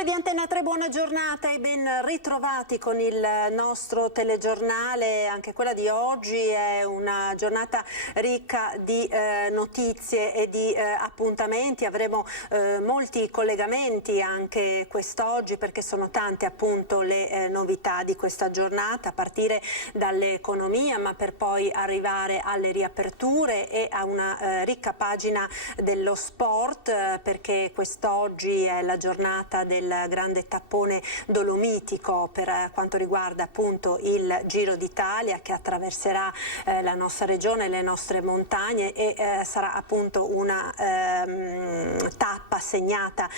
Lettori di Antena 3, buona giornata e ben ritrovati con il nostro telegiornale. Anche quella di oggi è una giornata ricca di notizie e di appuntamenti. Avremo molti collegamenti anche quest'oggi perché sono tante appunto le novità di questa giornata, a partire dall'economia ma per poi arrivare alle riaperture e a una ricca pagina dello sport, perché quest'oggi è la giornata del grande tappone dolomitico per quanto riguarda appunto il Giro d'Italia, che attraverserà la nostra regione, le nostre montagne e sarà appunto una tappa segnata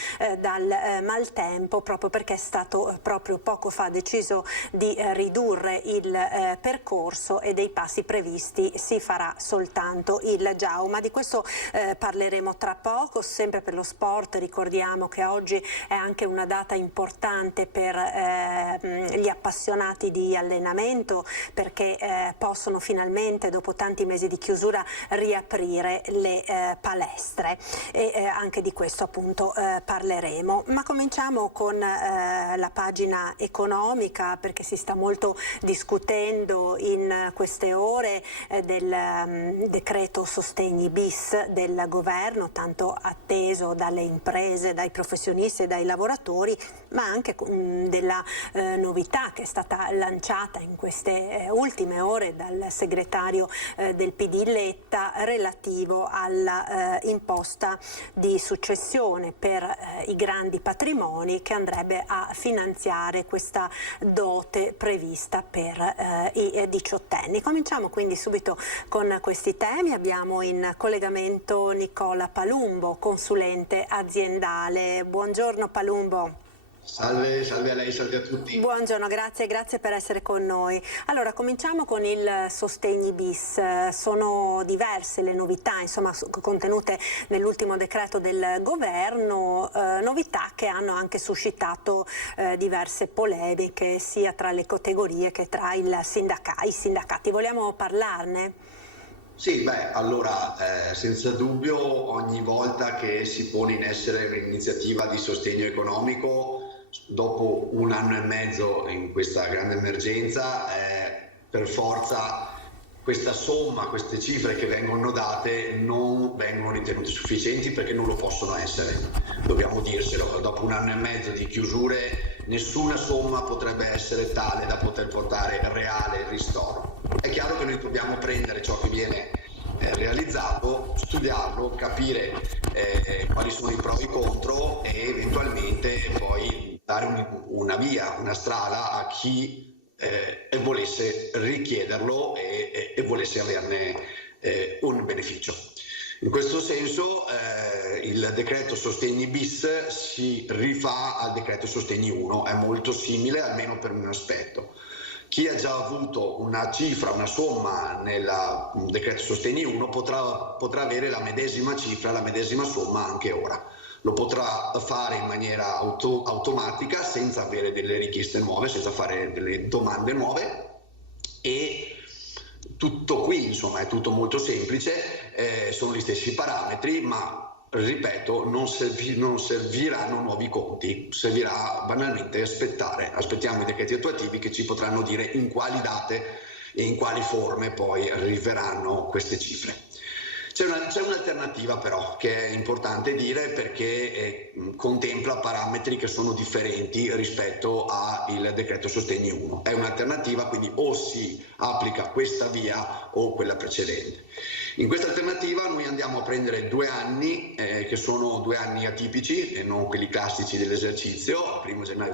dal maltempo, proprio perché è stato proprio poco fa deciso di ridurre il percorso e dei passi previsti si farà soltanto il Giauma. Di questo parleremo tra poco. Sempre per lo sport ricordiamo che oggi è anche una data importante per gli appassionati di allenamento, perché possono finalmente dopo tanti mesi di chiusura riaprire le palestre e anche di questo appunto parleremo. Ma cominciamo con la pagina economica, perché si sta molto discutendo in queste ore del decreto sostegni bis del governo, tanto atteso dalle imprese, dai professionisti e dai lavoratori, ma anche della novità che è stata lanciata in queste ultime ore dal segretario del PD Letta, relativo alla imposta di successione per i grandi patrimoni, che andrebbe a finanziare questa dote prevista per i diciottenni. Cominciamo quindi subito con questi temi. Abbiamo in collegamento Nicola Palumbo, consulente aziendale. Buongiorno Palumbo. Salve, salve a lei, salve a tutti. Buongiorno, grazie per essere con noi. Allora, cominciamo con il sostegni bis. Sono diverse le novità, insomma, contenute nell'ultimo decreto del governo, novità che hanno anche suscitato diverse polemiche, sia tra le categorie che tra i sindacati. Vogliamo parlarne? Sì, allora, senza dubbio, ogni volta che si pone in essere un'iniziativa di sostegno economico, dopo un anno e mezzo in questa grande emergenza, per forza questa somma, queste cifre che vengono date non vengono ritenute sufficienti, perché non lo possono essere. Dobbiamo dircelo, dopo un anno e mezzo di chiusure nessuna somma potrebbe essere tale da poter portare reale ristoro. È chiaro che noi dobbiamo prendere ciò che viene realizzato, studiarlo, capire quali sono i pro e i contro e eventualmente poi dare una via, una strada a chi volesse richiederlo e volesse averne un beneficio. In questo senso il decreto sostegni bis si rifà al decreto sostegni 1, è molto simile almeno per un aspetto. Chi ha già avuto una cifra, una somma nel decreto sostegni 1 potrà avere la medesima cifra, la medesima somma anche ora. Lo potrà fare in maniera automatica, senza avere delle richieste nuove, senza fare delle domande nuove, e tutto qui, insomma, è tutto molto semplice, sono gli stessi parametri, ma ripeto, non serviranno nuovi conti, servirà banalmente aspettiamo i decreti attuativi che ci potranno dire in quali date e in quali forme poi arriveranno queste cifre. C'è un'alternativa però che è importante dire, perché contempla parametri che sono differenti rispetto al decreto sostegni 1. È un'alternativa, quindi o si applica questa via o quella precedente. In questa alternativa noi andiamo a prendere 2 anni, che sono 2 anni atipici e non quelli classici dell'esercizio, 1 gennaio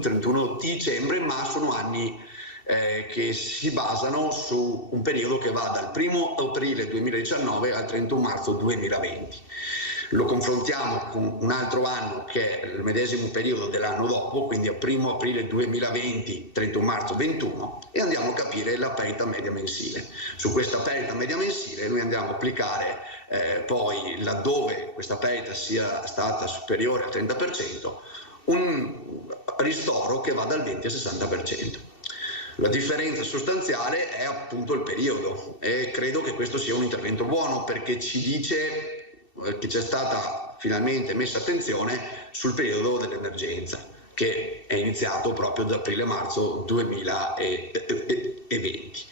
31 dicembre, ma sono anni che si basano su un periodo che va dal 1 aprile 2019 al 31 marzo 2020. Lo confrontiamo con un altro anno che è il medesimo periodo dell'anno dopo, quindi a 1 aprile 2020, 31 marzo 2021, e andiamo a capire la perdita media mensile. Su questa perdita media mensile noi andiamo a applicare poi, laddove questa perdita sia stata superiore al 30%, un ristoro che va dal 20 al 60%. La differenza sostanziale è appunto il periodo, e credo che questo sia un intervento buono, perché ci dice che c'è stata finalmente messa attenzione sul periodo dell'emergenza, che è iniziato proprio da aprile-marzo 2020.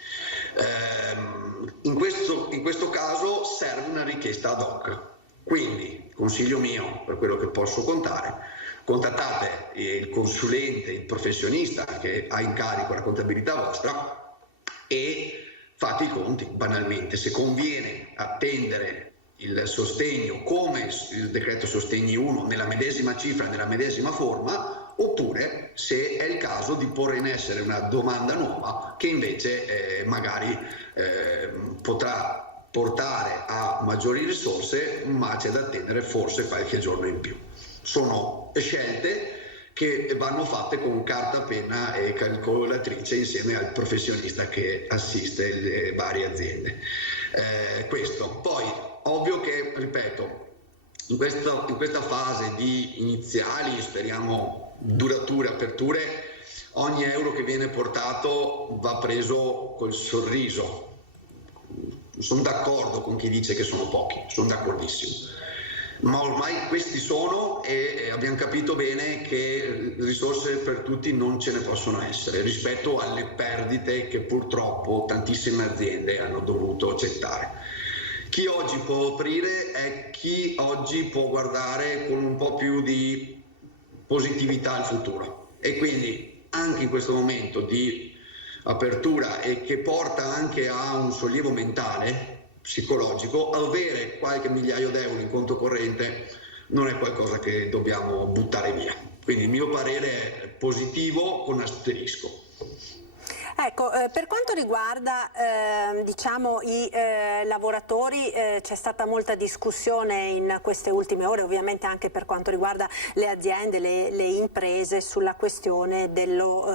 In questo caso serve una richiesta ad hoc, quindi consiglio mio, per quello che posso contare, contattate il consulente, il professionista che ha in carico la contabilità vostra e fate i conti banalmente. Se conviene attendere il sostegno come il decreto sostegni 1 nella medesima cifra, nella medesima forma, oppure se è il caso di porre in essere una domanda nuova che invece magari potrà portare a maggiori risorse, ma c'è da attendere forse qualche giorno in più. Sono scelte che vanno fatte con carta, penna e calcolatrice insieme al professionista che assiste le varie aziende. Questo. Poi, ovvio che, ripeto, in questa fase di iniziali, speriamo durature aperture, ogni euro che viene portato va preso col sorriso. Sono d'accordo con chi dice che sono pochi, sono d'accordissimo. Ma ormai questi sono e abbiamo capito bene che risorse per tutti non ce ne possono essere rispetto alle perdite che purtroppo tantissime aziende hanno dovuto accettare. Chi oggi può aprire è chi oggi può guardare con un po' più di positività al futuro, e quindi anche in questo momento di apertura e che porta anche a un sollievo mentale, psicologico, avere qualche migliaio d'euro in conto corrente non è qualcosa che dobbiamo buttare via. Quindi il mio parere è positivo con asterisco. Ecco, per quanto riguarda diciamo i lavoratori, c'è stata molta discussione in queste ultime ore, ovviamente anche per quanto riguarda le aziende, le imprese, sulla questione dello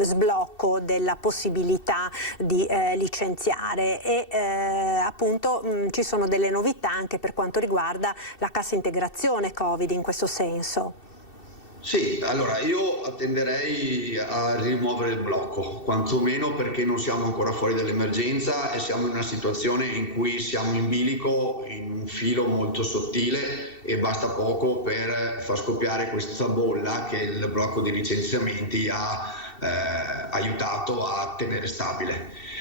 sblocco, della possibilità di licenziare e appunto ci sono delle novità anche per quanto riguarda la cassa integrazione Covid in questo senso. Sì, allora io tenderei a rimuovere il blocco, quantomeno perché non siamo ancora fuori dall'emergenza e siamo in una situazione in cui siamo in bilico, in un filo molto sottile, e basta poco per far scoppiare questa bolla che il blocco di licenziamenti ha aiutato a tenere stabile.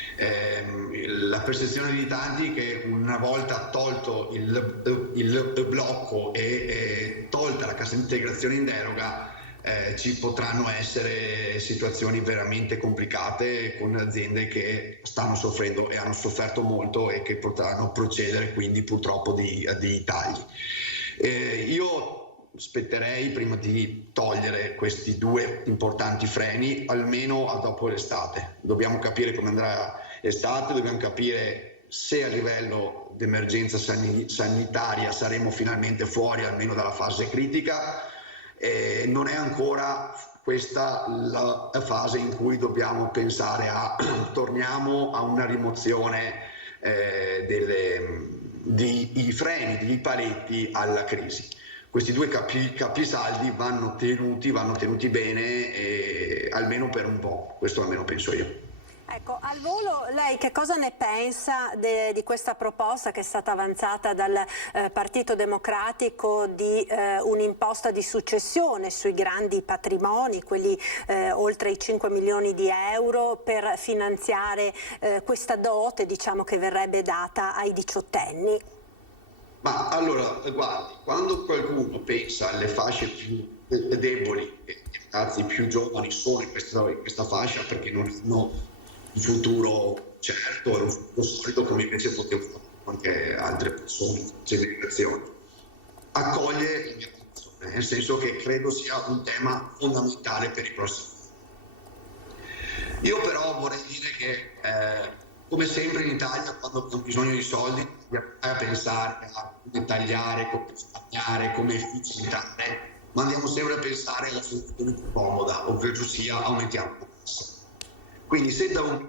La percezione di tanti che una volta tolto il blocco e tolta la cassa integrazione in deroga ci potranno essere situazioni veramente complicate con aziende che stanno soffrendo e hanno sofferto molto e che potranno procedere quindi purtroppo di tagli. Io aspetterei prima di togliere questi due importanti freni almeno a dopo l'estate. Dobbiamo capire come andrà l'estate, dobbiamo capire se a livello di emergenza sanitaria saremo finalmente fuori almeno dalla fase critica. Non è ancora questa la fase in cui dobbiamo pensare torniamo a una rimozione dei freni, degli paletti alla crisi. Questi due capisaldi vanno tenuti bene almeno per un po', questo almeno penso io. Ecco, al volo lei che cosa ne pensa di questa proposta che è stata avanzata dal Partito Democratico di un'imposta di successione sui grandi patrimoni, quelli oltre i 5 milioni di euro, per finanziare questa dote, diciamo, che verrebbe data ai diciottenni? Ma allora, guardi, quando qualcuno pensa alle fasce più deboli, anzi più giovani sono in questa fascia perché non hanno un futuro certo e un futuro solido come invece potevano anche altre persone, generazioni, accoglie la mia posizione, nel senso che credo sia un tema fondamentale per i prossimi anni. Io però vorrei dire che come sempre in Italia, quando abbiamo bisogno di soldi, dobbiamo pensare a come tagliare, come risparmiare, come efficientare, ma andiamo sempre a pensare alla soluzione più comoda, ovvero sia aumentiamo le tasse. Quindi se da un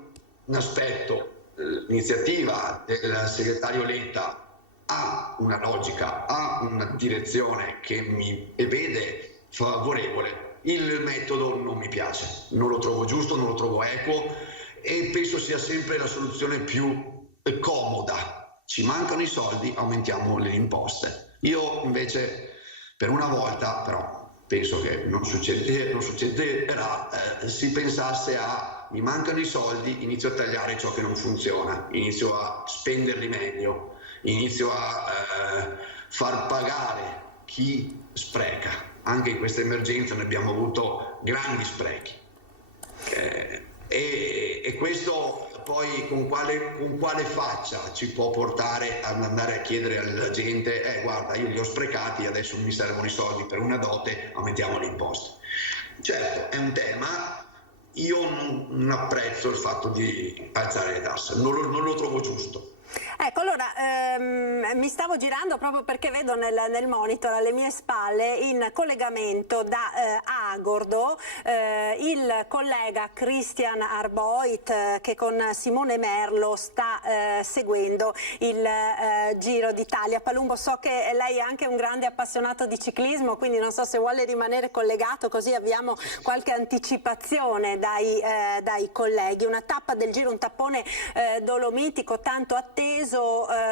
aspetto l'iniziativa del segretario Letta ha una logica, ha una direzione che mi vede favorevole, il metodo non mi piace, non lo trovo giusto, non lo trovo equo, e penso sia sempre la soluzione più comoda. Ci mancano i soldi, aumentiamo le imposte. Io invece per una volta però penso che non succederà, si pensasse a mi mancano i soldi, inizio a tagliare ciò che non funziona, inizio a spenderli meglio, inizio a far pagare chi spreca. Anche in questa emergenza ne abbiamo avuto grandi sprechi e questo poi con quale faccia ci può portare ad andare a chiedere alla gente guarda, io li ho sprecati, adesso mi servono i soldi per una dote, aumentiamo le imposte. Certo, è un tema, io non apprezzo il fatto di alzare le tasse, non lo trovo giusto. Ecco, allora mi stavo girando proprio perché vedo nel monitor alle mie spalle in collegamento da Agordo il collega Christian Arboit che con Simone Merlo sta seguendo il Giro d'Italia. Palumbo, so che lei è anche un grande appassionato di ciclismo, quindi non so se vuole rimanere collegato, così abbiamo qualche anticipazione dai colleghi. Una tappa del Giro, un tappone dolomitico tanto atteso,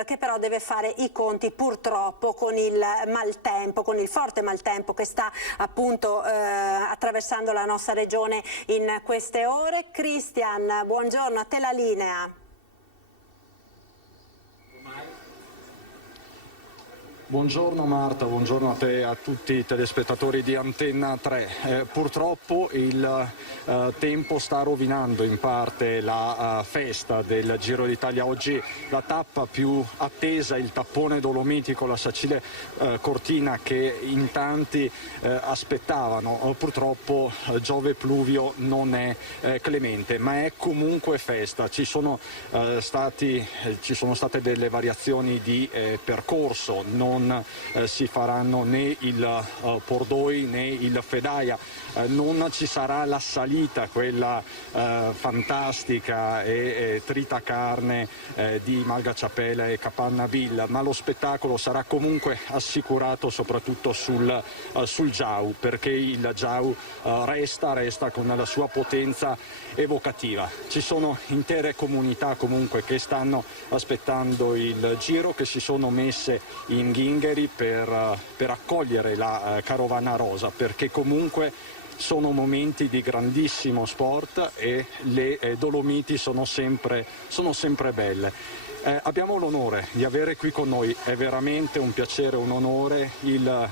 che però deve fare i conti purtroppo con il maltempo, con il forte maltempo che sta appunto attraversando la nostra regione in queste ore. Christian, buongiorno, a te la linea. Buongiorno Marta, buongiorno a te e a tutti i telespettatori di Antenna 3. Purtroppo il tempo sta rovinando in parte la festa del Giro d'Italia. Oggi la tappa più attesa, il tappone dolomitico, la Sacile Cortina, che in tanti aspettavano. Purtroppo Giove Pluvio non è clemente, ma è comunque festa. Ci sono state delle variazioni di percorso, non si faranno né il Pordoi né il Fedaia, non ci sarà la salita, quella fantastica e tritacarne di Malgacciapela e Capanna Villa, ma lo spettacolo sarà comunque assicurato soprattutto sul Giau, perché il Giau resta con la sua potenza evocativa. Ci sono intere comunità comunque che stanno aspettando il Giro, che si sono messe in ghingheri per accogliere la carovana rosa, perché comunque sono momenti di grandissimo sport e le Dolomiti sono sempre belle. Abbiamo l'onore di avere qui con noi, è veramente un piacere, un onore, il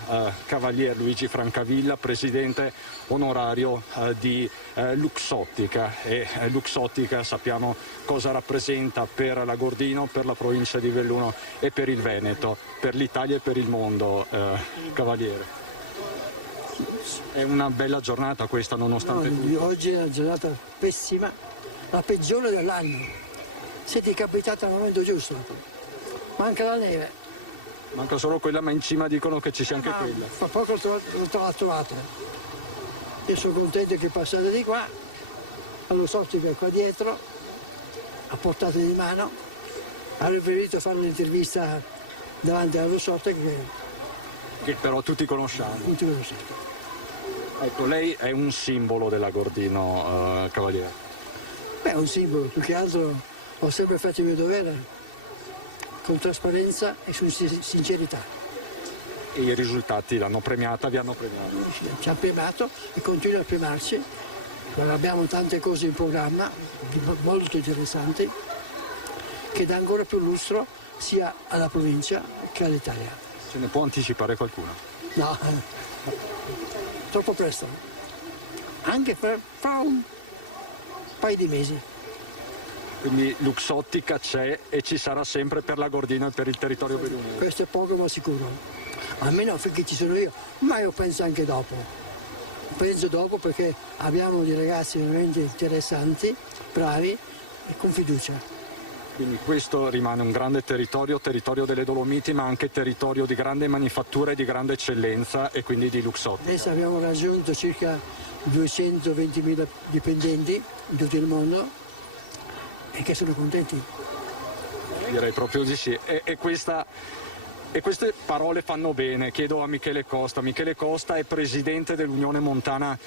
Cavalier Luigi Francavilla, presidente onorario di Luxottica. E Luxottica sappiamo cosa rappresenta per l'Agordino, per la provincia di Belluno e per il Veneto, per l'Italia e per il mondo, Cavaliere. È una bella giornata questa, nonostante tutto. Oggi è una giornata pessima, la peggiore dell'anno. Siete capitati al momento giusto. Manca la neve. Manca solo quella, ma in cima dicono che ci sia anche quella. Fra poco l'ho trovata. Io sono contento che passate di qua, allo Sottica qua dietro, a portata di mano. Avrei preferito fare un'intervista davanti allo Sottica che però tutti conosciamo. Tutti conosciamo. Ecco, lei è un simbolo dell'Agordino, Cavaliere. Beh, è un simbolo, più che altro ho sempre fatto il mio dovere, con trasparenza e sincerità. E i risultati l'hanno premiata, vi hanno premiato? Ci ha premiato e continua a premiarci. Abbiamo tante cose in programma, molto interessanti, che dà ancora più lustro sia alla provincia che all'Italia. Ce ne può anticipare qualcuno? No, troppo presto. Anche fra un paio di mesi. Quindi Luxottica c'è e ci sarà sempre per l'Agordino e per il territorio bellunese. Questo è poco ma sicuro, almeno finché ci sono io, ma io penso anche dopo. Penso dopo perché abbiamo dei ragazzi veramente interessanti, bravi e con fiducia. Quindi questo rimane un grande territorio delle Dolomiti, ma anche territorio di grande manifattura e di grande eccellenza, e quindi di Luxottica. Adesso abbiamo raggiunto circa 220.000 dipendenti in tutto il mondo e che sono contenti. Direi proprio di sì. E questa E queste parole fanno bene. Chiedo a Michele Costa. Michele Costa è presidente dell'Unione Montana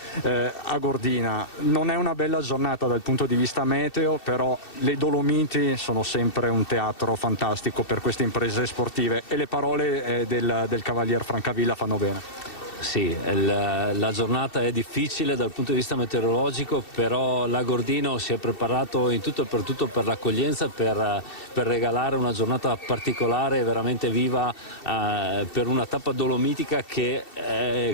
Agordina. Non è una bella giornata dal punto di vista meteo, però le Dolomiti sono sempre un teatro fantastico per queste imprese sportive, e le parole del Cavalier Francavilla fanno bene. Sì, la giornata è difficile dal punto di vista meteorologico, però l'Agordino si è preparato in tutto e per tutto per l'accoglienza, per regalare una giornata particolare, veramente viva, per una tappa dolomitica che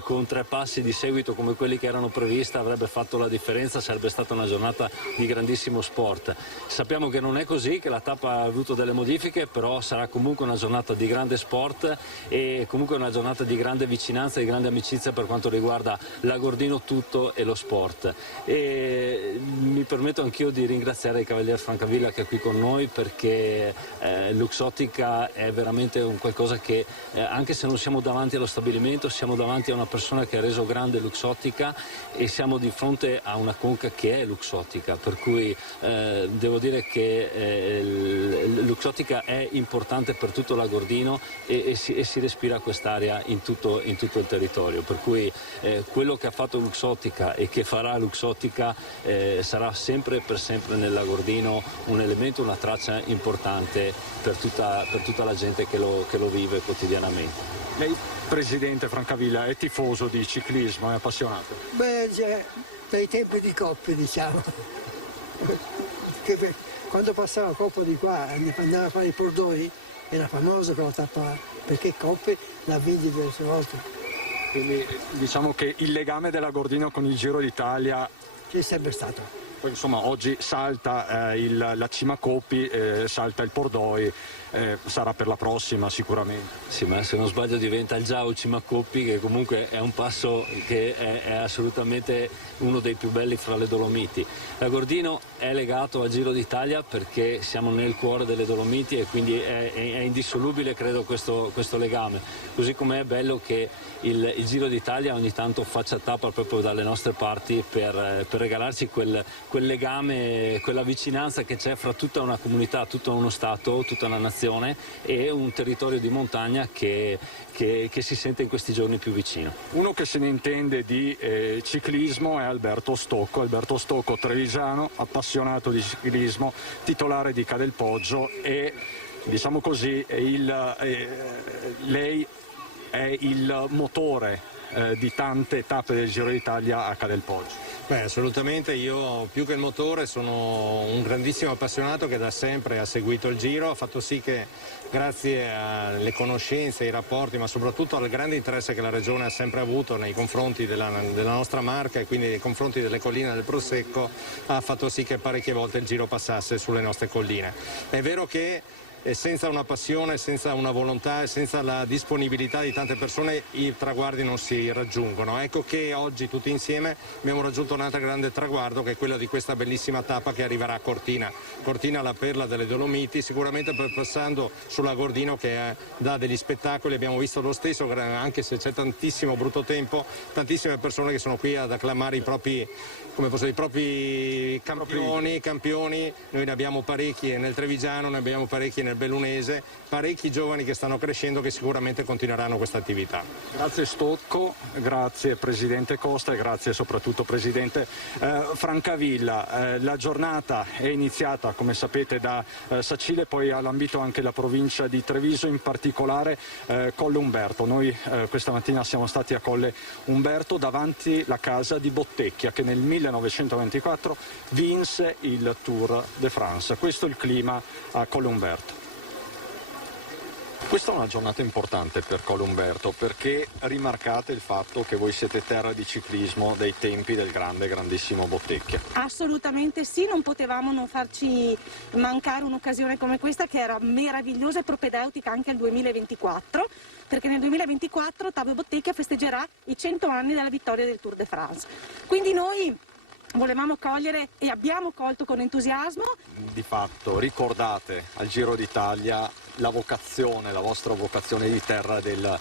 con 3 passi di seguito come quelli che erano previsti avrebbe fatto la differenza, sarebbe stata una giornata di grandissimo sport. Sappiamo che non è così, che la tappa ha avuto delle modifiche, però sarà comunque una giornata di grande sport e comunque una giornata di grande vicinanza, di grande amicizia per quanto riguarda l'Agordino tutto e lo sport. E mi permetto anch'io di ringraziare il Cavalier Francavilla che è qui con noi, perché Luxottica è veramente un qualcosa che anche se non siamo davanti allo stabilimento, siamo davanti a una persona che ha reso grande Luxottica e siamo di fronte a una conca che è Luxottica, per cui devo dire che Luxottica è importante per tutto l'Agordino e si respira quest'area in tutto il territorio. Per cui quello che ha fatto Luxottica e che farà Luxottica sarà sempre e per sempre nell'Agordino un elemento, una traccia importante per tutta la gente che lo vive quotidianamente. Lei, presidente Francavilla, è tifoso di ciclismo, è appassionato? Beh, dai tempi di Coppe, diciamo. Che quando passava Coppa di qua, andava a fare i Pordoi, era famoso quella tappa, perché Coppe l'ha vinta diverse volte. Quindi diciamo che il legame dell'Agordino con il Giro d'Italia C'è sempre stato. Poi insomma oggi salta la Cima Coppi, salta il Pordoi, sarà per la prossima sicuramente. Sì, ma se non sbaglio diventa il Giao Cima Coppi, che comunque è un passo che è assolutamente uno dei più belli fra le Dolomiti. L'Agordino è legato al Giro d'Italia perché siamo nel cuore delle Dolomiti e quindi è indissolubile, credo, questo legame. Così come è bello che il Giro d'Italia ogni tanto faccia tappa proprio dalle nostre parti per regalarci quel legame, quella vicinanza che c'è fra tutta una comunità, tutto uno Stato, tutta una nazione e un territorio di montagna che si sente in questi giorni più vicino. Uno che se ne intende di ciclismo è Alberto Stocco trevigiano, appassionato di ciclismo, titolare di Cadelpoggio e diciamo così lei è il motore di tante tappe del Giro d'Italia a Cadelpoggio. Beh, assolutamente, io più che il motore sono un grandissimo appassionato che da sempre ha seguito il Giro, ha fatto sì che grazie alle conoscenze, ai rapporti, ma soprattutto al grande interesse che la Regione ha sempre avuto nei confronti della nostra marca e quindi nei confronti delle colline del Prosecco, ha fatto sì che parecchie volte il Giro passasse sulle nostre colline. È vero che senza una passione, senza una volontà e senza la disponibilità di tante persone i traguardi non si raggiungono. Ecco che oggi tutti insieme abbiamo raggiunto un altro grande traguardo, che è quello di questa bellissima tappa che arriverà a Cortina. Cortina, la perla delle Dolomiti, sicuramente passando sull'Agordino che dà degli spettacoli. Abbiamo visto lo stesso, anche se c'è tantissimo brutto tempo, tantissime persone che sono qui ad acclamare i propri campioni. Noi ne abbiamo parecchi nel Trevigiano, ne abbiamo parecchi nel Bellunese, parecchi giovani che stanno crescendo, che sicuramente continueranno questa attività. Grazie Stocco, grazie Presidente Costa e grazie soprattutto Presidente Francavilla. La giornata è iniziata, come sapete, da Sacile, poi ha lambito anche la provincia di Treviso, in particolare Colle Umberto. Noi questa mattina siamo stati a Colle Umberto davanti la casa di Bottecchia, che nel 1924 vinse il Tour de France. Questo è il clima a Colle Umberto. Questa è una giornata importante per Colle Umberto perché rimarcate il fatto che voi siete terra di ciclismo dei tempi del grandissimo Bottecchia. Assolutamente sì, non potevamo non farci mancare un'occasione come questa, che era meravigliosa e propedeutica anche al 2024, perché nel 2024 Ottavio Bottecchia festeggerà i 100 anni della vittoria del Tour de France. Quindi noi volevamo cogliere e abbiamo colto con entusiasmo. Di fatto ricordate al Giro d'Italia la vostra vocazione di terra del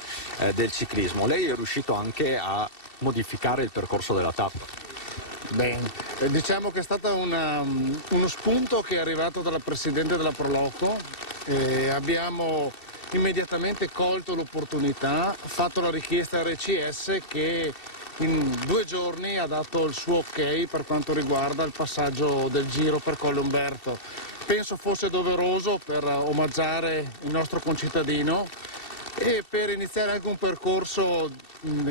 ciclismo. Lei è riuscito anche a modificare il percorso della tappa. Bene, diciamo che è stato uno spunto che è arrivato dalla Presidente della Proloco. Abbiamo immediatamente colto l'opportunità, fatto la richiesta RCS che in 2 giorni ha dato il suo ok per quanto riguarda il passaggio del Giro per Colle Umberto. Penso fosse doveroso per omaggiare il nostro concittadino e per iniziare anche un percorso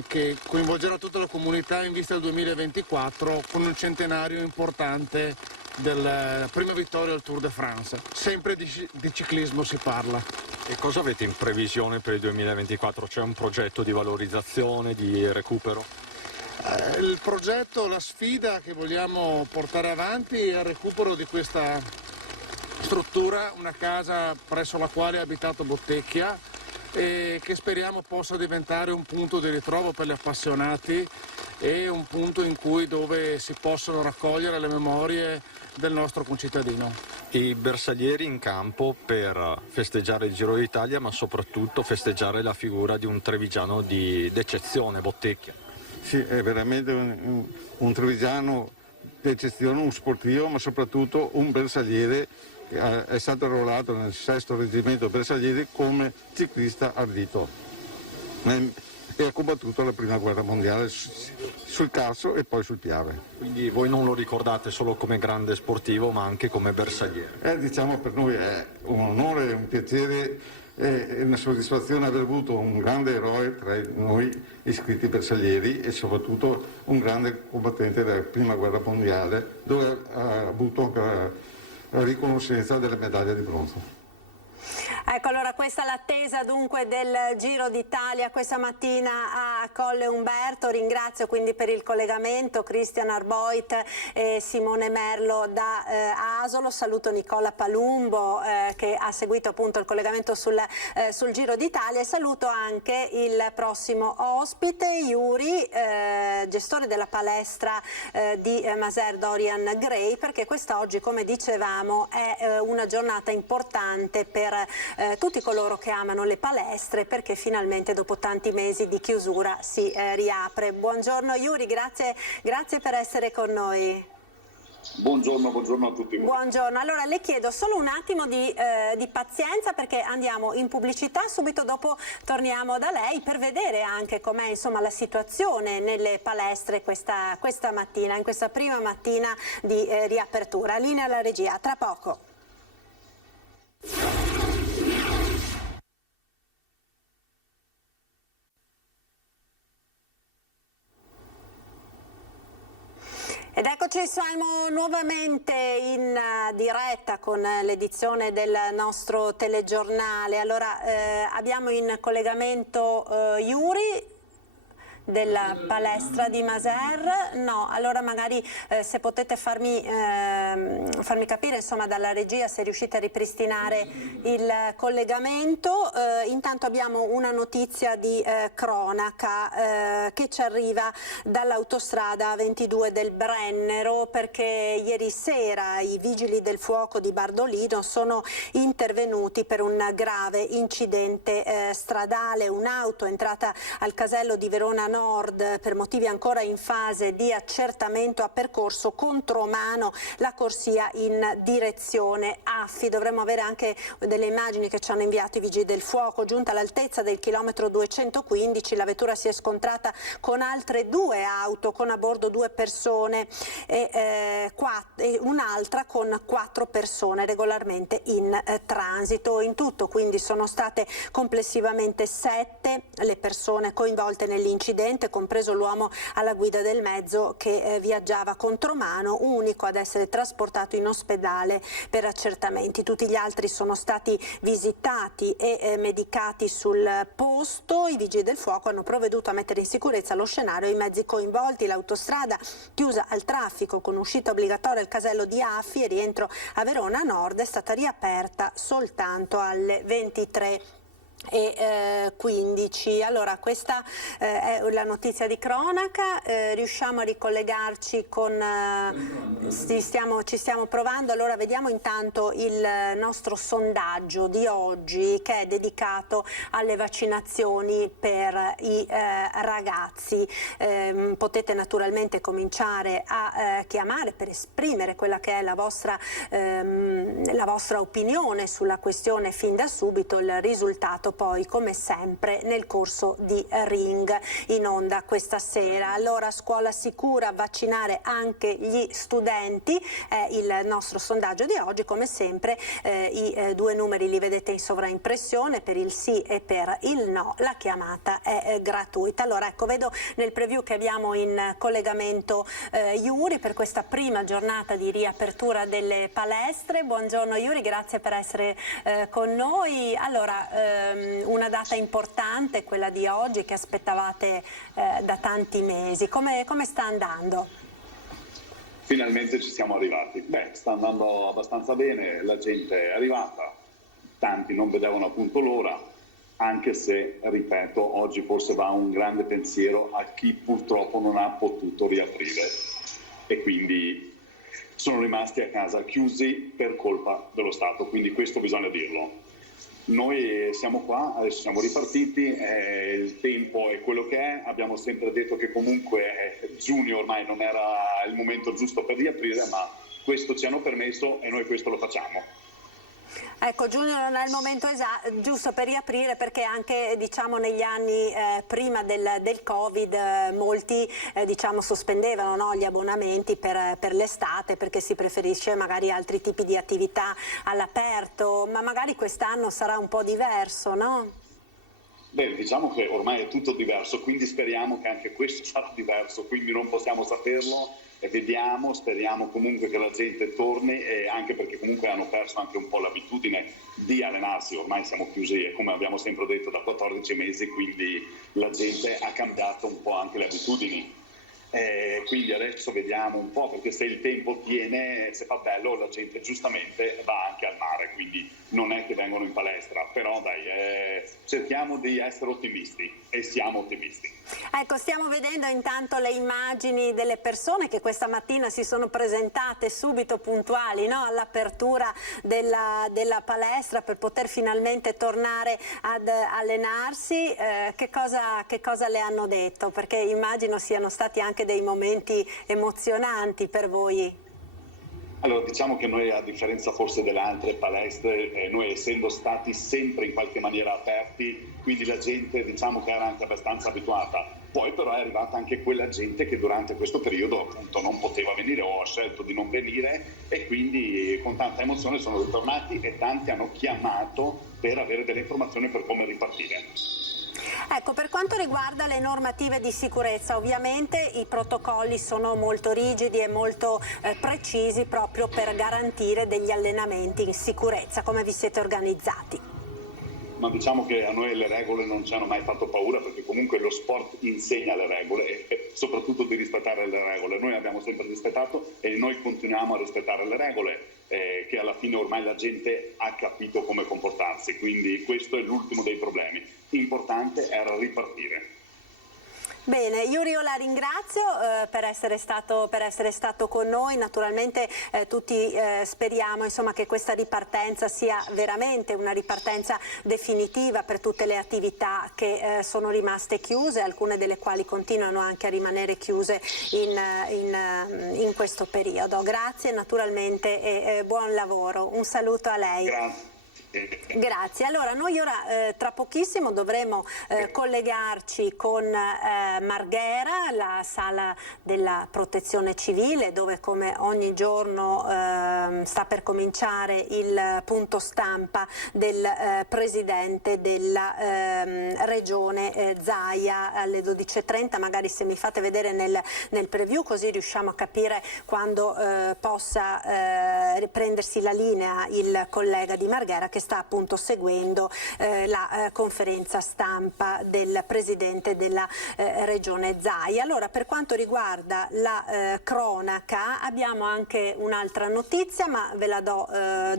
che coinvolgerà tutta la comunità in vista del 2024 con un centenario importante della prima vittoria al Tour de France. Sempre di ciclismo si parla. E cosa avete in previsione per il 2024? C'è un progetto di valorizzazione, di recupero? Il progetto, la sfida che vogliamo portare avanti è il recupero di questa struttura, una casa presso la quale è abitato Bottecchia e che speriamo possa diventare un punto di ritrovo per gli appassionati e un punto dove si possono raccogliere le memorie del nostro concittadino. I bersaglieri in campo per festeggiare il Giro d'Italia, ma soprattutto festeggiare la figura di un trevigiano d'eccezione, Bottecchia. Sì, è veramente un trevigiano d'eccezione, un sportivo, ma soprattutto un bersagliere che è stato arruolato nel 6° reggimento bersaglieri come ciclista ardito e ha combattuto la prima guerra mondiale sul Carso e poi sul Piave. Quindi voi non lo ricordate solo come grande sportivo ma anche come bersagliere? Diciamo per noi è un onore, un piacere e una soddisfazione aver avuto un grande eroe tra noi iscritti bersaglieri e soprattutto un grande combattente della prima guerra mondiale dove ha avuto anche la riconoscenza delle medaglie di bronzo. Ecco, allora questa è l'attesa dunque del Giro d'Italia questa mattina a Colle Umberto. Ringrazio quindi per il collegamento Christian Arboit e Simone Merlo da Asolo. Saluto Nicola Palumbo che ha seguito appunto il collegamento sul Giro d'Italia e saluto anche il prossimo ospite, Yuri, gestore della palestra di Maser Dorian Gray, perché quest'oggi, come dicevamo, è una giornata importante per tutti coloro che amano le palestre, perché finalmente dopo tanti mesi di chiusura si riapre. Buongiorno Yuri, grazie per essere con noi. Buongiorno a tutti voi. Buongiorno, allora le chiedo solo un attimo di pazienza perché andiamo in pubblicità, subito dopo torniamo da lei per vedere anche com'è insomma la situazione nelle palestre questa mattina, in questa prima mattina di riapertura. Linea alla regia, tra poco. Ed eccoci, siamo nuovamente in diretta con l'edizione del nostro telegiornale. Allora abbiamo in collegamento Yuri della palestra di Maser. No, allora magari se potete farmi capire insomma dalla regia se riuscite a ripristinare il collegamento. Intanto abbiamo una notizia di cronaca che ci arriva dall'autostrada 22 del Brennero, perché ieri sera i vigili del fuoco di Bardolino sono intervenuti per un grave incidente stradale. Un'auto è entrata al casello di Verona Nord per motivi ancora in fase di accertamento, ha percorso contromano la corsia in direzione Affi. Dovremmo avere anche delle immagini che ci hanno inviato i vigili del fuoco. Giunta all'altezza del chilometro 215 la vettura si è scontrata con altre 2 auto con a bordo 2 persone e un'altra con 4 persone regolarmente in transito. In tutto quindi sono state complessivamente 7 le persone coinvolte nell'incidente, compreso l'uomo alla guida del mezzo che viaggiava contromano, unico ad essere trasportato in ospedale per accertamenti. Tutti gli altri sono stati visitati e medicati sul posto. I vigili del fuoco hanno provveduto a mettere in sicurezza lo scenario e i mezzi coinvolti. L'autostrada chiusa al traffico con uscita obbligatoria al casello di Affi e rientro a Verona Nord è stata riaperta soltanto alle 23:30. e 15. Allora, questa è la notizia di cronaca, riusciamo a ricollegarci con ci stiamo provando. Allora vediamo intanto il nostro sondaggio di oggi, che è dedicato alle vaccinazioni per i ragazzi. Potete naturalmente cominciare a chiamare per esprimere quella che è la vostra opinione sulla questione fin da subito. Il risultato poi, come sempre, nel corso di Ring, in onda questa sera. Allora, scuola sicura, vaccinare anche gli studenti è il nostro sondaggio di oggi. Come sempre i due numeri li vedete in sovraimpressione, per il sì e per il no. La chiamata è gratuita. Allora, ecco, vedo nel preview che abbiamo in collegamento Yuri per questa prima giornata di riapertura delle palestre. Buongiorno Yuri, grazie per essere con noi. Allora, una data importante, quella di oggi, che aspettavate da tanti mesi. Come sta andando? Finalmente ci siamo arrivati. Beh, sta andando abbastanza bene, la gente è arrivata, tanti non vedevano appunto l'ora, anche se, ripeto, oggi forse va un grande pensiero a chi purtroppo non ha potuto riaprire e quindi sono rimasti a casa chiusi per colpa dello Stato, quindi questo bisogna dirlo. Noi siamo qua, adesso siamo ripartiti, il tempo è quello che è, abbiamo sempre detto che comunque giugno ormai non era il momento giusto per riaprire, ma questo ci hanno permesso e noi questo lo facciamo. Ecco, giugno non è il momento giusto per riaprire, perché anche, diciamo, negli anni prima del Covid molti diciamo sospendevano, no, gli abbonamenti per l'estate, perché si preferisce magari altri tipi di attività all'aperto, ma magari quest'anno sarà un po' diverso, no? Beh, diciamo che ormai è tutto diverso, quindi speriamo che anche questo sarà diverso, quindi non possiamo saperlo. E vediamo, speriamo comunque che la gente torni, e anche perché comunque hanno perso anche un po' l'abitudine di allenarsi. Ormai siamo chiusi, come abbiamo sempre detto, da 14 mesi, quindi la gente ha cambiato un po' anche le abitudini. Quindi adesso vediamo un po', perché se il tempo tiene, se fa bello, la gente giustamente va anche al mare, quindi non è che vengono in palestra, però dai, cerchiamo di essere ottimisti e siamo ottimisti. Ecco, stiamo vedendo intanto le immagini delle persone che questa mattina si sono presentate subito puntuali, no, all'apertura della palestra per poter finalmente tornare ad allenarsi. Che cosa le hanno detto? Perché immagino siano stati anche dei momenti emozionanti per voi. Allora, diciamo che noi, a differenza forse delle altre palestre, noi essendo stati sempre in qualche maniera aperti, quindi la gente, diciamo, che era anche abbastanza abituata. Poi però è arrivata anche quella gente che durante questo periodo appunto non poteva venire o ha scelto di non venire, e quindi con tanta emozione sono ritornati e tanti hanno chiamato per avere delle informazioni per come ripartire. Ecco, per quanto riguarda le normative di sicurezza, ovviamente i protocolli sono molto rigidi e molto precisi, proprio per garantire degli allenamenti in sicurezza. Come vi siete organizzati? Ma diciamo che a noi le regole non ci hanno mai fatto paura, perché comunque lo sport insegna le regole e soprattutto di rispettare le regole. Noi abbiamo sempre rispettato e noi continuiamo a rispettare le regole, che alla fine ormai la gente ha capito come comportarsi, quindi questo è l'ultimo dei problemi. Importante era ripartire. Bene, Yuri, io la ringrazio per essere stato con noi. Naturalmente tutti speriamo, insomma, che questa ripartenza sia veramente una ripartenza definitiva per tutte le attività che sono rimaste chiuse, alcune delle quali continuano anche a rimanere chiuse in questo periodo. Grazie naturalmente e buon lavoro. Un saluto a lei. Grazie. Grazie. Allora, noi ora tra pochissimo dovremo collegarci con Marghera, la sala della protezione civile, dove come ogni giorno sta per cominciare il punto stampa del presidente della regione Zaia alle 12:30. Magari se mi fate vedere nel preview, così riusciamo a capire quando possa riprendersi la linea il collega di Marghera, che che sta appunto seguendo la conferenza stampa del presidente della regione Zaia. Allora, per quanto riguarda la cronaca, abbiamo anche un'altra notizia, ma ve la do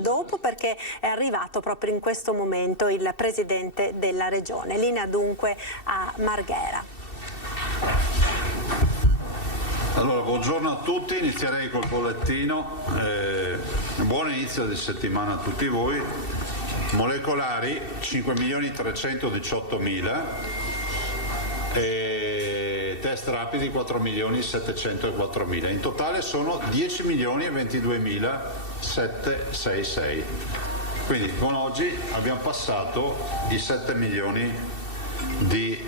dopo, perché è arrivato proprio in questo momento il presidente della regione. Linea dunque a Marghera. Allora, buongiorno a tutti, inizierei col bollettino. Buon inizio di settimana a tutti voi. Molecolari 5.318.000 e test rapidi 4.704.000. In totale sono 10.022.766. Quindi con oggi abbiamo passato i 7 milioni di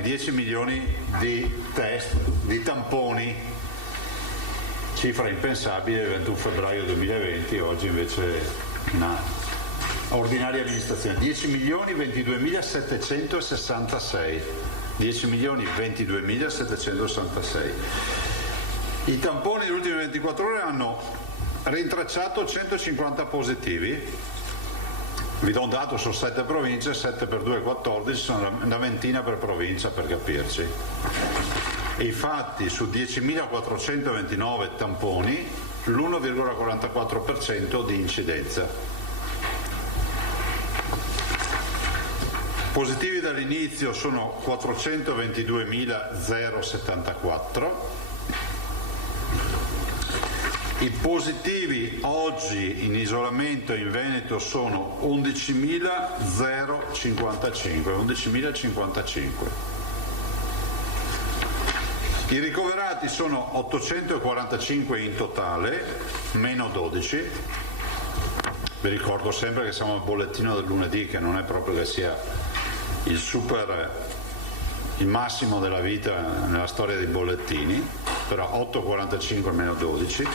10 milioni di test, di tamponi, cifra impensabile il 21 febbraio 2020, oggi invece una ordinaria amministrazione. 10.022.766, 10.022.766. I tamponi delle ultime 24 ore hanno rintracciato 150 positivi. Vi do un dato, sono 7 province, 7 per 2 è 14, sono una ventina per provincia, per capirci. E infatti su 10.429 tamponi l'1,44% di incidenza. Positivi dall'inizio sono 422.074. I positivi oggi in isolamento in Veneto sono 11.055. I ricoverati sono 845 in totale, meno 12. Vi ricordo sempre che siamo al bollettino del lunedì, che non è proprio che sia il massimo della vita nella storia dei bollettini, però 845 meno 12.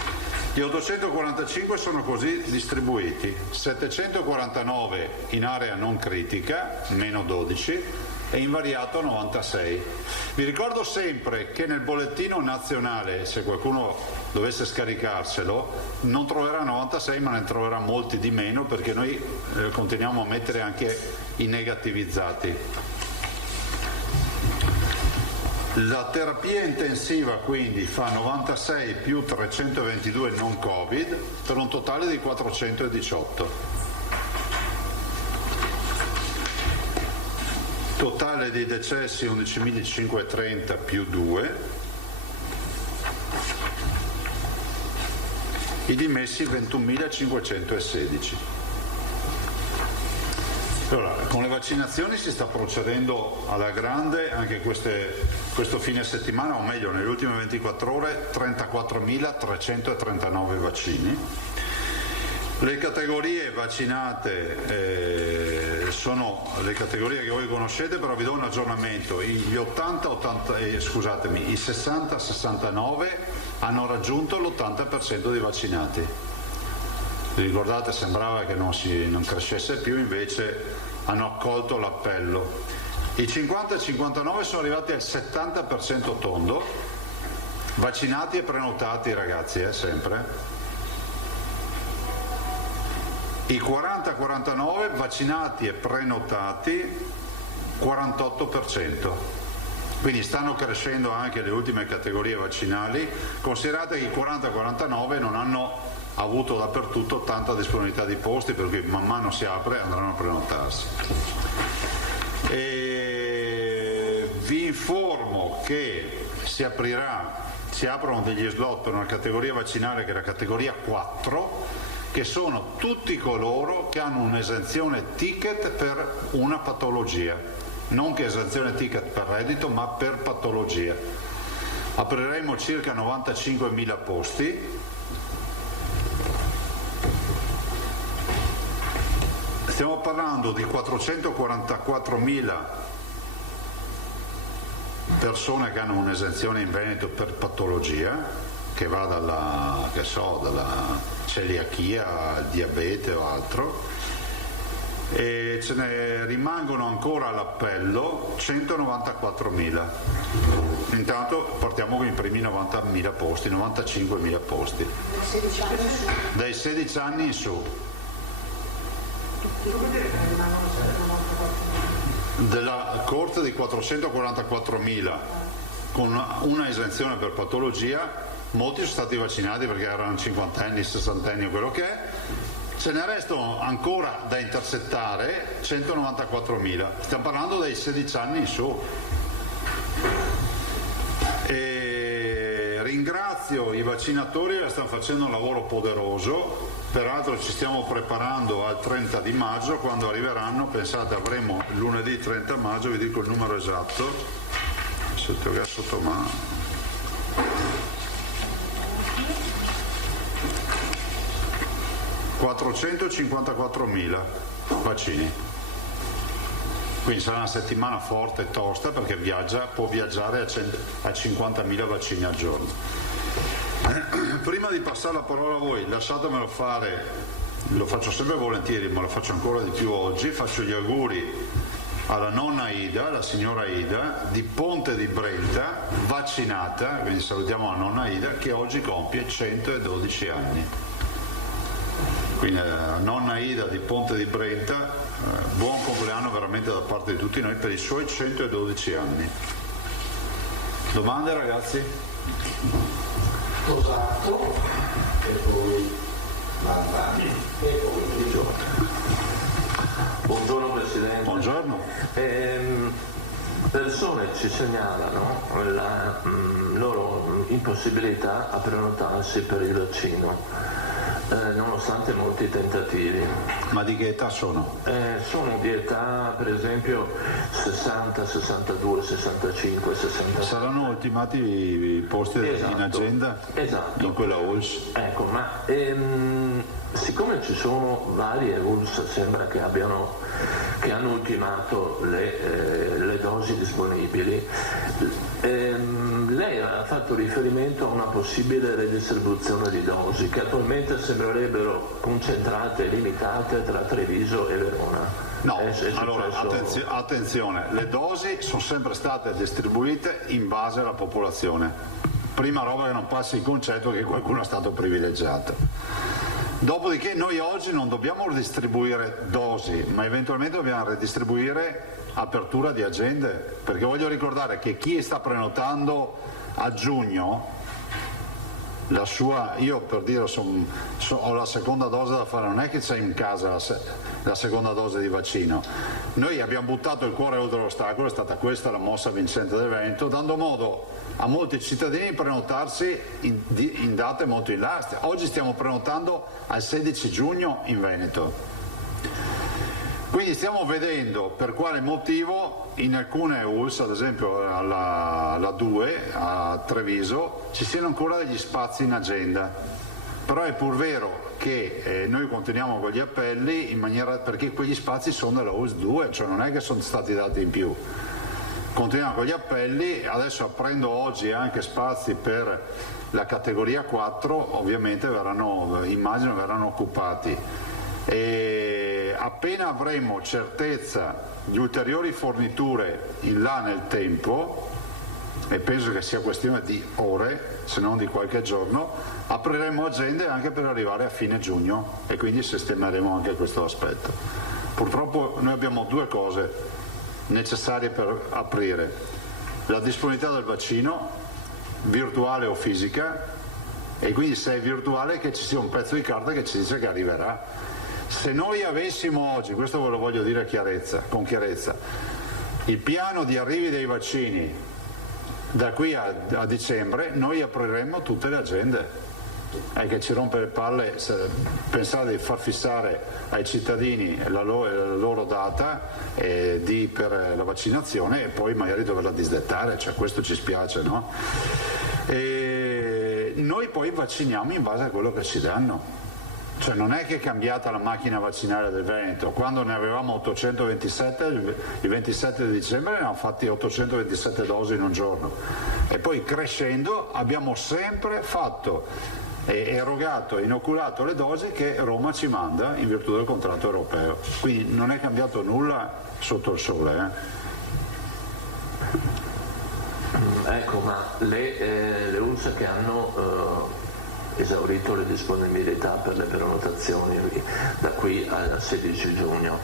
Gli 845 sono così distribuiti: 749 in area non critica, meno 12, e invariato 96. Vi ricordo sempre che nel bollettino nazionale, se qualcuno dovesse scaricarselo, non troverà 96 ma ne troverà molti di meno, perché noi continuiamo a mettere anche i negativizzati. La terapia intensiva quindi fa 96 più 322 non Covid, per un totale di 418. Totale di decessi 11.530 più 2. I dimessi 21.516. Allora, con le vaccinazioni si sta procedendo alla grande anche questo fine settimana, o meglio nelle ultime 24 ore 34.339 vaccini. Le categorie vaccinate sono le categorie che voi conoscete, però vi do un aggiornamento. I 60-69 hanno raggiunto l'80% dei vaccinati. Vi ricordate, sembrava che non crescesse più, invece hanno accolto l'appello. I 50-59 sono arrivati al 70% tondo, vaccinati e prenotati, ragazzi, sempre. I 40-49 vaccinati e prenotati 48%. Quindi stanno crescendo anche le ultime categorie vaccinali. Considerate che i 40-49 non hanno avuto dappertutto tanta disponibilità di posti, per cui man mano si apre andranno a prenotarsi. E vi informo che si aprono degli slot per una categoria vaccinale che è la categoria 4, che sono tutti coloro che hanno un'esenzione ticket per una patologia, non che esenzione ticket per reddito, ma per patologia. Apriremo circa 95.000 posti. Stiamo parlando di 444.000 persone che hanno un'esenzione in Veneto per patologia, che va dalla celiachia al diabete o altro, e ce ne rimangono ancora all'appello 194.000. Intanto partiamo con i primi 90.000 posti, 95.000 posti. Dai 16 anni in su. Della Corte di 444.000 con una esenzione per patologia, molti sono stati vaccinati perché erano cinquantenni, sessantenni o quello che è, ce ne restano ancora da intercettare 194.000, stiamo parlando dei 16 anni in su. E ringrazio i vaccinatori che stanno facendo un lavoro poderoso, peraltro ci stiamo preparando al 30 di maggio, quando arriveranno, pensate avremo lunedì 30 maggio, vi dico il numero esatto, se te lo sotto mano. $454.000 vaccini. Quindi sarà una settimana forte e tosta perché può viaggiare a 50.000 vaccini al giorno. Prima di passare la parola a voi, lasciatemelo fare, lo faccio sempre volentieri, ma lo faccio ancora di più oggi, faccio gli auguri alla nonna Ida, la signora Ida, di Ponte di Brenta, vaccinata, quindi salutiamo la nonna Ida, che oggi compie 112 anni. Quindi nonna Ida di Ponte di Brenta, buon compleanno veramente da parte di tutti noi per i suoi 112 anni. Domande ragazzi? Cosatto e poi Manzani e poi Di Giorgio. Buongiorno Presidente. Buongiorno. Persone ci segnalano la loro impossibilità a prenotarsi per il vaccino. Nonostante molti tentativi. Ma di che età sono? Sono di età per esempio 60, 62, 65, 66. Saranno ultimati i posti in agenda? Esatto. In quella ULS? Ecco, ma siccome ci sono varie ULS, sembra che hanno ultimato le dosi disponibili, lei ha fatto riferimento a una possibile redistribuzione di dosi che attualmente sembrerebbero concentrate e limitate tra Treviso e Verona. No, allora attenzione, le dosi sono sempre state distribuite in base alla popolazione. Prima roba che non passi il concetto che qualcuno è stato privilegiato. Dopodiché noi oggi non dobbiamo redistribuire dosi, ma eventualmente dobbiamo redistribuire apertura di agende, perché voglio ricordare che chi sta prenotando a giugno la sua, io per dire ho la seconda dose da fare, non è che c'è in casa la seconda dose di vaccino, noi abbiamo buttato il cuore oltre l'ostacolo, è stata questa la mossa vincente dell'evento, dando modo a molti cittadini di prenotarsi in date molto in là. Oggi stiamo prenotando al 16 giugno in Veneto. Quindi stiamo vedendo per quale motivo in alcune ULS, ad esempio la 2 a Treviso, ci siano ancora degli spazi in agenda. Però è pur vero che noi continuiamo con gli appelli perché quegli spazi sono della ULS 2, cioè non è che sono stati dati in più. Continuiamo con gli appelli, adesso aprendo oggi anche spazi per la categoria 4, ovviamente immagino verranno occupati. E appena avremo certezza di ulteriori forniture in là nel tempo, e penso che sia questione di ore se non di qualche giorno, apriremo agende anche per arrivare a fine giugno e quindi sistemeremo anche questo aspetto. Purtroppo noi abbiamo due cose necessarie per aprire: la disponibilità del vaccino, virtuale o fisica, e quindi se è virtuale che ci sia un pezzo di carta che ci dice che arriverà. Se noi avessimo oggi, questo ve lo voglio dire con chiarezza, il piano di arrivi dei vaccini da qui a dicembre, noi apriremmo tutte le agende. È che ci rompe le palle pensare di far fissare ai cittadini la loro data per la vaccinazione e poi magari doverla disdettare, cioè questo ci spiace, no? E noi poi vacciniamo in base a quello che ci danno. Cioè non è che è cambiata la macchina vaccinale del Veneto, quando ne avevamo 827, il 27 di dicembre ne avevamo fatti 827 dosi in un giorno e poi crescendo abbiamo sempre fatto erogato, inoculato le dosi che Roma ci manda in virtù del contratto europeo, quindi non è cambiato nulla sotto il sole. Ecco, ma le ULS che hanno esaurito le disponibilità per le prenotazioni da qui al 16 giugno.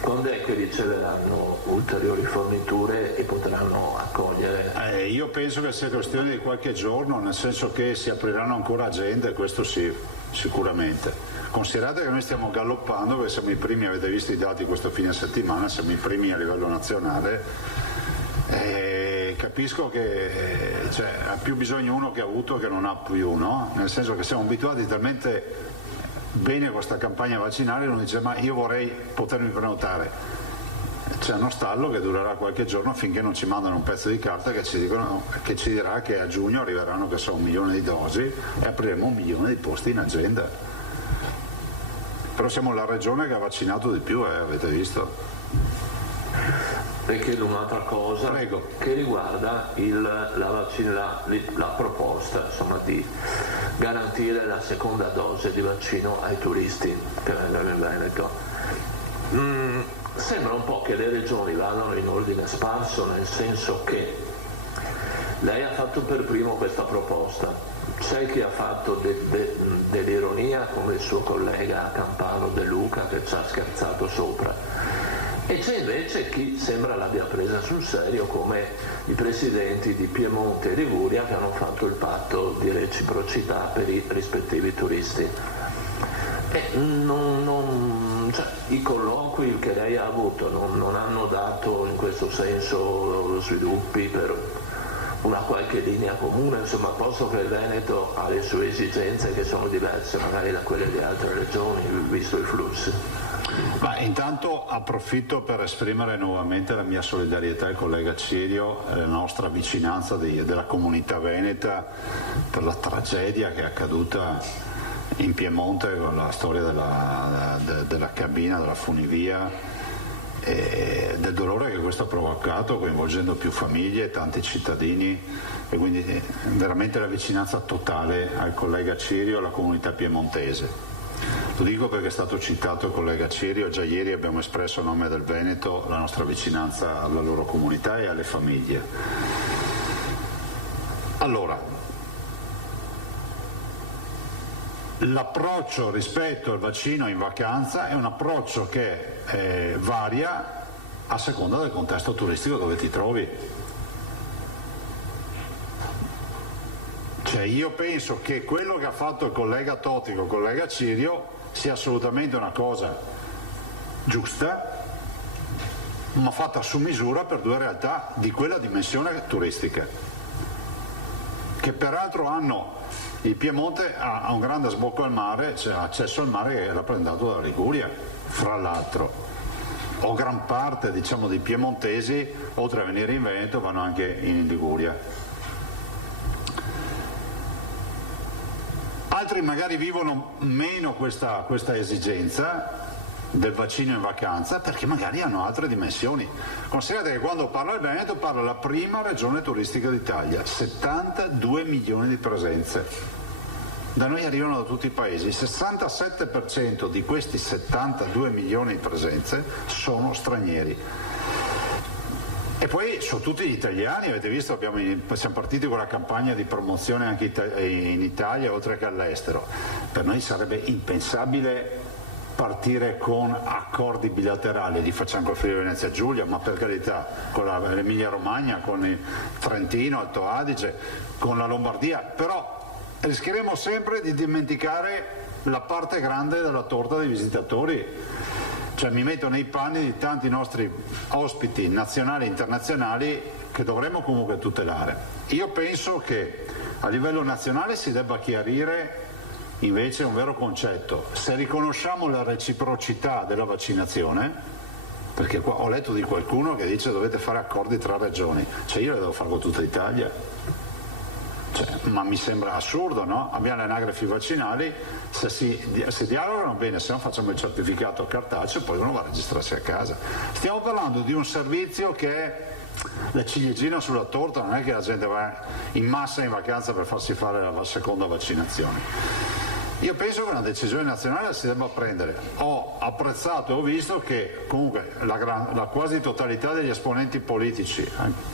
Quando è che riceveranno ulteriori forniture e potranno accogliere? Io penso che sia questione di qualche giorno, nel senso che si apriranno ancora agende, questo sì, sicuramente. Considerate che noi stiamo galoppando, perché siamo i primi, avete visto i dati questo fine settimana, siamo i primi a livello nazionale. Capisco che ha più bisogno uno che ha avuto che non ha più, no? Nel senso che siamo abituati talmente bene a questa campagna vaccinale, uno dice ma io vorrei potermi prenotare. C'è uno stallo che durerà qualche giorno finché non ci mandano un pezzo di carta che ci dirà che a giugno arriveranno che so 1 milione di dosi e apriremo 1 milione di posti in agenda. Però siamo la regione che ha vaccinato di più, avete visto? Le chiedo un'altra cosa. Prego. Che riguarda la proposta di garantire la seconda dose di vaccino ai turisti che vengono in Veneto. Sembra un po' che le regioni vadano in ordine sparso, nel senso che lei ha fatto per primo questa proposta, c'è chi ha fatto dell'ironia come il suo collega Camparo De Luca che ci ha scherzato sopra. E c'è invece chi sembra l'abbia presa sul serio come i presidenti di Piemonte e Liguria che hanno fatto il patto di reciprocità per i rispettivi turisti. I colloqui che lei ha avuto non hanno dato in questo senso sviluppi per una qualche linea comune, insomma, posto che il Veneto ha le sue esigenze che sono diverse magari da quelle di altre regioni, visto i flussi. Intanto approfitto per esprimere nuovamente la mia solidarietà al collega Cirio e la nostra vicinanza della comunità veneta per la tragedia che è accaduta in Piemonte con la storia della cabina, della funivia e del dolore che questo ha provocato, coinvolgendo più famiglie e tanti cittadini, e quindi veramente la vicinanza totale al collega Cirio e alla comunità piemontese. Lo dico perché è stato citato il collega Cirio, già ieri abbiamo espresso a nome del Veneto la nostra vicinanza alla loro comunità e alle famiglie. Allora, l'approccio rispetto al vaccino in vacanza è un approccio che varia a seconda del contesto turistico dove ti trovi. Io penso che quello che ha fatto il collega Totti con il collega Cirio sia assolutamente una cosa giusta, ma fatta su misura per due realtà di quella dimensione turistica, che peraltro hanno, il Piemonte ha un grande sbocco al mare, c'è accesso al mare che è rappresentato dalla Liguria, fra l'altro, o gran parte dei piemontesi, oltre a venire in Veneto, vanno anche in Liguria. Altri magari vivono meno questa esigenza del vaccino in vacanza perché magari hanno altre dimensioni. Considerate che quando parla il Veneto parla la prima regione turistica d'Italia, 72 milioni di presenze. Da noi arrivano da tutti i paesi, il 67% di questi 72 milioni di presenze sono stranieri. E poi sono tutti gli italiani, avete visto, siamo partiti con la campagna di promozione anche in Italia oltre che all'estero. Per noi sarebbe impensabile partire con accordi bilaterali, li facciamo con il Friuli Venezia Giulia, ma per carità, con l'Emilia Romagna, con il Trentino, Alto Adige, con la Lombardia, però rischieremo sempre di dimenticare la parte grande della torta dei visitatori. Mi metto nei panni di tanti nostri ospiti nazionali e internazionali che dovremmo comunque tutelare. Io penso che a livello nazionale si debba chiarire invece un vero concetto. Se riconosciamo la reciprocità della vaccinazione, perché qua ho letto di qualcuno che dice dovete fare accordi tra regioni, io le devo fare con tutta l'Italia. Ma mi sembra assurdo, no? Abbiamo le anagrafi vaccinali, se si dialogano bene, se no facciamo il certificato cartaceo e poi uno va a registrarsi a casa. Stiamo parlando di un servizio che è la ciliegina sulla torta, non è che la gente va in massa in vacanza per farsi fare la seconda vaccinazione. Io penso che una decisione nazionale si debba prendere. Ho apprezzato e ho visto che comunque la quasi totalità degli esponenti politici,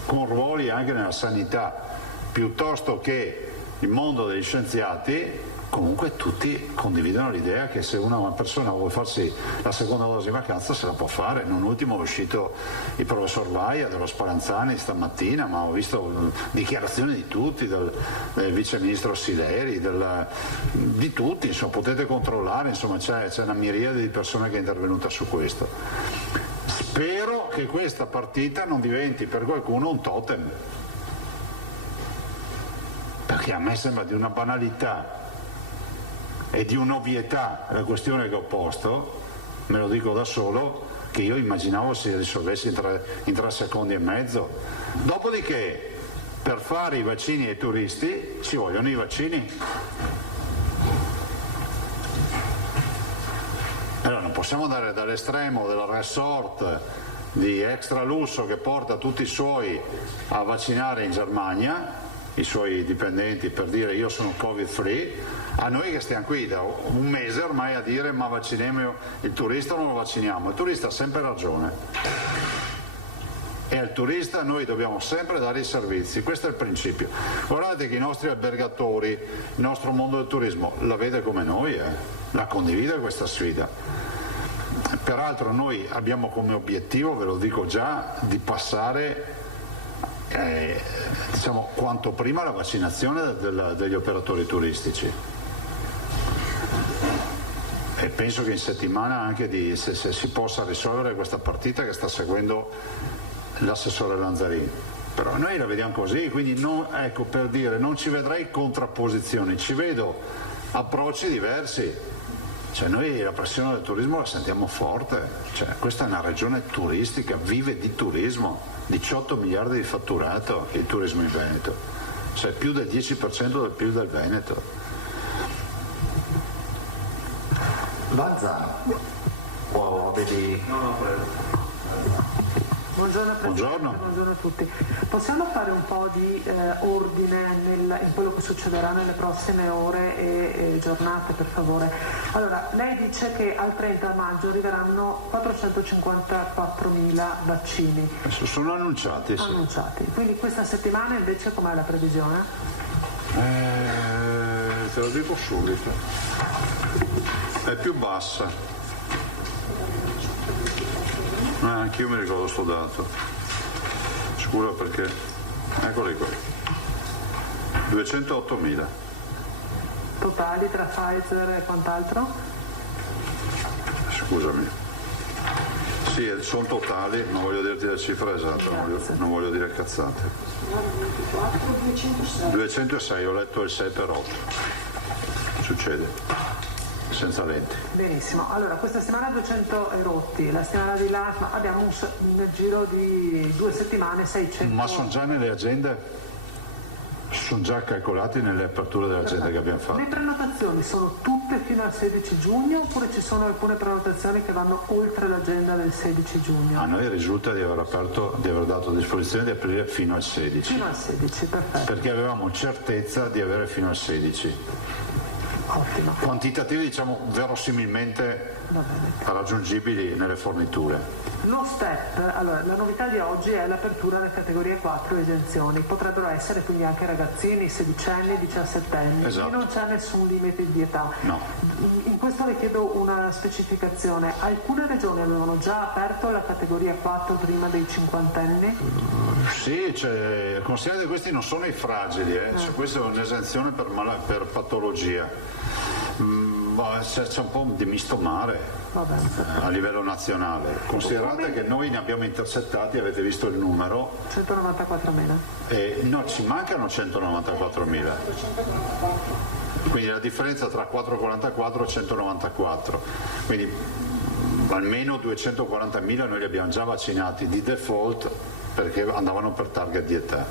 con ruoli anche nella sanità, piuttosto che il mondo degli scienziati, comunque tutti condividono l'idea che se una persona vuole farsi la seconda dose di vacanza se la può fare. Non ultimo è uscito il professor Vaia dello Spallanzani stamattina, ma ho visto dichiarazioni di tutti, del vice ministro Sileri, di tutti, insomma, potete controllare, insomma c'è una miriade di persone che è intervenuta su questo. Spero che questa partita non diventi per qualcuno un totem, perché a me sembra di una banalità e di un'ovvietà la questione che ho posto, me lo dico da solo, che io immaginavo si risolvesse in 3 secondi e mezzo. Dopodiché, per fare i vaccini ai turisti ci vogliono i vaccini. Allora non possiamo andare dall'estremo del resort di extra lusso che porta tutti i suoi a vaccinare in Germania, i suoi dipendenti, per dire io sono covid free, a noi che stiamo qui da un mese ormai a dire ma vacciniamo il turista o non lo vacciniamo. Il turista ha sempre ragione e al turista noi dobbiamo sempre dare i servizi, questo è il principio. Guardate che i nostri albergatori, il nostro mondo del turismo la vede come noi, la condivide questa sfida. Peraltro noi abbiamo come obiettivo, ve lo dico già, di passare diciamo quanto prima la vaccinazione degli operatori turistici, e penso che in settimana anche se si possa risolvere questa partita che sta seguendo l'assessore Lanzarini. Però noi la vediamo così, quindi ecco, per dire, non ci vedrei contrapposizioni, ci vedo approcci diversi. Cioè noi la pressione del turismo la sentiamo forte, cioè, questa è una regione turistica, vive di turismo, 18 miliardi di fatturato il turismo in Veneto, cioè più del 10% del PIL del Veneto. Banzano, vedi? Buongiorno Presidente, buongiorno a tutti. Possiamo fare un po' di ordine in quello che succederà nelle prossime ore e giornate, per favore? Allora, lei dice che al 30 maggio arriveranno 454.000 vaccini. Sono annunciati, sì. Annunciati. Quindi questa settimana invece com'è la previsione? Te lo dico subito. È più bassa. Anch'io mi ricordo sto dato. Scusa perché. Eccoli qua. 208.000. Totali tra Pfizer e quant'altro? Scusami. Sì, sono totali, non voglio dirti la cifra esatta, non voglio dire cazzate. 206, ho letto il 6 per 8. Succede. Senza lenti. Benissimo, allora questa settimana 200 erotti, la settimana di là abbiamo nel giro di 2 settimane 600. Ma sono già nelle agende? Sono già calcolati nelle aperture dell'agenda che abbiamo fatto? Le prenotazioni sono tutte fino al 16 giugno oppure ci sono alcune prenotazioni che vanno oltre l'agenda del 16 giugno? A noi risulta di aver dato a disposizione di aprire fino al 16. Fino al 16, perfetto. Perché avevamo certezza di avere fino al 16. Ottimo. Quantitativi diciamo verosimilmente raggiungibili nelle forniture. Lo step, allora la novità di oggi è l'apertura delle categorie 4 esenzioni, potrebbero essere quindi anche ragazzini, 16enni, 17enni, esatto. E non c'è nessun limite di età. No. In questo le chiedo una specificazione, alcune regioni avevano già aperto la categoria 4 prima dei 50enni? Sì, considerate che questi non sono i fragili, cioè, questa è un'esenzione per patologia. C'è un po' di misto mare a livello nazionale. Considerate che noi ne abbiamo intercettati, avete visto il numero? 194.000. No, ci mancano 194.000. Quindi la differenza tra 444 e 194. Quindi almeno 240.000 noi li abbiamo già vaccinati di default perché andavano per target di età.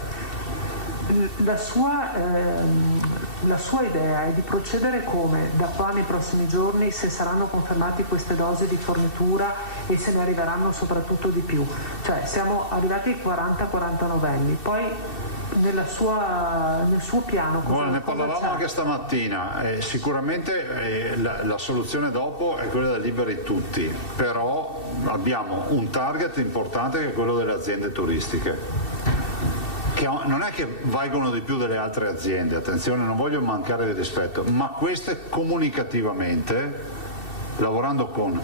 La sua idea è di procedere come da qua nei prossimi giorni, se saranno confermati queste dosi di fornitura e se ne arriveranno soprattutto di più? Cioè siamo arrivati ai 40-49enni, poi nel suo piano ne parlavamo anche stamattina, sicuramente la soluzione dopo è quella di liberi tutti, però abbiamo un target importante che è quello delle aziende turistiche, che non è che valgono di più delle altre aziende, attenzione, non voglio mancare di rispetto, ma queste comunicativamente, lavorando con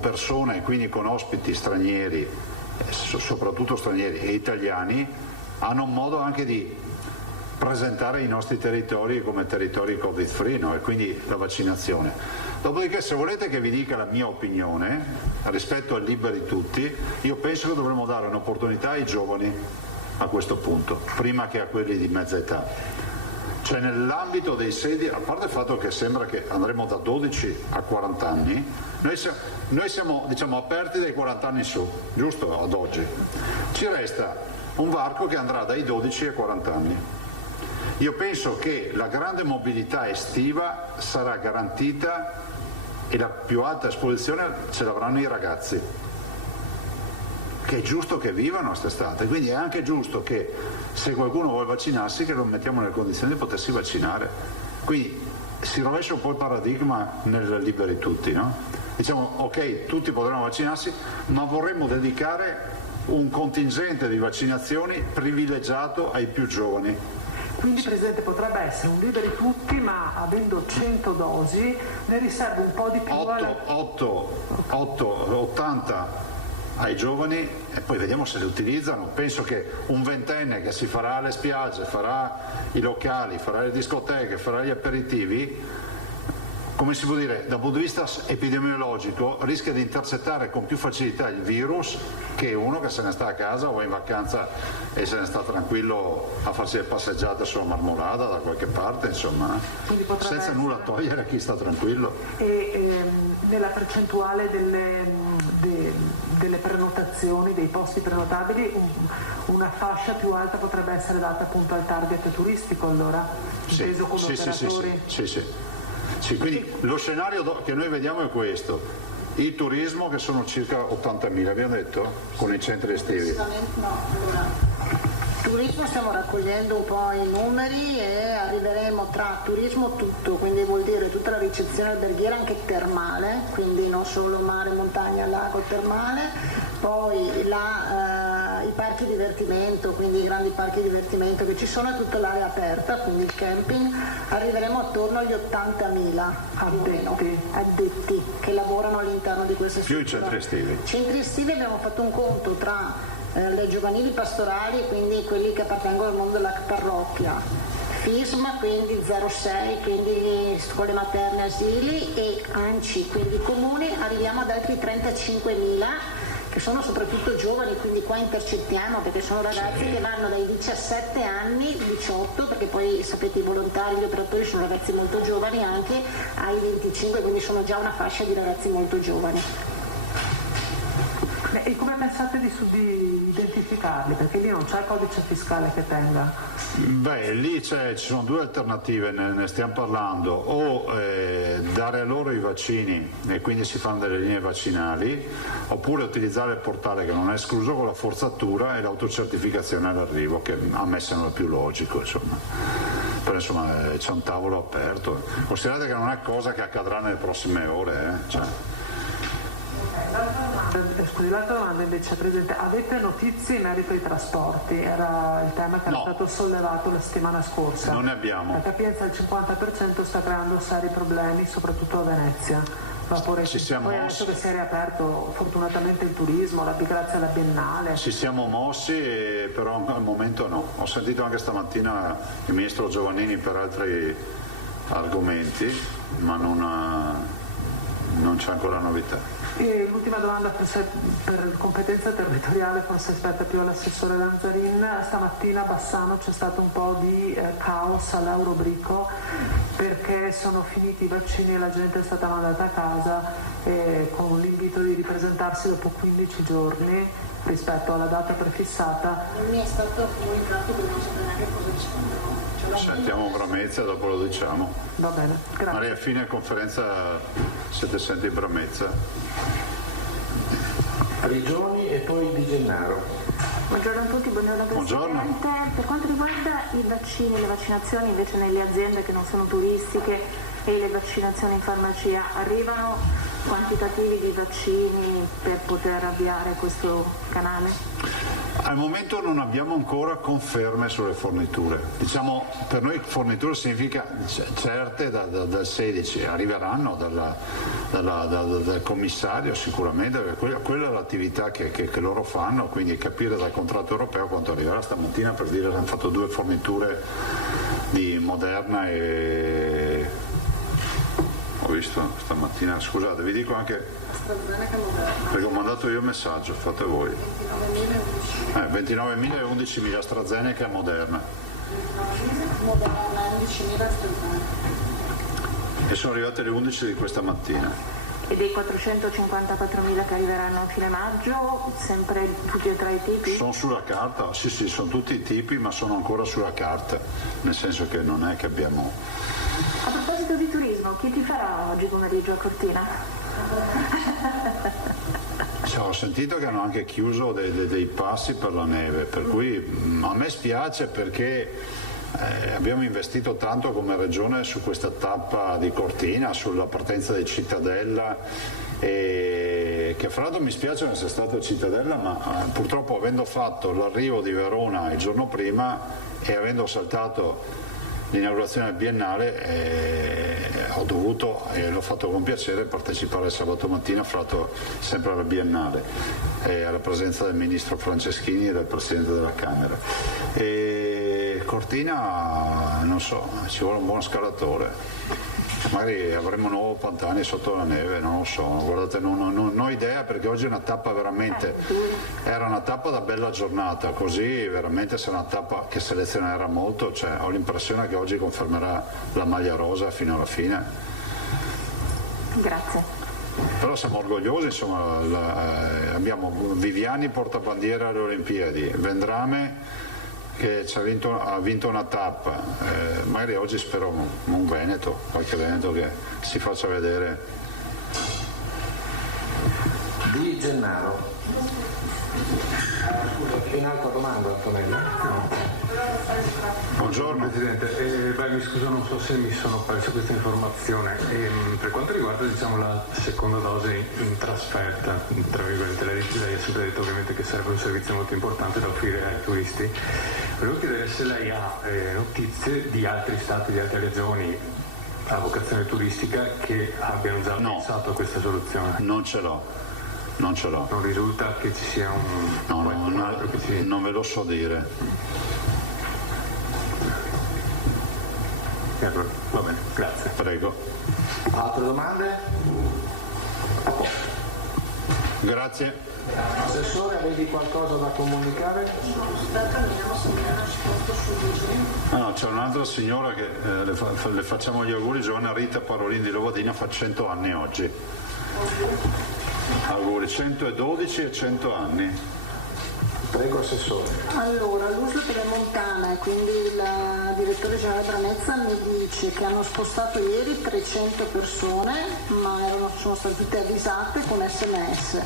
persone, quindi con ospiti stranieri, soprattutto stranieri e italiani, hanno un modo anche di presentare i nostri territori come territori covid free, no? E quindi la vaccinazione. Dopodiché, se volete che vi dica la mia opinione rispetto al liberi tutti, io penso che dovremmo dare un'opportunità ai giovani a questo punto, prima che a quelli di mezza età. Cioè nell'ambito dei sedi, a parte il fatto che sembra che andremo da 12 a 40 anni, noi siamo diciamo aperti dai 40 anni su, giusto ad oggi. Ci resta un varco che andrà dai 12 ai 40 anni. Io penso che la grande mobilità estiva sarà garantita e la più alta esposizione ce l'avranno i ragazzi, che è giusto che vivano quest'estate, quindi è anche giusto che se qualcuno vuole vaccinarsi che lo mettiamo nelle condizioni di potersi vaccinare. Quindi si rovescia un po' il paradigma nel liberi tutti, no? Diciamo ok, tutti potranno vaccinarsi, ma vorremmo dedicare un contingente di vaccinazioni privilegiato ai più giovani. Quindi Presidente potrebbe essere un liberi tutti, ma avendo 100 dosi ne riserva un po' di più 80 ai giovani e poi vediamo se li utilizzano. Penso che un ventenne che si farà le spiagge, farà i locali, farà le discoteche, farà gli aperitivi, come si può dire, dal punto di vista epidemiologico rischia di intercettare con più facilità il virus che uno che se ne sta a casa o in vacanza e se ne sta tranquillo a farsi le passeggiate sulla Marmolada da qualche parte, insomma, senza nulla togliere a chi sta tranquillo. E nella percentuale delle prenotazioni, dei posti prenotabili, una fascia più alta potrebbe essere data appunto al target turistico, allora, inteso come operatori? Sì, quindi lo scenario che noi vediamo è questo: il turismo, che sono circa 80.000, abbiamo detto, con i centri estivi. No, allora, turismo stiamo raccogliendo un po' i numeri e arriveremo tra turismo tutto, quindi vuol dire tutta la ricezione alberghiera anche termale, quindi non solo mare, montagna, lago, termale, poi i parchi divertimento, quindi i grandi parchi divertimento che ci sono, e tutta l'area aperta, quindi il camping, arriveremo attorno agli 80.000 addetti che lavorano all'interno di queste strutture. Più i centri estivi. Centri estivi abbiamo fatto un conto tra le giovanili pastorali, quindi quelli che appartengono al mondo della parrocchia, FISM, quindi 06, quindi scuole materne, asili, e ANCI, quindi comuni, arriviamo ad altri 35.000 che sono soprattutto giovani, quindi qua intercettiamo perché sono ragazzi che vanno dai 17 anni, 18, perché poi sapete i volontari, gli operatori sono ragazzi molto giovani, anche ai 25, quindi sono già una fascia di ragazzi molto giovani. E come pensate di identificarli? Perché lì non c'è il codice fiscale che tenga. Beh, lì ci sono due alternative, ne stiamo parlando: o dare a loro i vaccini e quindi si fanno delle linee vaccinali, oppure utilizzare il portale, che non è escluso, con la forzatura e l'autocertificazione all'arrivo, che a me sembra più logico, insomma. Però insomma c'è un tavolo aperto. Considerate che non è cosa che accadrà nelle prossime ore, Scusi, l'altra domanda invece, Presidente, avete notizie in merito ai trasporti? Era il tema che era stato sollevato la settimana scorsa. Non ne abbiamo. La capienza del 50% sta creando seri problemi, soprattutto a Venezia. Poi adesso che si è riaperto fortunatamente il turismo, grazie alla Biennale. Ci siamo mossi, però al momento no. Ho sentito anche stamattina il Ministro Giovannini per altri argomenti, ma non c'è ancora novità. E l'ultima domanda, forse per competenza territoriale, forse aspetta più all'assessore Lanzarin. Stamattina a Bassano c'è stato un po' di caos all'Eurobrico perché sono finiti i vaccini e la gente è stata mandata a casa con l'invito di ripresentarsi dopo 15 giorni rispetto alla data prefissata. Non mi è stato comunicato, perché non sapevo neanche cosa risponderò. Sentiamo Bramezza e dopo lo diciamo. Va bene, grazie. Maria, a fine conferenza se te senti Bramezza. Prigioni e poi Di Gennaro. Buongiorno a tutti, buongiorno Presidente. Per quanto riguarda i vaccini e le vaccinazioni invece nelle aziende che non sono turistiche e le vaccinazioni in farmacia, arrivano quantitativi di vaccini per poter avviare questo canale? Al momento non abbiamo ancora conferme sulle forniture. Diciamo, per noi forniture significa certe dal 16, arriveranno dal commissario sicuramente, perché quella è l'attività che loro fanno, quindi capire dal contratto europeo quanto arriverà. Stamattina, per dire, hanno fatto 2 forniture di Moderna e ho visto stamattina, scusate, vi dico anche perché ho mandato io il messaggio, fate voi. 29.000 e 11.000 AstraZeneca e Moderna. Moderna, 11.000 AstraZeneca. E sono arrivate le 11 di questa mattina. E dei 454.000 che arriveranno a fine maggio, sempre tutti e 3 i tipi? Sono sulla carta, sì, sono tutti i tipi, ma sono ancora sulla carta, nel senso che non è che abbiamo... A proposito di turismo, chi ti farà oggi pomeriggio a Cortina? Ho sentito che hanno anche chiuso dei passi per la neve, per cui a me spiace perché abbiamo investito tanto come regione su questa tappa di Cortina, sulla partenza di Cittadella, e che fra l'altro mi spiace non sia stato a Cittadella, ma purtroppo avendo fatto l'arrivo di Verona il giorno prima e avendo saltato l'inaugurazione del Biennale, ho dovuto, e l'ho fatto con piacere, partecipare sabato mattina, fra l'altro sempre alla Biennale, alla presenza del ministro Franceschini e del Presidente della Camera. E Cortina, non so, ci vuole un buon scalatore. Magari avremo un nuovo Pantani sotto la neve, non lo so, guardate, non ho idea, perché oggi è una tappa veramente, era una tappa da bella giornata, così veramente sarà una tappa che selezionerà molto, cioè ho l'impressione che oggi confermerà la maglia rosa fino alla fine. Grazie. Però siamo orgogliosi, insomma, abbiamo Viviani portabandiera alle Olimpiadi, Vendrame che ha vinto una tappa, magari oggi spero un Veneto, qualche Veneto che si faccia vedere. Di Gennaro. Scusa, un'altra domanda, Antonello? Buongiorno Presidente, mi scuso, non so se mi sono perso questa informazione. Per quanto riguarda, diciamo, la seconda dose in trasferta, tra virgolette, lei ha sempre detto ovviamente che sarebbe un servizio molto importante da offrire ai turisti. Volevo chiedere se lei ha notizie di altri stati, di altre regioni a vocazione turistica che abbiano già pensato a questa soluzione. Non ce l'ho. Non risulta che ci sia un... non ve lo so dire. Va bene, grazie. Prego. Altre domande? Grazie. Assessore, avevi qualcosa da comunicare? No, c'è un'altra signora che le facciamo gli auguri, Giovanna Rita Parolin di Lovadina, fa 100 anni oggi. Auguri, 112 e 100 anni. Prego, Assessore. Allora, l'USL Pedemontana e quindi la direttore generale Branezza mi dice che hanno spostato ieri 300 persone, ma sono state tutte avvisate con SMS.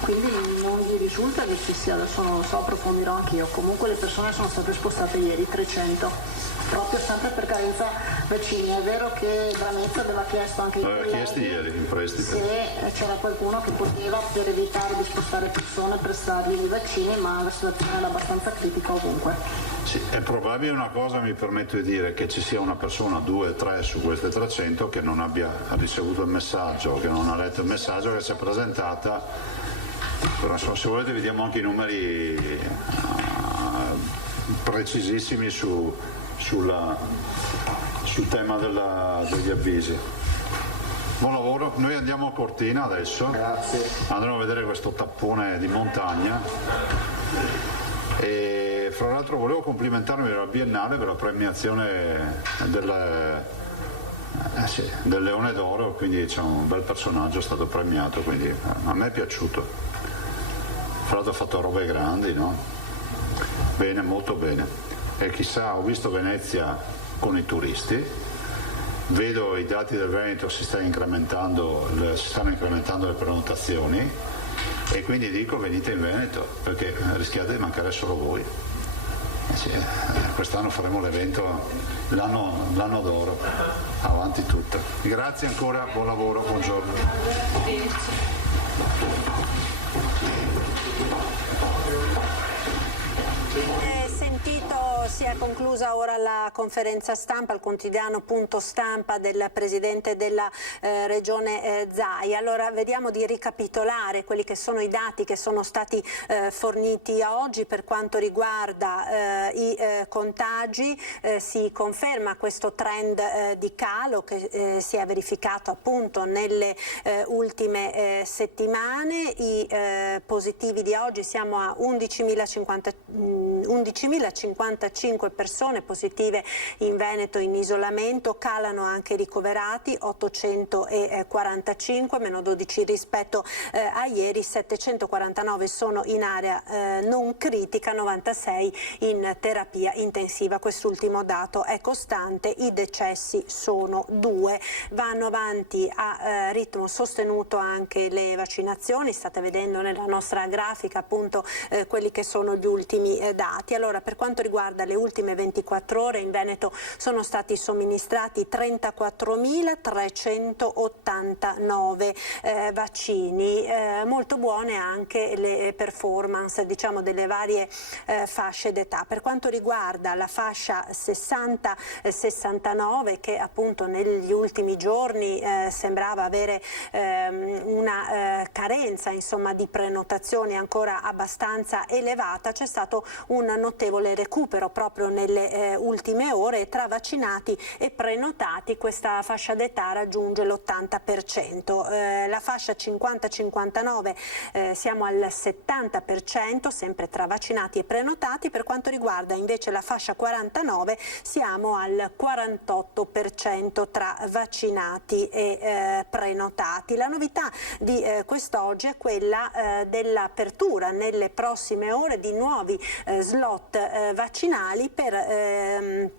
Quindi non gli risulta che ci sia, adesso non lo so, approfondirò anch'io. Comunque le persone sono state spostate ieri, 300, proprio sempre per carenza vaccini. È vero che Branezza aveva chiesto anche ieri in prestito se c'era qualcuno che poteva, per evitare di spostare persone, prestargli i vaccini, ma la situazione era abbastanza critica ovunque. Sì, è probabile una cosa, mi permetto di dire, che ci sia una persona, 2 o 3 su queste 300 che non abbia ricevuto il messaggio, che non ha letto il messaggio, che si è presentata. Però insomma, se volete vediamo anche i numeri precisissimi sul tema degli avvisi. Buon lavoro, noi andiamo a Cortina adesso. Grazie. Andremo a vedere questo tappone di montagna e fra l'altro volevo complimentarmi della Biennale per la premiazione del Leone d'Oro, quindi c'è un bel personaggio, è stato premiato, quindi a me è piaciuto. Fra l'altro ha fatto robe grandi, no? Bene, molto bene. E chissà, ho visto Venezia con i turisti, vedo i dati del Veneto si stanno incrementando le prenotazioni e quindi dico venite in Veneto perché rischiate di mancare solo voi. quest'anno faremo l'evento, l'anno d'oro, avanti tutta. Grazie ancora, buon lavoro, buongiorno. Si è conclusa ora la conferenza stampa al quotidiano Punto Stampa del Presidente della Regione Zaia. Allora vediamo di ricapitolare quelli che sono i dati che sono stati forniti oggi per quanto riguarda i contagi. Si conferma questo trend di calo che si è verificato appunto nelle ultime settimane. I positivi di oggi siamo a 11.055 persone positive in Veneto in isolamento, calano anche i ricoverati, 845, meno 12 rispetto a ieri, 749 sono in area non critica, 96 in terapia intensiva. Quest'ultimo dato è costante, i decessi sono 2. Vanno avanti a ritmo sostenuto anche le vaccinazioni, state vedendo nella nostra grafica appunto quelli che sono gli ultimi dati. Allora, per quanto riguarda le ultime 24 ore in Veneto sono stati somministrati 34.389 vaccini, molto buone anche le performance diciamo delle varie fasce d'età. Per quanto riguarda la fascia 60-69 che appunto negli ultimi giorni sembrava avere una carenza insomma di prenotazioni ancora abbastanza elevata, c'è stato un notevole recupero proprio nelle ultime ore. Tra vaccinati e prenotati questa fascia d'età raggiunge l'80%, la fascia 50-59 siamo al 70%, sempre tra vaccinati e prenotati. Per quanto riguarda invece la fascia 49 siamo al 48% tra vaccinati e prenotati. La novità di quest'oggi è quella dell'apertura nelle prossime ore di nuovi slot vaccinali per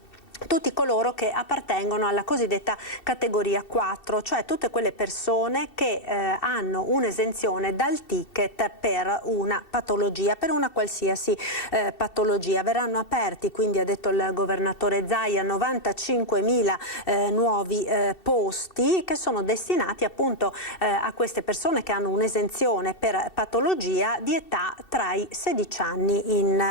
tutti coloro che appartengono alla cosiddetta categoria 4, cioè tutte quelle persone che hanno un'esenzione dal ticket per una patologia, per una qualsiasi patologia. Verranno aperti, quindi ha detto il governatore Zaia, 95.000 nuovi posti che sono destinati appunto a queste persone che hanno un'esenzione per patologia di età tra i 16 anni in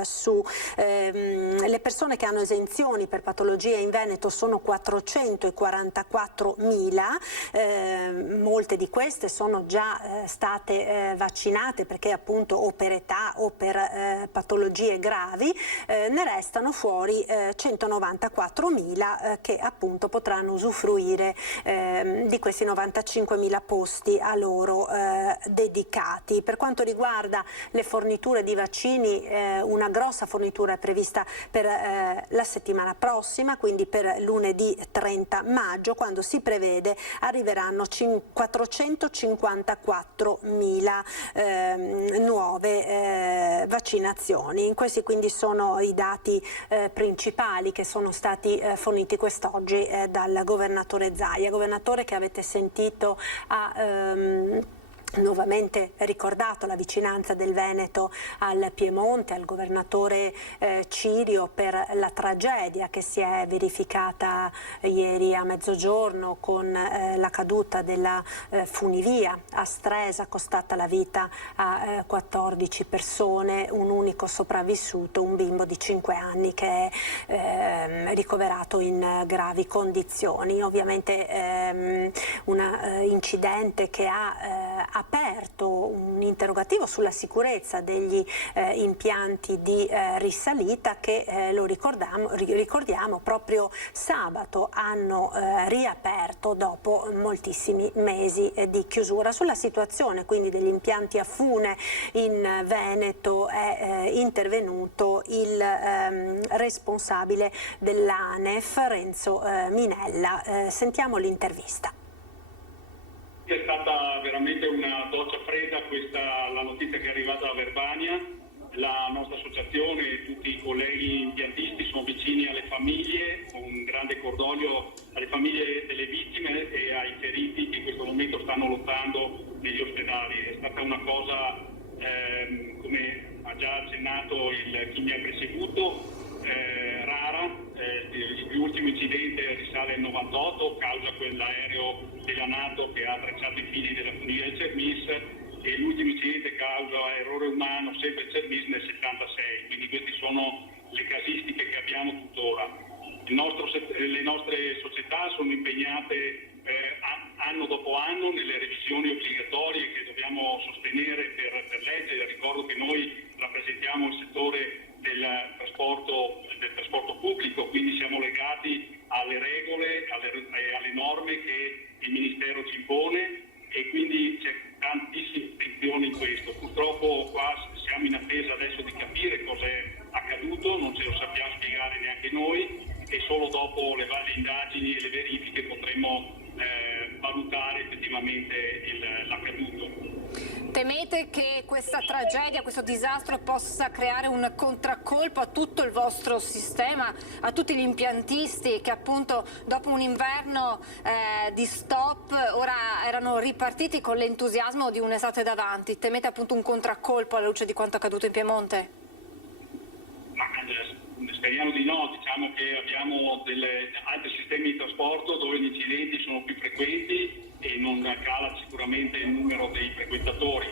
su. Le persone che hanno esenzioni per patologie in Veneto sono 444.000, molte di queste sono già state vaccinate perché appunto o per età o per patologie gravi, ne restano fuori 194.000 che appunto potranno usufruire di questi 95.000 posti a loro dedicati. Per quanto riguarda le forniture di vaccini, una grossa fornitura è prevista per la settimana prossima, quindi per lunedì 30 maggio, quando si prevede arriveranno 454.000 nuove vaccinazioni. Questi quindi sono i dati principali che sono stati forniti quest'oggi dal governatore Zaia, governatore che avete sentito nuovamente ricordato la vicinanza del Veneto al Piemonte, al governatore Cirio per la tragedia che si è verificata ieri a mezzogiorno con la caduta della funivia a Stresa, costata la vita a 14 persone, un unico sopravvissuto, un bimbo di 5 anni che è ricoverato in gravi condizioni. Ovviamente un incidente che ha aperto un interrogativo sulla sicurezza degli impianti di risalita che, lo ricordiamo, proprio sabato hanno riaperto dopo moltissimi mesi di chiusura. Sulla situazione quindi degli impianti a fune in Veneto è intervenuto il responsabile dell'ANEF, Renzo Minella. Sentiamo l'intervista. È stata veramente una doccia fredda la notizia che è arrivata da Verbania. La nostra associazione e tutti i colleghi impiantisti sono vicini alle famiglie, con grande cordoglio alle famiglie delle vittime e ai feriti che in questo momento stanno lottando negli ospedali. È stata una cosa, come ha già accennato chi mi ha preceduto. Rara, l'ultimo incidente risale al 98, causa quell'aereo della NATO che ha tracciato i fili della funivia del Cermis, e l'ultimo incidente causa errore umano sempre il Cermis nel 76, quindi queste sono le casistiche che abbiamo tuttora. Le nostre società sono impegnate anno dopo anno nelle revisioni obbligatorie che dobbiamo sostenere per legge. Ricordo che noi rappresentiamo il settore del trasporto pubblico, quindi siamo legati alle regole e alle norme che il Ministero ci impone, e quindi c'è tantissima attenzione in questo. Purtroppo qua siamo in attesa adesso di capire cosa è accaduto, non ce lo sappiamo spiegare neanche noi, e solo dopo le varie indagini e le verifiche potremo valutare effettivamente l'accaduto. Temete che questa tragedia, questo disastro possa creare un contraccolpo a tutto il vostro sistema, a tutti gli impiantisti che appunto dopo un inverno di stop ora erano ripartiti con l'entusiasmo di un'estate davanti? Temete appunto un contraccolpo alla luce di quanto accaduto in Piemonte? Speriamo di no, diciamo che abbiamo altri sistemi di trasporto dove gli incidenti sono più frequenti e non cala sicuramente il numero dei frequentatori.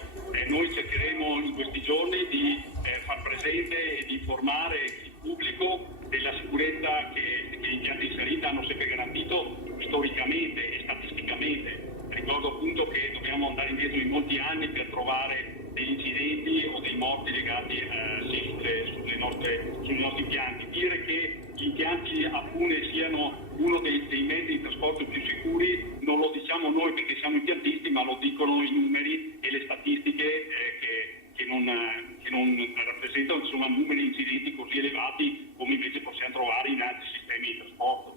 Noi cercheremo in questi giorni di far presente e di informare il pubblico della sicurezza che gli impianti in salita hanno sempre garantito storicamente e statisticamente. Ricordo appunto che dobbiamo andare indietro di molti anni per trovare degli incidenti o dei morti legati sui nostri impianti. Dire che gli impianti a fune siano uno dei mezzi di trasporto più sicuri non lo diciamo noi perché siamo impiantisti, ma lo dicono i numeri e le statistiche che non rappresentano insomma numeri di incidenti così elevati come invece possiamo trovare in altri sistemi di trasporto.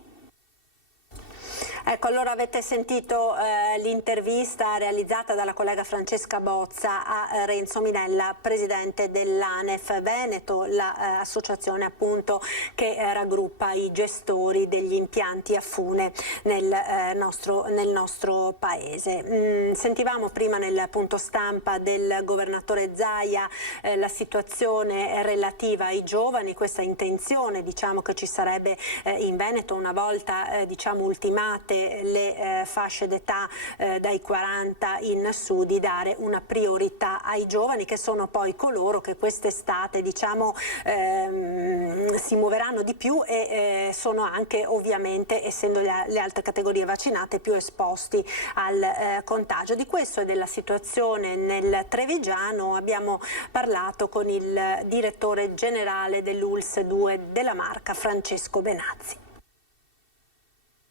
Ecco, allora avete sentito l'intervista realizzata dalla collega Francesca Bozza a Renzo Minella, presidente dell'ANEF Veneto, l'associazione appunto che raggruppa i gestori degli impianti a fune nel nostro paese. Sentivamo prima nel punto stampa del governatore Zaia la situazione relativa ai giovani, questa intenzione diciamo che ci sarebbe in Veneto una volta diciamo ultimate le fasce d'età dai 40 in su, di dare una priorità ai giovani che sono poi coloro che quest'estate diciamo si muoveranno di più e sono anche ovviamente, essendo le altre categorie vaccinate, più esposti al contagio. Di questo e della situazione nel Trevigiano abbiamo parlato con il direttore generale dell'ULSS 2 della Marca, Francesco Benazzi.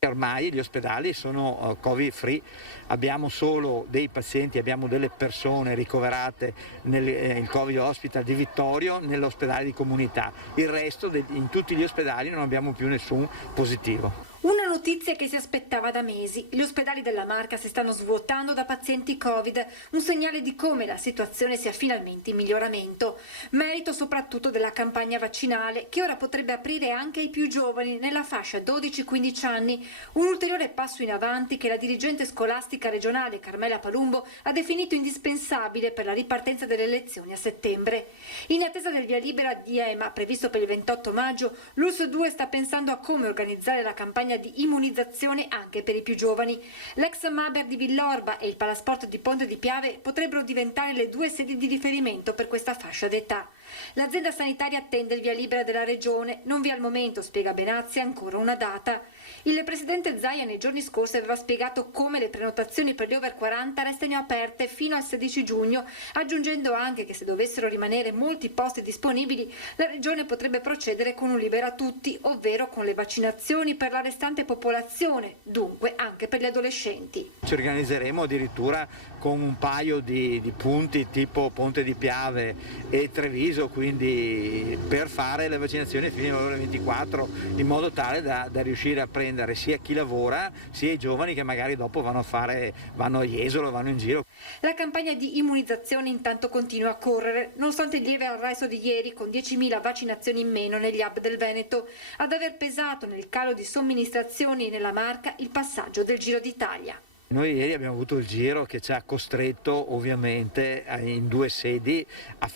Ormai gli ospedali sono Covid free, abbiamo solo dei pazienti, abbiamo delle persone ricoverate nel Covid Hospital di Vittorio, nell'ospedale di comunità. Il resto in tutti gli ospedali non abbiamo più nessun positivo. Una notizia che si aspettava da mesi. Gli ospedali della Marca si stanno svuotando da pazienti Covid, un segnale di come la situazione sia finalmente in miglioramento. Merito soprattutto della campagna vaccinale, che ora potrebbe aprire anche ai più giovani nella fascia 12-15 anni, un ulteriore passo in avanti che la dirigente scolastica regionale Carmela Palumbo ha definito indispensabile per la ripartenza delle lezioni a settembre. In attesa del via libera di EMA, previsto per il 28 maggio, l'ULSS 2 sta pensando a come organizzare la campagna di immunizzazione anche per i più giovani. L'ex Maber di Villorba e il Palasport di Ponte di Piave potrebbero diventare le due sedi di riferimento per questa fascia d'età. L'azienda sanitaria attende il via libera della regione, non vi è al momento, spiega Benazzi, ancora una data. Il presidente Zaia nei giorni scorsi aveva spiegato come le prenotazioni per gli over 40 restano aperte fino al 16 giugno, aggiungendo anche che se dovessero rimanere molti posti disponibili, la regione potrebbe procedere con un libera tutti, ovvero con le vaccinazioni per la restante popolazione, dunque anche per gli adolescenti. Ci organizzeremo addirittura con un paio di punti tipo Ponte di Piave e Treviso, quindi per fare le vaccinazioni fino alle ore 24, in modo tale da riuscire a prendere sia chi lavora sia i giovani che magari dopo vanno a Jesolo, vanno in giro. La campagna di immunizzazione intanto continua a correre, nonostante il lieve arresto di ieri con 10.000 vaccinazioni in meno negli hub del Veneto, ad aver pesato nel calo di somministrazioni nella Marca il passaggio del Giro d'Italia. Noi ieri abbiamo avuto il giro che ci ha costretto ovviamente in 2 sedi a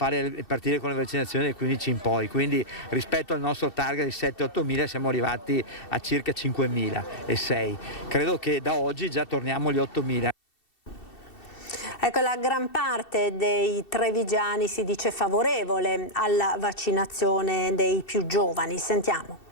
partire con le vaccinazioni dai 15 in poi, quindi rispetto al nostro target di 7-8 mila siamo arrivati a circa 5.006. Credo che da oggi già torniamo agli 8 mila. Ecco, la gran parte dei trevigiani si dice favorevole alla vaccinazione dei più giovani. Sentiamo.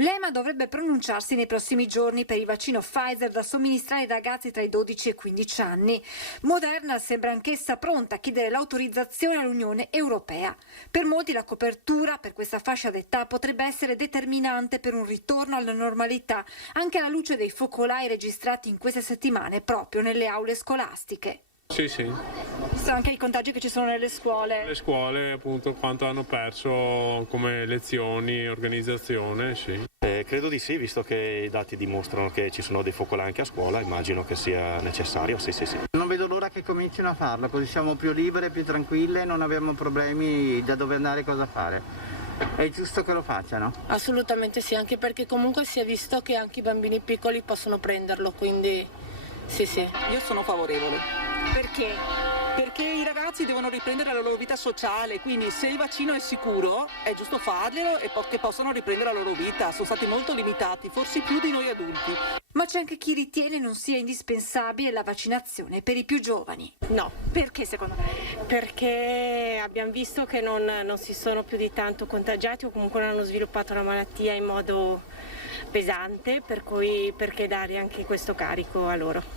L'EMA dovrebbe pronunciarsi nei prossimi giorni per il vaccino Pfizer da somministrare ai ragazzi tra i 12 e i 15 anni. Moderna sembra anch'essa pronta a chiedere l'autorizzazione all'Unione Europea. Per molti la copertura per questa fascia d'età potrebbe essere determinante per un ritorno alla normalità, anche alla luce dei focolai registrati in queste settimane proprio nelle aule scolastiche. Sì, sì. Visto anche i contagi che ci sono nelle scuole. Le scuole, appunto, quanto hanno perso come lezioni, organizzazione, sì. Credo di sì, visto che i dati dimostrano che ci sono dei focolai anche a scuola, immagino che sia necessario, sì. Non vedo l'ora che comincino a farlo, così siamo più libere, più tranquille, non abbiamo problemi da dove andare e cosa fare. È giusto che lo facciano? Assolutamente sì, anche perché comunque si è visto che anche i bambini piccoli possono prenderlo, quindi sì. Io sono favorevole. Perché? Perché i ragazzi devono riprendere la loro vita sociale, quindi se il vaccino è sicuro è giusto farglielo e che possano riprendere la loro vita. Sono stati molto limitati, forse più di noi adulti. Ma c'è anche chi ritiene non sia indispensabile la vaccinazione per i più giovani. No. Perché secondo lei? Perché abbiamo visto che non si sono più di tanto contagiati o comunque non hanno sviluppato la malattia in modo pesante, per cui perché dare anche questo carico a loro?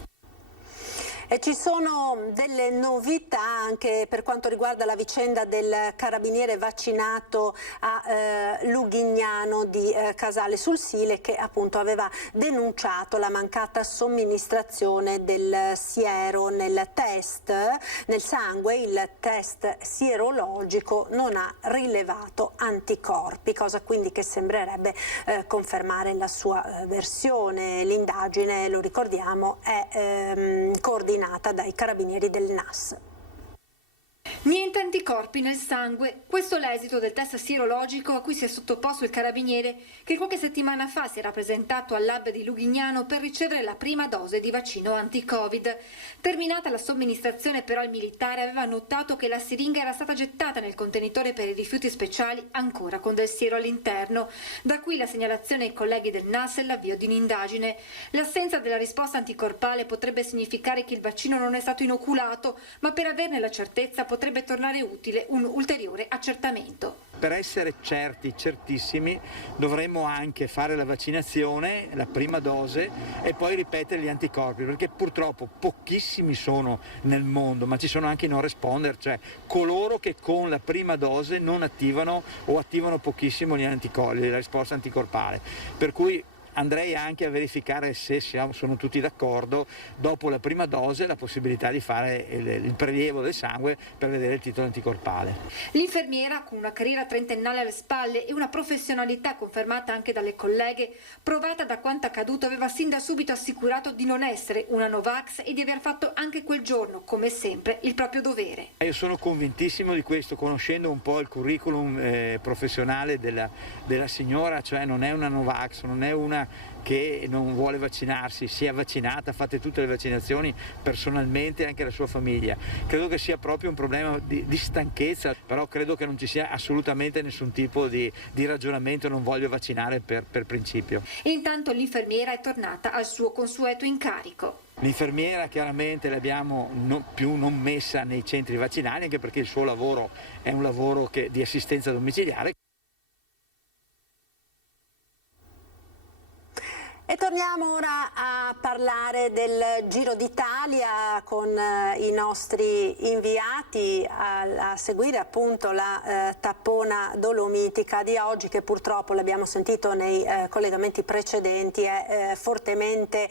E ci sono delle novità anche per quanto riguarda la vicenda del carabiniere vaccinato a Lughignano di Casale sul Sile, che appunto aveva denunciato la mancata somministrazione del siero nel test, nel sangue. Il test sierologico non ha rilevato anticorpi, cosa quindi che sembrerebbe confermare la sua versione. L'indagine, lo ricordiamo, è coordinata dai carabinieri del NAS. Niente anticorpi nel sangue, questo è l'esito del test sierologico a cui si è sottoposto il carabiniere che qualche settimana fa si era presentato al lab di Lughignano per ricevere la prima dose di vaccino anti-Covid. Terminata la somministrazione però il militare aveva notato che la siringa era stata gettata nel contenitore per i rifiuti speciali ancora con del siero all'interno, da qui la segnalazione ai colleghi del NAS e l'avvio di un'indagine. L'assenza della risposta anticorpale potrebbe significare che il vaccino non è stato inoculato, ma per averne la certezza potrebbe tornare utile un ulteriore accertamento. Per essere certissimi, dovremmo anche fare la vaccinazione, la prima dose, e poi ripetere gli anticorpi, perché purtroppo pochissimi sono nel mondo, ma ci sono anche i non responder, cioè coloro che con la prima dose non attivano o attivano pochissimo gli anticorpi, la risposta anticorpale. Per cui andrei anche a verificare se sono tutti d'accordo, dopo la prima dose, la possibilità di fare il prelievo del sangue per vedere il titolo anticorpale. L'infermiera, con una carriera trentennale alle spalle e una professionalità confermata anche dalle colleghe, provata da quanto accaduto, aveva sin da subito assicurato di non essere una Novax e di aver fatto anche quel giorno, come sempre, il proprio dovere. Io sono convintissimo di questo, conoscendo un po' il curriculum professionale della signora, cioè non è una Novax, non è una che non vuole vaccinarsi, si è vaccinata, ha fatto tutte le vaccinazioni personalmente, anche la sua famiglia. Credo che sia proprio un problema di stanchezza, però credo che non ci sia assolutamente nessun tipo di ragionamento, non voglio vaccinare per principio. Intanto l'infermiera è tornata al suo consueto incarico. L'infermiera chiaramente l'abbiamo non messa nei centri vaccinali, anche perché il suo lavoro è un lavoro di assistenza domiciliare. E torniamo ora a parlare del Giro d'Italia con i nostri inviati a seguire appunto la tappona dolomitica di oggi, che purtroppo, l'abbiamo sentito nei collegamenti precedenti, è fortemente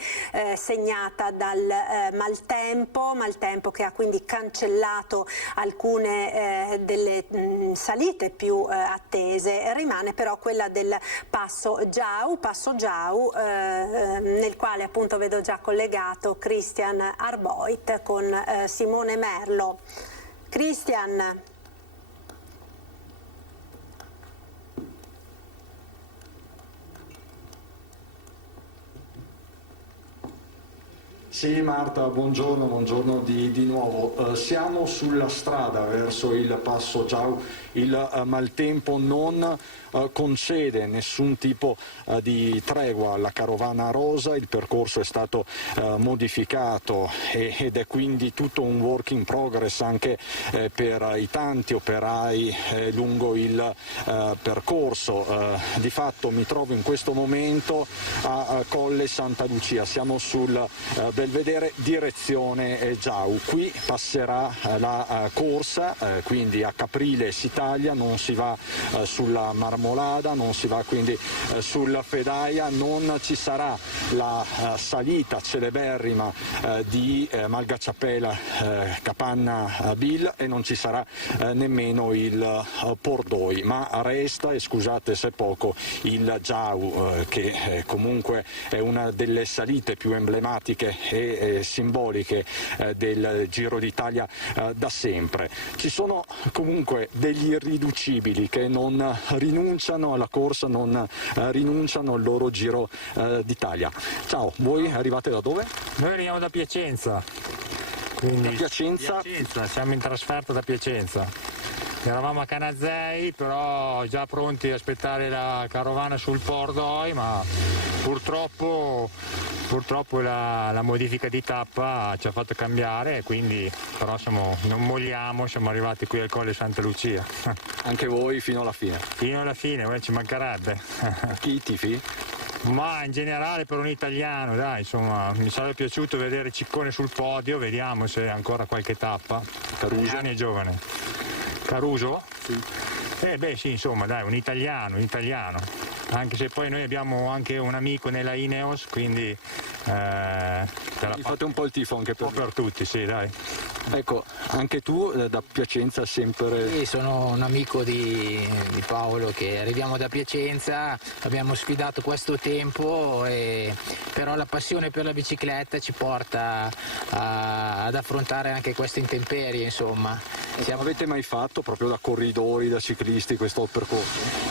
segnata dal maltempo che ha quindi cancellato alcune delle salite più attese. Rimane però quella del Passo Giau, nel quale appunto vedo già collegato Christian Arboit con Simone Merlo. Christian. Sì Marta, buongiorno di nuovo. Siamo sulla strada verso il Passo Giau, il maltempo non concede nessun tipo di tregua alla carovana rosa, il percorso è stato modificato ed è quindi tutto un work in progress anche per i tanti operai lungo il percorso. Di fatto mi trovo in questo momento a Colle Santa Lucia, siamo sul Belvedere direzione Giau. Qui passerà la corsa, quindi a Caprile si taglia, non si va sulla Marmolada, non si va quindi sulla Fedaia, non ci sarà la salita celeberrima di Malgacciapela Capanna Bill e non ci sarà nemmeno il Pordoi, ma resta, e scusate se poco, il Giau che comunque è una delle salite più emblematiche e simboliche del Giro d'Italia da sempre. Ci sono comunque degli irriducibili che non rinunciano alla corsa, non rinunciano al loro Giro d'Italia. Ciao, voi arrivate da dove? Noi arriviamo da Piacenza. Quindi da Piacenza? Siamo in trasferta da Piacenza. Eravamo a Canazzei, però già pronti a aspettare la carovana sul Pordoi, ma purtroppo la modifica di tappa ci ha fatto cambiare, quindi però non molliamo, siamo arrivati qui al Colle Santa Lucia. Anche voi fino alla fine? Fino alla fine, ci mancherebbe. Chi tifi? Ma in generale per un italiano, dai, insomma, mi sarebbe piaciuto vedere Ciccone sul podio, vediamo se ancora qualche tappa. Caruso è giovane. Caruso? Sì. Sì, insomma, dai, un italiano. Anche se poi noi abbiamo anche un amico nella Ineos, quindi fate un po' il tifo anche per tutti, sì, dai. Ecco, anche tu da Piacenza sempre... Sì, sono un amico di Paolo, che arriviamo da Piacenza, abbiamo sfidato questo tempo, però la passione per la bicicletta ci porta ad affrontare anche queste intemperie, insomma. Avete mai fatto proprio da corridori, da ciclisti questo percorso?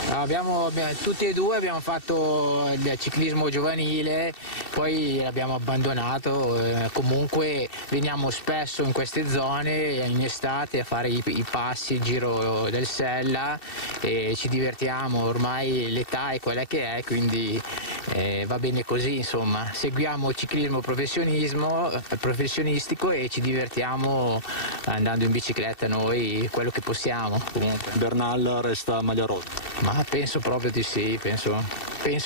Tutti e due abbiamo fatto il ciclismo giovanile, poi l'abbiamo abbandonato, comunque veniamo spesso in queste zone in estate a fare i passi, il giro del Sella e ci divertiamo, ormai l'età è quella che è, quindi va bene così, insomma. Seguiamo il ciclismo professionistico e ci divertiamo andando in bicicletta noi quello che possiamo. Comunque. Bernal resta maglia rosa? Ma penso proprio di sì, penso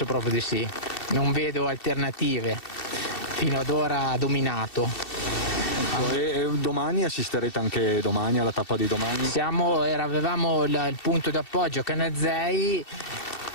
proprio di sì. Non vedo alternative. Fino ad ora ha dominato. E domani assisterete anche alla tappa di domani? Avevamo il punto d'appoggio a Canazzei.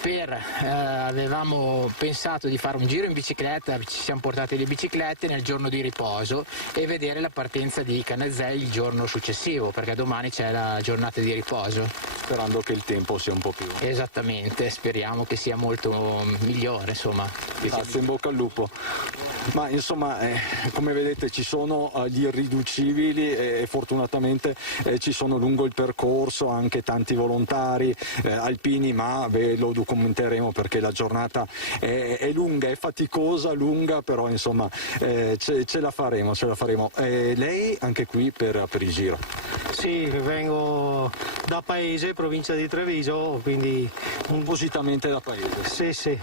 Avevamo pensato di fare un giro in bicicletta, ci siamo portati le biciclette nel giorno di riposo e vedere la partenza di Canazzei il giorno successivo, perché domani c'è la giornata di riposo. Sperando che il tempo sia un po' più... Esattamente, speriamo che sia molto migliore, insomma. Grazie, in bocca al lupo. Ma insomma, come vedete ci sono gli irriducibili e fortunatamente ci sono lungo il percorso anche tanti volontari alpini, ma ve lo documenteremo perché la giornata è lunga, è faticosa, però insomma ce la faremo. Lei anche qui per il Giro? Sì, vengo da Paese, provincia di Treviso, quindi... Appositamente da Paese? Sì.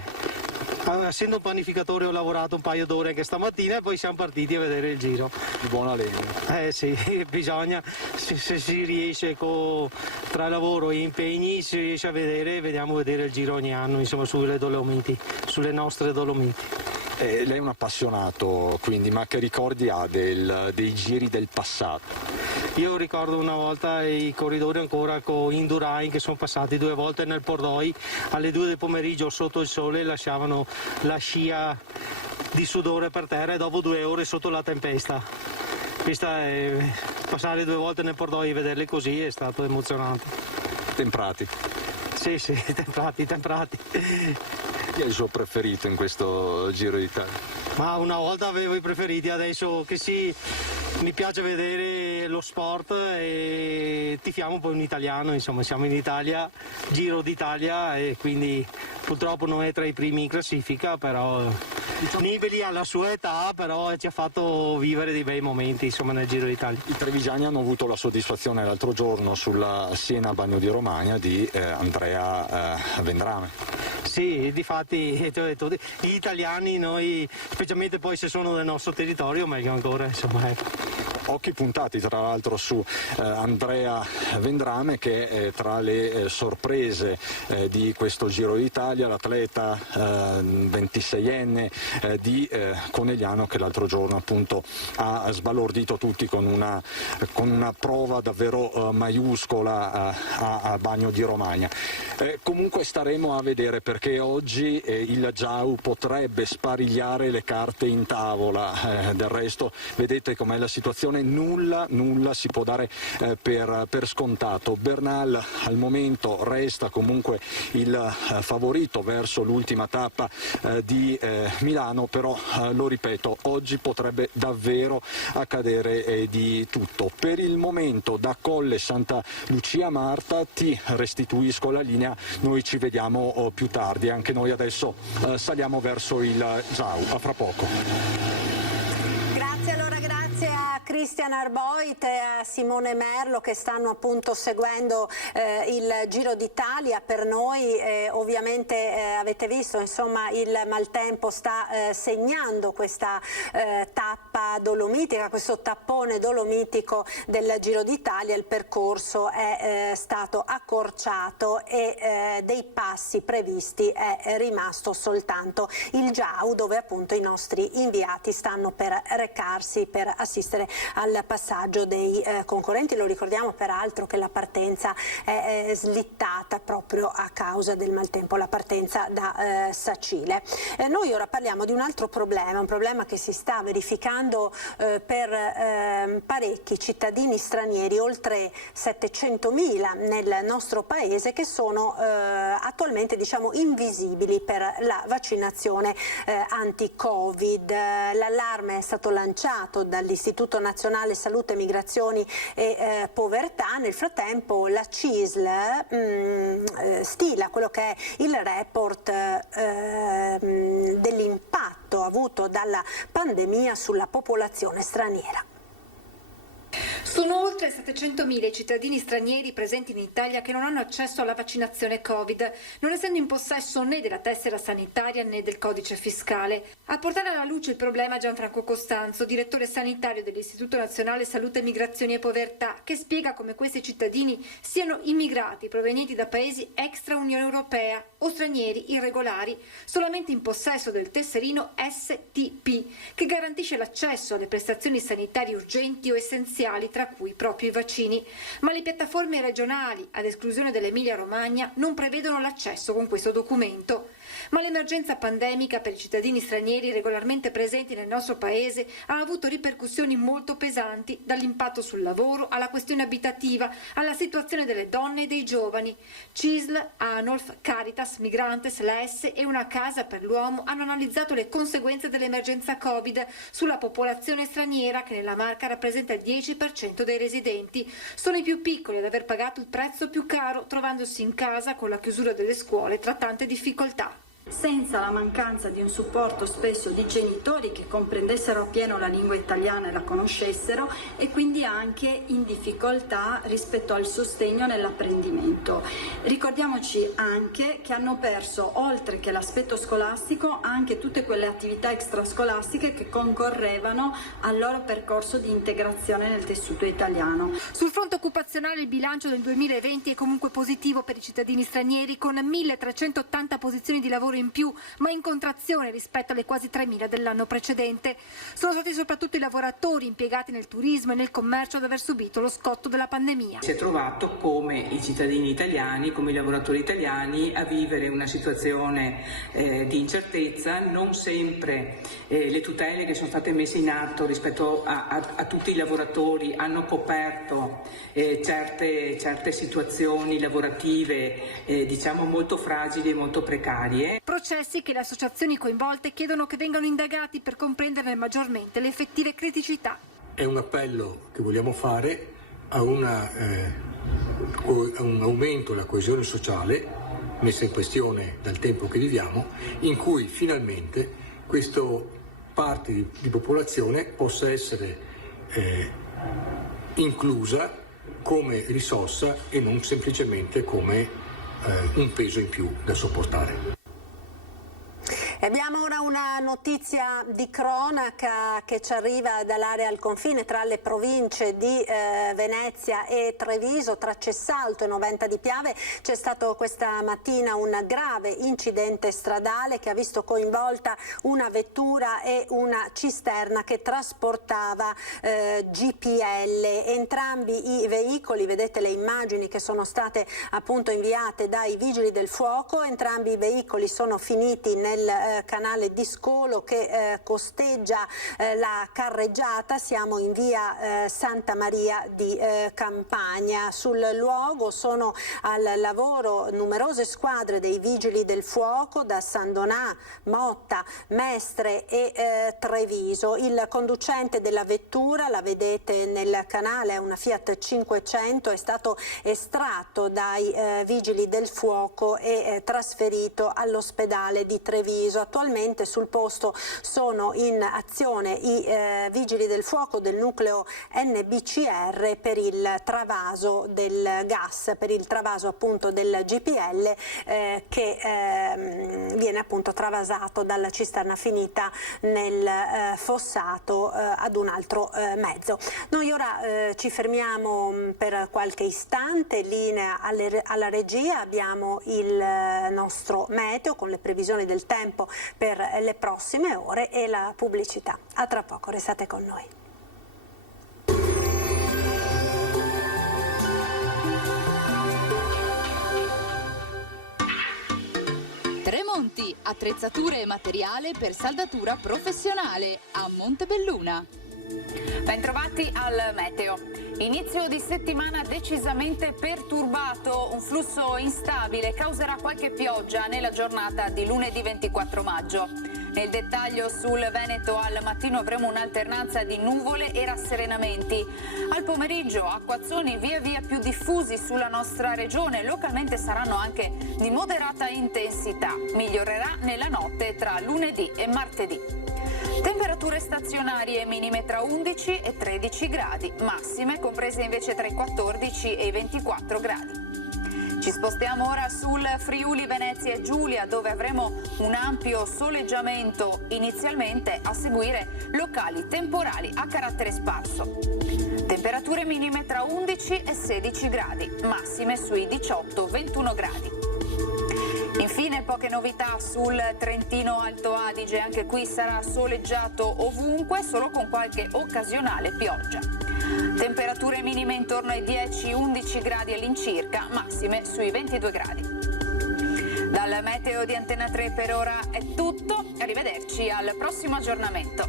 Essendo un panificatore ho lavorato un paio d'ore anche stamattina e poi siamo partiti a vedere il Giro. Di buona legna. Sì, bisogna, se si riesce tra lavoro e impegni, si riesce a vediamo vedere il Giro ogni anno, insomma, sulle nostre Dolomiti. Lei è un appassionato, quindi, ma che ricordi ha dei giri del passato? Io ricordo una volta i corridori ancora con Indurain che sono passati 2 volte nel Pordoi alle 2 del pomeriggio sotto il sole, lasciavano la scia di sudore per terra e dopo 2 ore sotto la tempesta. Passare 2 volte nel Pordoi e vederli così è stato emozionante. Temprati? Sì, temprati. Chi è il suo preferito in questo Giro d'Italia? Ma una volta avevo i preferiti, adesso che mi piace vedere lo sport e tifiamo poi un italiano, insomma siamo in Italia, Giro d'Italia, e quindi purtroppo non è tra i primi in classifica, però Nibali alla sua età però ci ha fatto vivere dei bei momenti, insomma, nel Giro d'Italia. I trevigiani hanno avuto la soddisfazione l'altro giorno sulla Siena Bagno di Romagna di Andrea Vendrame. Sì, difatti ti ho detto, gli italiani, noi, specialmente poi se sono del nostro territorio, meglio ancora, insomma, ecco. Occhi puntati tra l'altro su Andrea Vendrame, che è tra le sorprese di questo Giro d'Italia, l'atleta 26enne di Conegliano, che l'altro giorno appunto ha sbalordito tutti con una prova davvero maiuscola a Bagno di Romagna. Comunque staremo a vedere, perché oggi il Giau potrebbe sparigliare le carte in tavola, del resto vedete com'è la situazione. Nulla si può dare per scontato. Bernal al momento resta comunque il favorito verso l'ultima tappa di Milano, però lo ripeto, oggi potrebbe davvero accadere di tutto. Per il momento da Colle Santa Lucia Marta ti restituisco la linea, noi ci vediamo più tardi, anche noi adesso saliamo verso il Giau, a fra poco. Grazie a Cristian Arboit e a Simone Merlo, che stanno appunto seguendo il Giro d'Italia per noi. Ovviamente avete visto, insomma, il maltempo sta segnando questa tappa dolomitica, questo tappone dolomitico del Giro d'Italia. Il percorso è stato accorciato e dei passi previsti è rimasto soltanto il Giau, dove appunto i nostri inviati stanno per recarsi per assistere al passaggio dei concorrenti. Lo ricordiamo peraltro che la partenza è slittata proprio a causa del maltempo, la partenza da Sacile. Noi ora parliamo di un altro problema, un problema che si sta verificando per parecchi cittadini stranieri, oltre 700.000 nel nostro paese, che sono attualmente, diciamo, invisibili per la vaccinazione anti-Covid. L'allarme è stato lanciato dall'Istituto Nazionale Salute, Migrazioni e Povertà. Nel frattempo la CISL stila quello che è il report dell'impatto avuto dalla pandemia sulla popolazione straniera. Sono oltre 700.000 i cittadini stranieri presenti in Italia che non hanno accesso alla vaccinazione Covid, non essendo in possesso né della tessera sanitaria né del codice fiscale. A portare alla luce il problema Gianfranco Costanzo, direttore sanitario dell'Istituto Nazionale Salute, Migrazioni e Povertà, che spiega come questi cittadini siano immigrati provenienti da paesi extra Unione Europea o stranieri irregolari, solamente in possesso del tesserino STP, che garantisce l'accesso alle prestazioni sanitarie urgenti o essenziali, tra cui proprio i vaccini. Ma le piattaforme regionali, ad esclusione dell'Emilia-Romagna, non prevedono l'accesso con questo documento. Ma l'emergenza pandemica per i cittadini stranieri regolarmente presenti nel nostro paese ha avuto ripercussioni molto pesanti, dall'impatto sul lavoro alla questione abitativa, alla situazione delle donne e dei giovani. CISL, ANOLF, Caritas, Migrantes, l'AS e Una Casa per l'Uomo hanno analizzato le conseguenze dell'emergenza Covid sulla popolazione straniera, che nella Marca rappresenta il 10% dei residenti. Sono i più piccoli ad aver pagato il prezzo più caro, trovandosi in casa con la chiusura delle scuole tra tante difficoltà. Senza la mancanza di un supporto spesso di genitori che comprendessero appieno la lingua italiana e la conoscessero, e quindi anche in difficoltà rispetto al sostegno nell'apprendimento. Ricordiamoci anche che hanno perso, oltre che l'aspetto scolastico, anche tutte quelle attività extrascolastiche che concorrevano al loro percorso di integrazione nel tessuto italiano. Sul fronte occupazionale il bilancio del 2020 è comunque positivo per i cittadini stranieri, con 1.380 posizioni di lavoro in più, ma in contrazione rispetto alle quasi 3.000 dell'anno precedente. Sono stati soprattutto i lavoratori impiegati nel turismo e nel commercio ad aver subito lo scotto della pandemia. Si è trovato come i cittadini italiani, come i lavoratori italiani, a vivere una situazione di incertezza. Non sempre le tutele che sono state messe in atto rispetto a tutti i lavoratori hanno coperto certe situazioni lavorative diciamo molto fragili e molto precarie. Processi che le associazioni coinvolte chiedono che vengano indagati per comprenderne maggiormente le effettive criticità. è un appello che vogliamo fare a un aumento della coesione sociale messa in questione dal tempo che viviamo, in cui finalmente questa parte di popolazione possa essere inclusa come risorsa e non semplicemente come un peso in più da sopportare. Abbiamo ora una notizia di cronaca che ci arriva dall'area al confine tra le province di Venezia e Treviso, tra Cessalto e Noventa di Piave. C'è stato questa mattina un grave incidente stradale che ha visto coinvolta una vettura e una cisterna che trasportava GPL. Entrambi i veicoli, vedete le immagini che sono state appunto inviate dai vigili del fuoco, entrambi i veicoli sono finiti nel canale di Scolo che costeggia la carreggiata. Siamo in via Santa Maria di Campagna. Sul luogo sono al lavoro numerose squadre dei vigili del fuoco da San Donà, Motta, Mestre e Treviso. Il conducente della vettura, la vedete nel canale, è una Fiat 500, è stato estratto dai vigili del fuoco e trasferito all'ospedale di Treviso. Attualmente sul posto sono in azione i vigili del fuoco del nucleo NBCR per il travaso del gas, per il travaso appunto del GPL che viene appunto travasato dalla cisterna finita nel fossato ad un altro mezzo. Noi ora ci fermiamo per qualche istante, linea alla regia, abbiamo il nostro meteo con le previsioni del tempo per le prossime ore e la pubblicità. A tra poco, restate con noi. Tremonti, attrezzature e materiale per saldatura professionale a Montebelluna. Bentrovati al meteo. Inizio di settimana decisamente perturbato, un flusso instabile causerà qualche pioggia nella giornata di lunedì 24 maggio. Nel dettaglio sul Veneto al mattino avremo un'alternanza di nuvole e rasserenamenti. Al pomeriggio acquazzoni via via più diffusi sulla nostra regione, localmente saranno anche di moderata intensità. Migliorerà nella notte tra lunedì e martedì. Temperature stazionarie minime tra 11 e 13 gradi, massime comprese invece tra i 14 e i 24 gradi. Ci spostiamo ora sul Friuli Venezia e Giulia, dove avremo un ampio soleggiamento, inizialmente a seguire locali temporali a carattere sparso. Temperature minime tra 11 e 16 gradi, massime sui 18-21 gradi. Infine poche novità sul Trentino Alto Adige, anche qui sarà soleggiato ovunque, solo con qualche occasionale pioggia. Temperature minime intorno ai 10-11 gradi all'incirca, massime sui 22 gradi. Dal meteo di Antena 3 per ora è tutto, arrivederci al prossimo aggiornamento.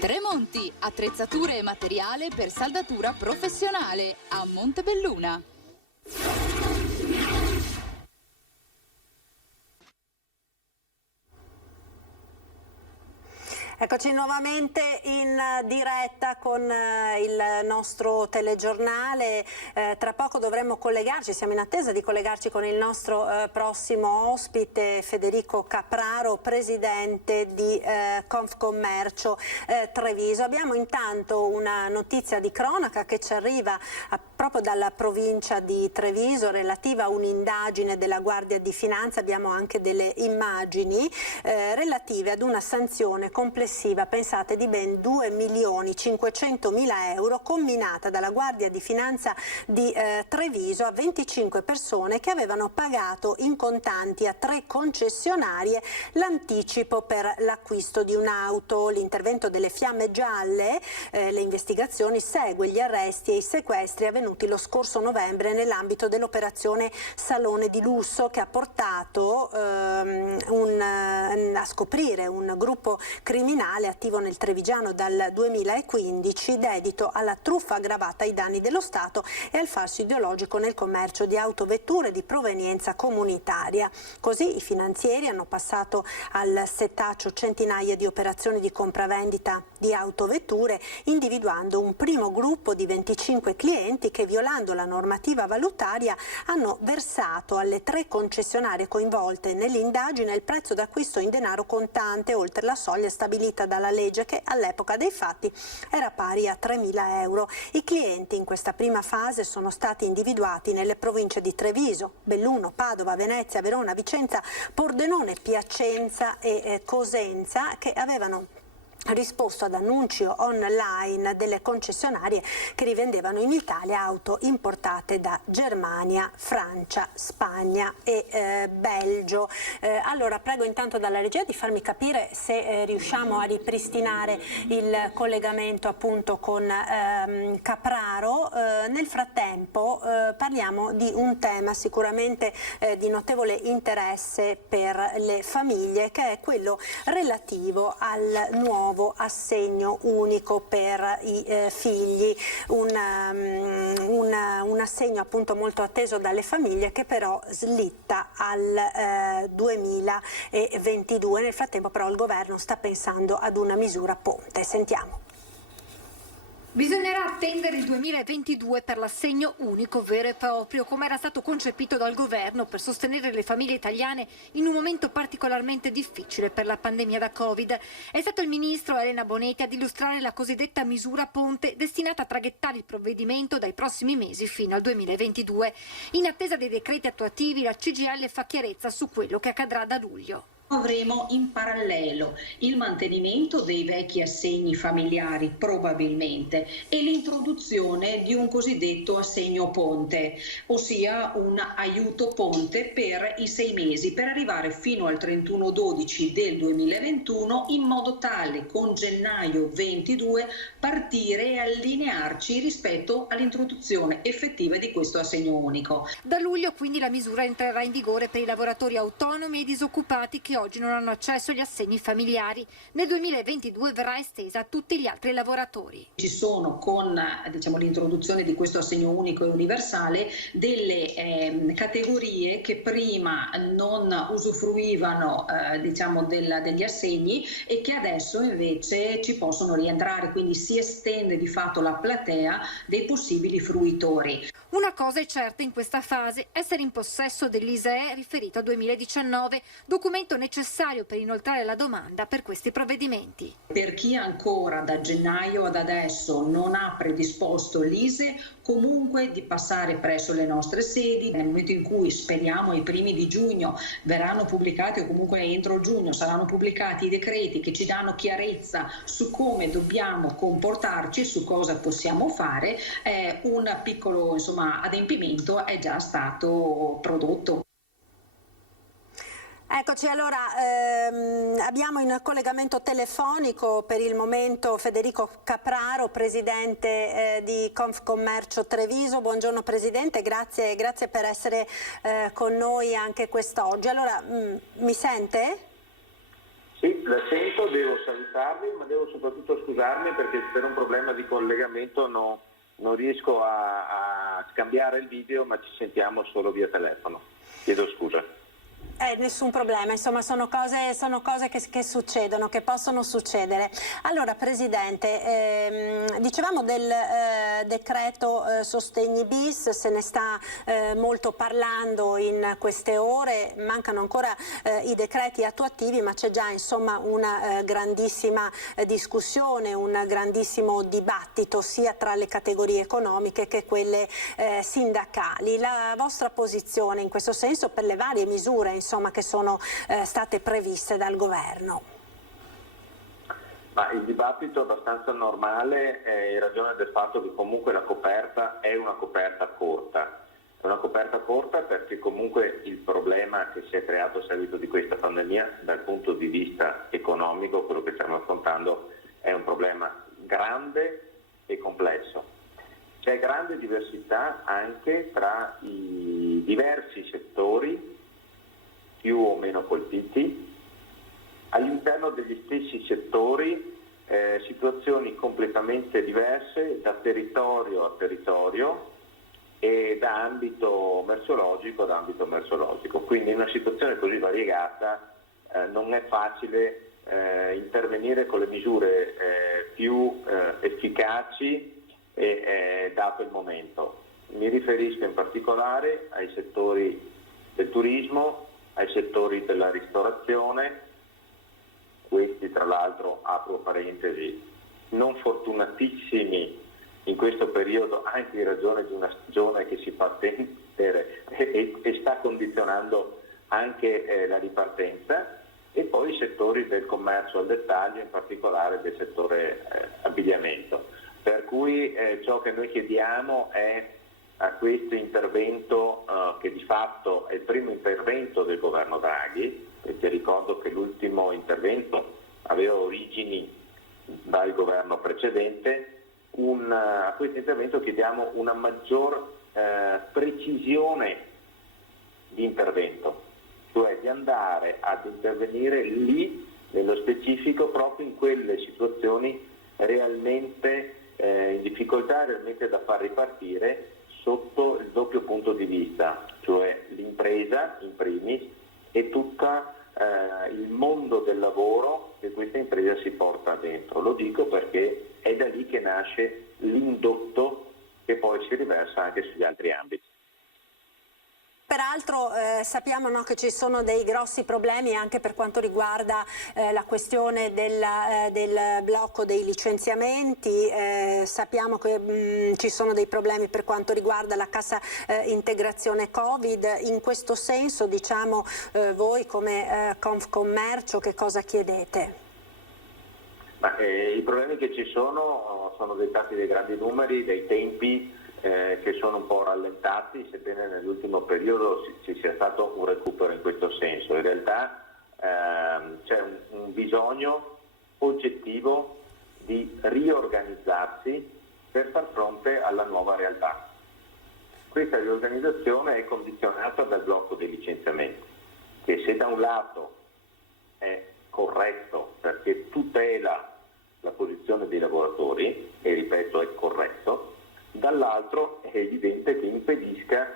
Tremonti, attrezzature e materiale per saldatura professionale a Montebelluna. Eccoci nuovamente in diretta con il nostro telegiornale. Tra poco dovremmo collegarci, siamo in attesa di collegarci con il nostro prossimo ospite, Federico Capraro, presidente di Confcommercio Treviso. Abbiamo intanto una notizia di cronaca che ci arriva proprio dalla provincia di Treviso relativa a un'indagine della Guardia di Finanza. Abbiamo anche delle immagini relative ad una sanzione complessiva, pensate, di ben 2.500.000 euro comminata dalla Guardia di Finanza di Treviso a 25 persone che avevano pagato in contanti a 3 concessionarie l'anticipo per l'acquisto di un'auto. L'intervento delle Fiamme Gialle, le investigazioni segue gli arresti e i sequestri avvenuti avvenuti lo scorso novembre nell'ambito dell'operazione Salone di Lusso, che ha portato a scoprire un gruppo criminale attivo nel Trevigiano dal 2015, dedito alla truffa aggravata ai danni dello Stato e al falso ideologico nel commercio di autovetture di provenienza comunitaria. Così i finanzieri hanno passato al setaccio centinaia di operazioni di compravendita di autovetture, individuando un primo gruppo di 25 clienti che, violando la normativa valutaria, hanno versato alle 3 concessionarie coinvolte nell'indagine il prezzo d'acquisto in denaro contante oltre la soglia stabilita dalla legge, che all'epoca dei fatti era pari a 3.000 euro. I clienti in questa prima fase sono stati individuati nelle province di Treviso, Belluno, Padova, Venezia, Verona, Vicenza, Pordenone, Piacenza e Cosenza, che avevano risposto ad annunci online delle concessionarie che rivendevano in Italia auto importate da Germania, Francia, Spagna e Belgio. Allora prego intanto dalla regia di farmi capire se riusciamo a ripristinare il collegamento appunto con Capraro. Nel frattempo parliamo di un tema sicuramente di notevole interesse per le famiglie, che è quello relativo al nuovo assegno unico per i figli, un assegno appunto molto atteso dalle famiglie, che però slitta al 2022. Nel frattempo però il governo sta pensando ad una misura ponte. Sentiamo. Bisognerà attendere il 2022 per l'assegno unico vero e proprio, come era stato concepito dal governo per sostenere le famiglie italiane in un momento particolarmente difficile per la pandemia da Covid. È stato il ministro Elena Bonetti ad illustrare la cosiddetta misura ponte, destinata a traghettare il provvedimento dai prossimi mesi fino al 2022. In attesa dei decreti attuativi, la CGIL fa chiarezza su quello che accadrà da luglio. Avremo in parallelo il mantenimento dei vecchi assegni familiari probabilmente e l'introduzione di un cosiddetto assegno ponte, ossia un aiuto ponte per i 6 mesi per arrivare fino al 31/12 del 2021, in modo tale con gennaio 22 partire e allinearci rispetto all'introduzione effettiva di questo assegno unico. Da luglio quindi la misura entrerà in vigore per i lavoratori autonomi e disoccupati che oggi non hanno accesso agli assegni familiari. Nel 2022 verrà estesa a tutti gli altri lavoratori. Ci sono con l'introduzione di questo assegno unico e universale delle categorie che prima non usufruivano degli assegni e che adesso invece ci possono rientrare, quindi si estende di fatto la platea dei possibili fruitori. Una cosa è certa in questa fase: essere in possesso dell'ISEE riferito al 2019, documento necessario per inoltrare la domanda per questi provvedimenti. Per chi ancora da gennaio ad adesso non ha predisposto l'ISEE, comunque di passare presso le nostre sedi. Nel momento in cui, speriamo ai primi di giugno, verranno pubblicati, o comunque entro giugno saranno pubblicati i decreti che ci danno chiarezza su come dobbiamo comportarci, su cosa possiamo fare, un piccolo adempimento è già stato prodotto. Eccoci, allora abbiamo in collegamento telefonico per il momento Federico Capraro, presidente di Confcommercio Treviso. Buongiorno Presidente, grazie per essere con noi anche quest'oggi. Allora, mi sente? Sì, la sento, devo salutarvi, ma devo soprattutto scusarmi perché per un problema di collegamento non riesco a scambiare il video, ma ci sentiamo solo via telefono. Chiedo scusa. Nessun problema, insomma sono cose che succedono, che possono succedere. Allora Presidente, dicevamo del decreto sostegni bis, se ne sta molto parlando in queste ore, mancano ancora i decreti attuativi, ma c'è già insomma una grandissima discussione, un grandissimo dibattito sia tra le categorie economiche che quelle sindacali. La vostra posizione in questo senso per le varie misure che sono state previste dal governo? Ma il dibattito è abbastanza normale in ragione del fatto che comunque la coperta è una coperta corta. È una coperta corta perché comunque il problema che si è creato a seguito di questa pandemia dal punto di vista economico, quello che stiamo affrontando, è un problema grande e complesso. c'è grande diversità anche tra i diversi settori più o meno colpiti, all'interno degli stessi settori situazioni completamente diverse da territorio a territorio e da ambito merceologico ad ambito merceologico. Quindi in una situazione così variegata non è facile intervenire con le misure più efficaci dato il momento. Mi riferisco in particolare ai settori del turismo, ai settori della ristorazione. Questi tra l'altro, apro parentesi, non fortunatissimi in questo periodo anche in ragione di una stagione che si fa attendere e sta condizionando anche la ripartenza, e poi i settori del commercio al dettaglio, in particolare del settore abbigliamento. Per cui ciò che noi chiediamo è a questo intervento che di fatto è il primo intervento del governo Draghi, perché ricordo che l'ultimo intervento aveva origini dal governo precedente, a questo intervento chiediamo una maggior precisione di intervento, cioè di andare ad intervenire lì nello specifico proprio in quelle situazioni realmente in difficoltà, realmente da far ripartire sotto il doppio punto di vista, cioè l'impresa in primis e tutta il mondo del lavoro che questa impresa si porta dentro. Lo dico perché è da lì che nasce l'indotto che poi si riversa anche sugli altri ambiti. Peraltro sappiamo, no, che ci sono dei grossi problemi anche per quanto riguarda la questione del blocco dei licenziamenti, sappiamo che ci sono dei problemi per quanto riguarda la cassa integrazione Covid. In questo senso, diciamo, voi come Confcommercio che cosa chiedete? I problemi che ci sono dettati dai grandi numeri, dai tempi che sono un po' rallentati, sebbene nell'ultimo periodo ci sia stato un recupero in questo senso. In realtà c'è un bisogno oggettivo di riorganizzarsi per far fronte alla nuova realtà. Questa riorganizzazione è condizionata dal blocco dei licenziamenti, che se da un lato è corretto perché tutela la posizione dei lavoratori, e ripeto è corretto, dall'altro è evidente che impedisca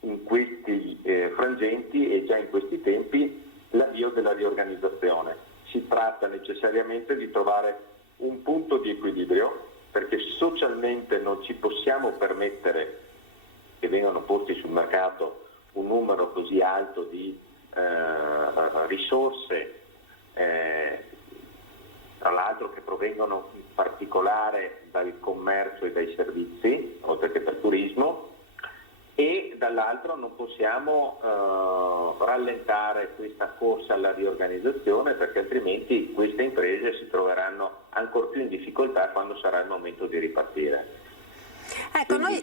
in questi frangenti e già in questi tempi l'avvio della riorganizzazione. Si tratta necessariamente di trovare un punto di equilibrio, perché socialmente non ci possiamo permettere che vengano posti sul mercato un numero così alto di risorse, tra l'altro che provengono in particolare dal commercio e dai servizi, oltre che dal turismo, e dall'altro non possiamo rallentare questa corsa alla riorganizzazione, perché altrimenti queste imprese si troveranno ancor più in difficoltà quando sarà il momento di ripartire.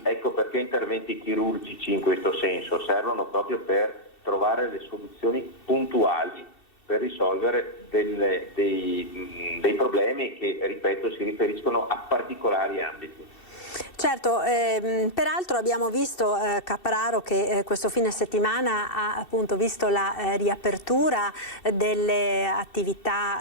Ecco perché interventi chirurgici in questo senso servono proprio per trovare le soluzioni puntuali per risolvere dei problemi che, ripeto, si riferiscono a particolari ambiti. Certo, peraltro abbiamo visto, Capraro, che questo fine settimana ha appunto visto la riapertura delle attività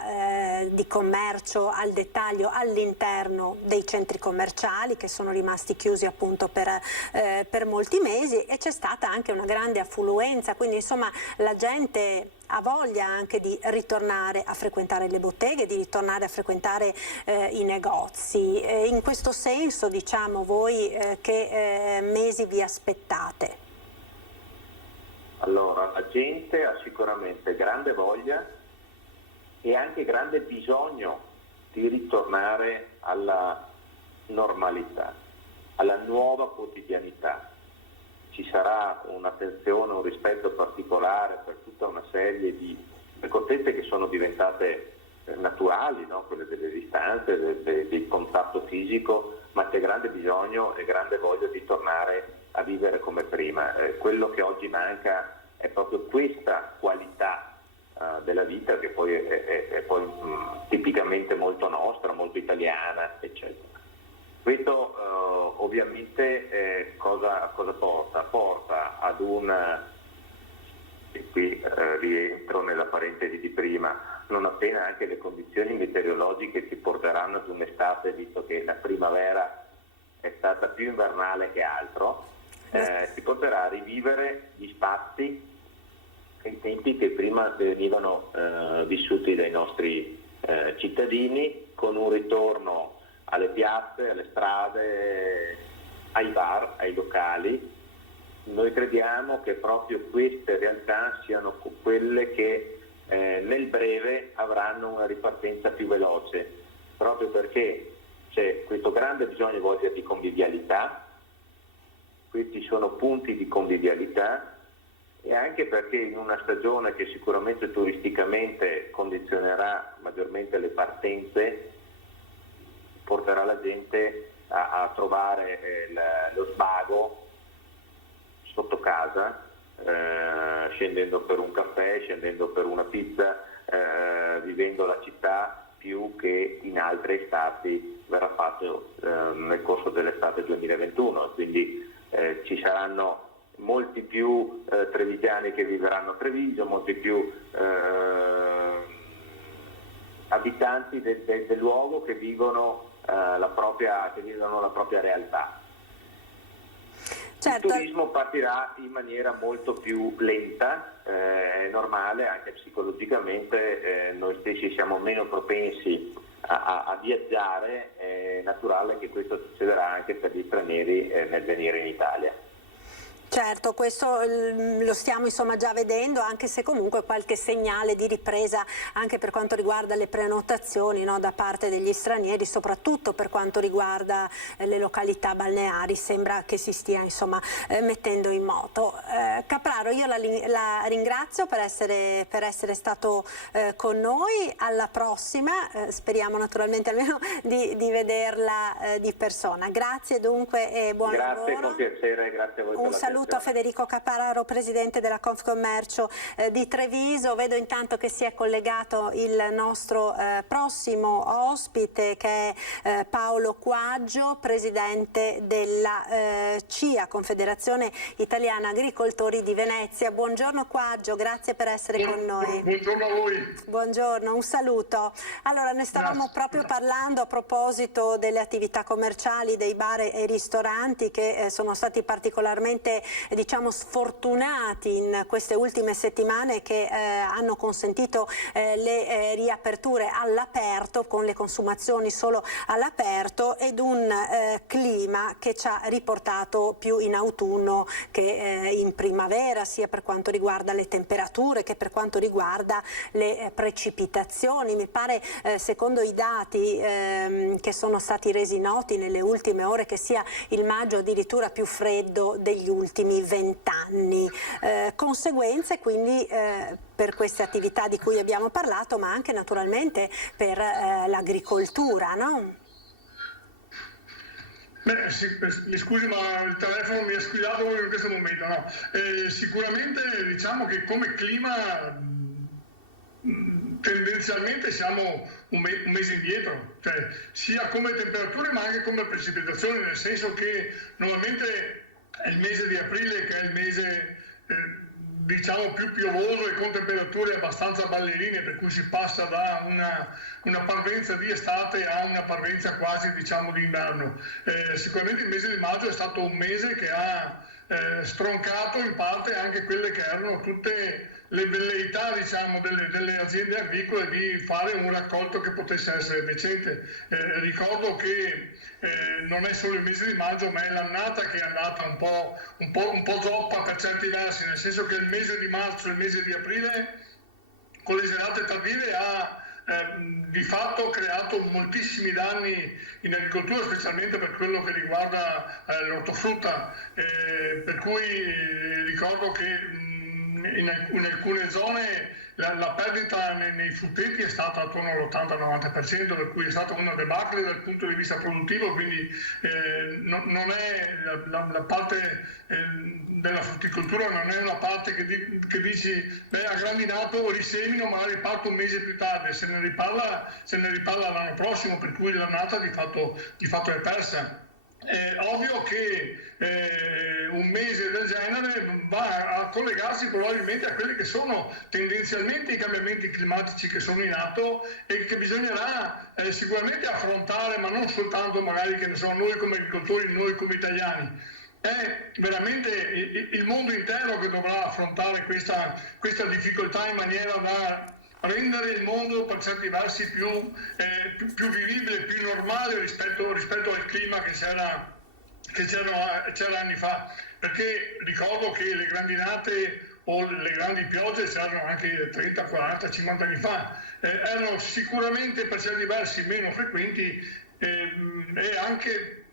di commercio al dettaglio all'interno dei centri commerciali che sono rimasti chiusi appunto per molti mesi, e c'è stata anche una grande affluenza, quindi insomma la gente ha voglia anche di ritornare a frequentare le botteghe, di ritornare a frequentare i negozi. In questo senso, diciamo, voi che mesi vi aspettate? Allora, la gente ha sicuramente grande voglia e anche grande bisogno di ritornare alla normalità, alla nuova quotidianità. Ci sarà un'attenzione, un rispetto particolare per tutta una serie di accortezze che sono diventate naturali, no? Quelle delle distanze, del contatto fisico, ma c'è grande bisogno e grande voglia di tornare a vivere come prima. Quello che oggi manca è proprio questa qualità della vita, che poi è poi tipicamente molto nostra, molto italiana, eccetera. Questo ovviamente cosa porta? Porta ad e qui rientro nella parentesi di prima, non appena anche le condizioni meteorologiche ci porteranno ad un'estate, visto che la primavera è stata più invernale che altro, ci porterà a rivivere gli spazi e i tempi che prima venivano vissuti dai nostri cittadini, con un ritorno alle piazze, alle strade, ai bar, ai locali. Noi crediamo che proprio queste realtà siano quelle che nel breve avranno una ripartenza più veloce, proprio perché c'è questo grande bisogno oggi di convivialità, questi sono punti di convivialità, e anche perché in una stagione che sicuramente turisticamente condizionerà maggiormente le partenze, porterà la gente a trovare lo svago sotto casa, scendendo per un caffè, scendendo per una pizza, vivendo la città più che in altre estati verrà fatto nel corso dell'estate 2021. Quindi ci saranno molti più trevigiani che vivranno a Treviso, molti più abitanti del luogo che vivono la propria realtà. Certo. Il turismo partirà in maniera molto più lenta, è normale, anche psicologicamente noi stessi siamo meno propensi a viaggiare, è naturale che questo succederà anche per gli stranieri nel venire in Italia. Certo, questo lo stiamo insomma già vedendo, anche se comunque qualche segnale di ripresa anche per quanto riguarda le prenotazioni, no, da parte degli stranieri, soprattutto per quanto riguarda le località balneari, sembra che si stia insomma mettendo in moto. Capraro, io la ringrazio per essere stato con noi, alla prossima, speriamo naturalmente almeno di vederla di persona. Grazie dunque e buon lavoro. Grazie, con piacere, grazie a voi. Un saluto a Federico Capraro, presidente della Confcommercio di Treviso. Vedo intanto che si è collegato il nostro prossimo ospite, che è Paolo Quaggio, presidente della CIA, Confederazione Italiana Agricoltori di Venezia. Buongiorno Quaggio, grazie per essere con noi. Buongiorno a voi. Buongiorno, un saluto. Allora, ne stavamo proprio parlando a proposito delle attività commerciali, dei bar e ristoranti che sono stati particolarmente sfortunati in queste ultime settimane, che hanno consentito le riaperture all'aperto, con le consumazioni solo all'aperto, ed un clima che ci ha riportato più in autunno che in primavera, sia per quanto riguarda le temperature che per quanto riguarda le precipitazioni. Mi pare, secondo i dati che sono stati resi noti nelle ultime ore, che sia il maggio addirittura più freddo degli ultimi 20 anni. Conseguenze quindi per queste attività di cui abbiamo parlato, ma anche naturalmente per l'agricoltura, no? Beh, mi scusi, ma il telefono mi ha squillato in questo momento, no? Sicuramente diciamo che come clima tendenzialmente siamo un mese indietro, cioè sia come temperature ma anche come precipitazioni, nel senso che normalmente è il mese di aprile che è il mese diciamo più piovoso e con temperature abbastanza ballerine, per cui si passa da una parvenza di estate a una parvenza quasi diciamo di inverno. Sicuramente il mese di maggio è stato un mese che ha stroncato in parte anche quelle che erano tutte le velleità diciamo delle aziende agricole di fare un raccolto che potesse essere decente. Ricordo che non è solo il mese di maggio, ma è l'annata che è andata un po' zoppa per certi versi, nel senso che il mese di marzo e il mese di aprile con le gelate tardive ha di fatto creato moltissimi danni in agricoltura, specialmente per quello che riguarda l'ortofrutta, per cui ricordo che in alcune zone la perdita nei frutteti è stata attorno all'80-90%, per cui è stata una debacle dal punto di vista produttivo, quindi non è la parte della frutticoltura, non è una parte che dici a grandinato risemino, magari parto un mese più tardi, se ne riparla l'anno prossimo, per cui l'annata di fatto è persa. È ovvio che un mese del genere va a collegarsi probabilmente a quelli che sono tendenzialmente i cambiamenti climatici che sono in atto e che bisognerà sicuramente affrontare, ma non soltanto magari che ne so, noi come agricoltori, noi come italiani. È veramente il mondo intero che dovrà affrontare questa difficoltà in maniera da rendere il mondo per certi versi più vivibile, più normale rispetto al clima che c'era anni fa, perché ricordo che le grandinate o le grandi piogge c'erano anche 30, 40, 50 anni fa, erano sicuramente per certi versi meno frequenti e anche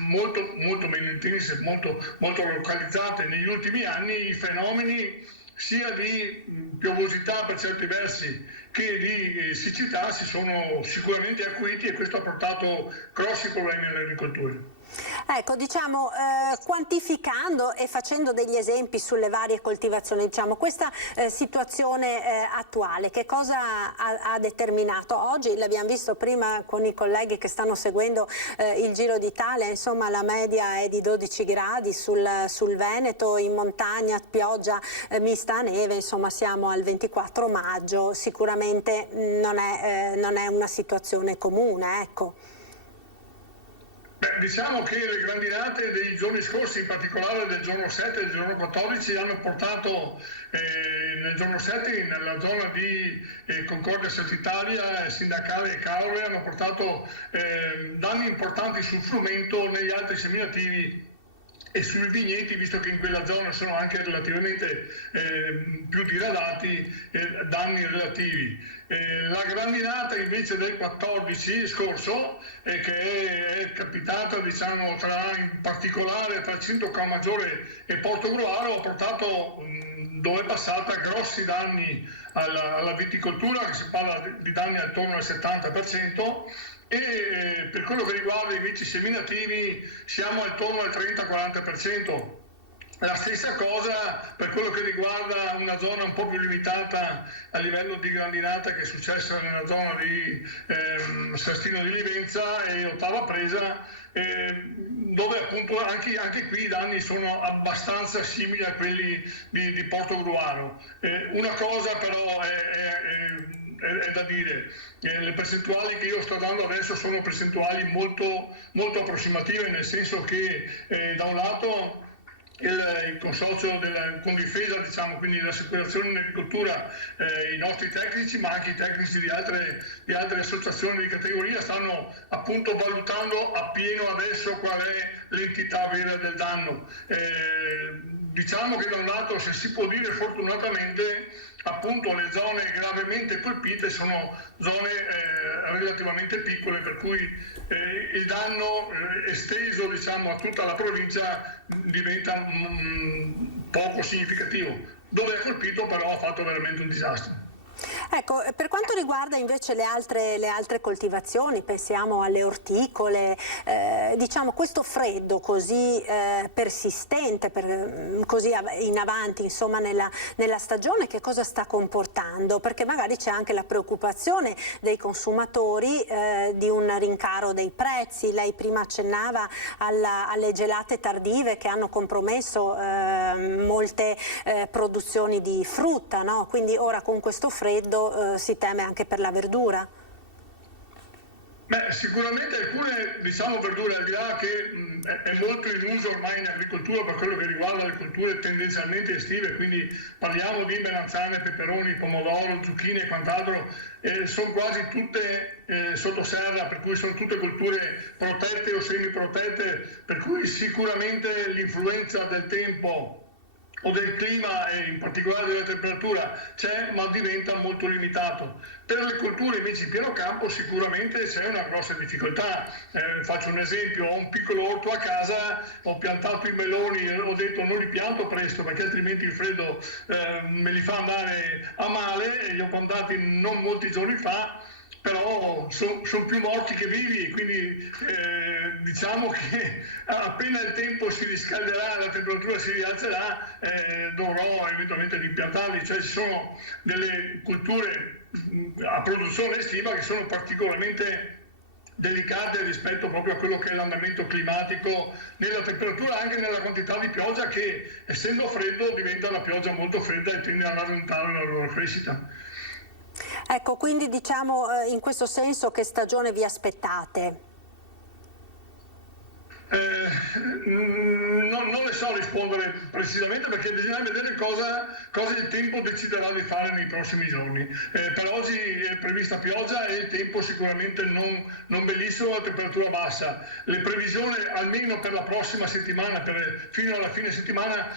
molto meno intense, molto localizzate. Negli ultimi anni i fenomeni sia di piovosità per certi versi che di siccità si sono sicuramente acuiti, e questo ha portato grossi problemi all'agricoltura. Ecco, diciamo, quantificando e facendo degli esempi sulle varie coltivazioni, diciamo, questa situazione attuale, che cosa ha determinato? Oggi l'abbiamo visto prima con i colleghi che stanno seguendo il Giro d'Italia, insomma la media è di 12 gradi sul Veneto, in montagna pioggia mista a neve, insomma siamo al 24 maggio, sicuramente non è una situazione comune, ecco. Diciamo che le grandinate dei giorni scorsi, in particolare del giorno 7 e del giorno 14, hanno portato nel giorno 7 nella zona di Concordia Satitalia, Sindacale e Caore, hanno portato danni importanti sul frumento, negli altri seminativi e sui vigneti, visto che in quella zona sono anche relativamente più diradati danni relativi. La grandinata invece del 14 scorso, che è capitata diciamo in particolare tra Cinto Camaggiore e Portogruaro, ha portato, dove è passata, grossi danni alla viticoltura, che si parla di danni attorno al 70%, e per quello che riguarda invece i seminativi siamo attorno al 30-40%. La stessa cosa per quello che riguarda una zona un po' più limitata a livello di grandinata, che è successa nella zona di Sestino di Livenza e Ottava Presa, dove appunto anche qui i danni sono abbastanza simili a quelli di Portogruaro. Una cosa però è da dire, le percentuali che io sto dando adesso sono percentuali molto approssimative, nel senso che da un lato il consorzio con difesa, diciamo, quindi l'assicurazione in agricoltura, i nostri tecnici, ma anche i tecnici di altre associazioni di categoria stanno appunto valutando appieno adesso qual è l'entità vera del danno. Diciamo che da un lato, se si può dire fortunatamente, appunto le zone gravemente colpite sono zone relativamente piccole, per cui il danno esteso diciamo a tutta la provincia diventa poco significativo. Dove è colpito però ha fatto veramente un disastro. Ecco, per quanto riguarda invece le altre coltivazioni, pensiamo alle orticole, diciamo questo freddo così persistente, così in avanti insomma nella stagione, che cosa sta comportando? Perché magari c'è anche la preoccupazione dei consumatori di un rincaro dei prezzi. Lei prima accennava alle gelate tardive che hanno compromesso molte produzioni di frutta, no? Quindi ora con questo freddo si teme anche per la verdura? Beh, sicuramente alcune verdure, al di là che è molto in uso ormai in agricoltura per quello che riguarda le colture tendenzialmente estive, quindi parliamo di melanzane, peperoni, pomodoro, zucchine e quant'altro, sono quasi tutte sotto serra, per cui sono tutte colture protette o semiprotette, per cui sicuramente l'influenza del tempo o del clima e in particolare della temperatura c'è, ma diventa molto limitato. Per le colture invece in pieno campo sicuramente c'è una grossa difficoltà. Faccio un esempio, ho un piccolo orto a casa, ho piantato i meloni, ho detto non li pianto presto perché altrimenti il freddo me li fa andare a male, e li ho piantati non molti giorni fa, però sono più morti che vivi, quindi diciamo che appena il tempo si riscalderà, la temperatura si rialzerà, dovrò eventualmente rimpiantarli. Cioè ci sono delle culture a produzione estiva che sono particolarmente delicate rispetto proprio a quello che è l'andamento climatico, nella temperatura, anche nella quantità di pioggia che, essendo freddo, diventa una pioggia molto fredda e tende a rallentare la loro crescita. Ecco, quindi diciamo in questo senso che stagione vi aspettate? Non le so rispondere precisamente perché bisogna vedere cosa il tempo deciderà di fare nei prossimi giorni. Per oggi è prevista pioggia e il tempo sicuramente non bellissimo, a temperatura bassa. Le previsioni almeno per la prossima settimana, fino alla fine settimana,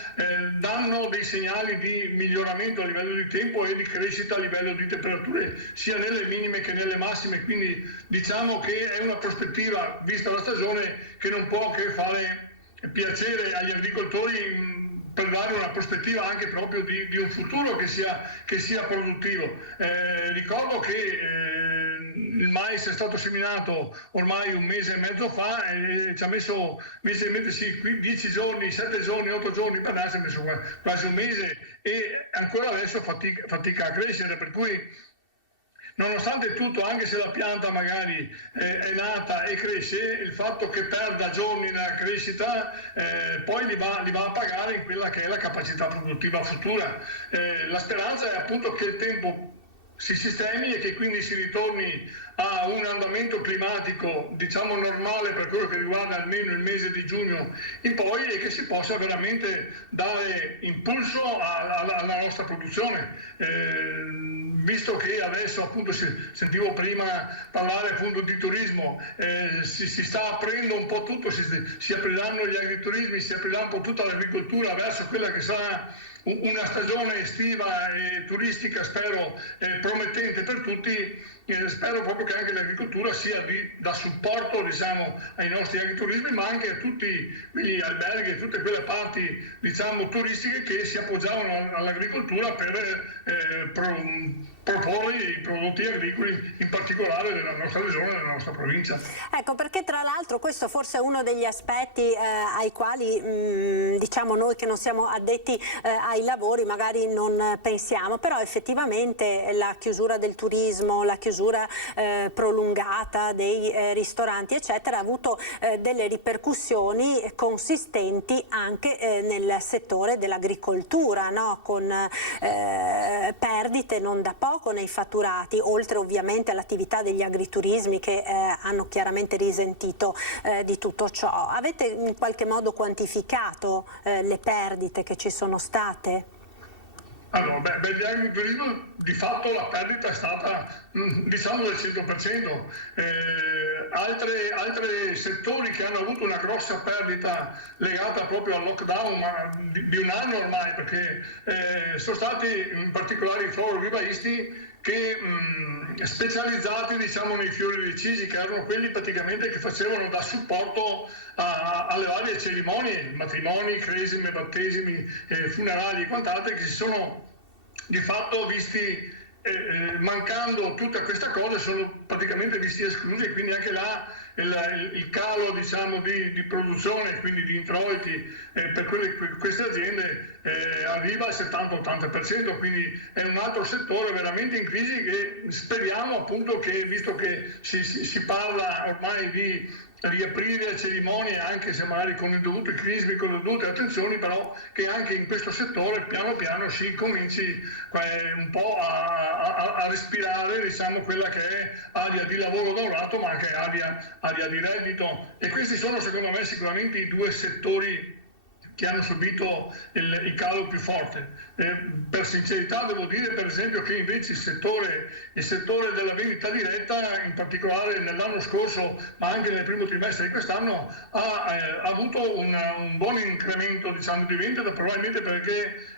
danno dei segnali di miglioramento a livello di tempo e di crescita a livello di temperature sia nelle minime che nelle massime, quindi diciamo che è una prospettiva, vista la stagione, che non può che fare piacere agli agricoltori per dare una prospettiva anche proprio di un futuro che sia produttivo. Ricordo che il mais è stato seminato ormai un mese e mezzo fa e ci ha messo 10 giorni, 7 giorni, 8 giorni per nascere, ha messo quasi un mese e ancora adesso fatica a crescere, per cui nonostante tutto, anche se la pianta magari è nata e cresce, il fatto che perda giorni nella crescita poi li va a pagare in quella che è la capacità produttiva futura. La speranza è appunto che il tempo si sistemi e che quindi si ritorni a un andamento climatico diciamo normale per quello che riguarda almeno il mese di giugno in poi, e che si possa veramente dare impulso alla nostra produzione. Visto che adesso appunto sentivo prima parlare appunto di turismo, si sta aprendo un po' tutto, si apriranno gli agriturismi, si aprirà un po' tutta l'agricoltura verso quella che sarà una stagione estiva e turistica, spero promettente per tutti. Spero proprio che anche l'agricoltura sia da supporto diciamo ai nostri agriturismi, ma anche a tutti gli alberghi e tutte quelle parti diciamo turistiche che si appoggiavano all'agricoltura per proporre i prodotti agricoli, in particolare della nostra regione e della nostra provincia. Ecco, perché tra l'altro questo forse è uno degli aspetti ai quali diciamo noi che non siamo addetti ai lavori magari non pensiamo, però effettivamente la chiusura del turismo, la chiusura prolungata dei ristoranti eccetera ha avuto delle ripercussioni consistenti anche nel settore dell'agricoltura, no? Con perdite non da poco nei fatturati, oltre ovviamente all'attività degli agriturismi che hanno chiaramente risentito di tutto ciò. Avete in qualche modo quantificato le perdite che ci sono state? Allora, per gli agriturismo di fatto la perdita è stata diciamo del 100%. Altri settori che hanno avuto una grossa perdita legata proprio al lockdown, ma di un anno ormai, perché sono stati in particolare i florovivaisti che specializzati diciamo nei fiori decisi, che erano quelli praticamente che facevano da supporto alle varie cerimonie, matrimoni, cresime, battesimi, funerali e quant'altro, che si sono di fatto visti mancando tutta questa cosa, sono praticamente visti esclusi, e quindi anche là il calo diciamo di produzione, quindi di introiti per queste aziende arriva al 70-80%, quindi è un altro settore veramente in crisi che speriamo appunto che, visto che si parla ormai di riaprire le cerimonie, anche se magari con i dovuti crismi, con le dovute attenzioni, però che anche in questo settore piano piano si cominci un po' a respirare diciamo quella che è area di lavoro da un lato, ma anche area di reddito, e questi sono secondo me sicuramente i due settori che hanno subito il calo più forte. Per sincerità devo dire per esempio che invece il settore della vendita diretta, in particolare nell'anno scorso ma anche nel primo trimestre di quest'anno, ha avuto un buon incremento, diciamo, di vendita, probabilmente perché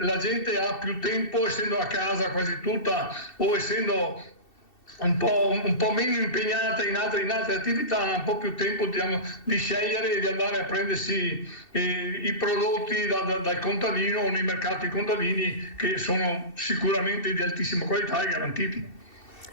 la gente ha più tempo, essendo a casa quasi tutta o essendo un po' meno impegnata in altre attività, ha un po' più tempo, diciamo, di scegliere e di andare a prendersi i prodotti dal contadino o nei mercati contadini, che sono sicuramente di altissima qualità e garantiti.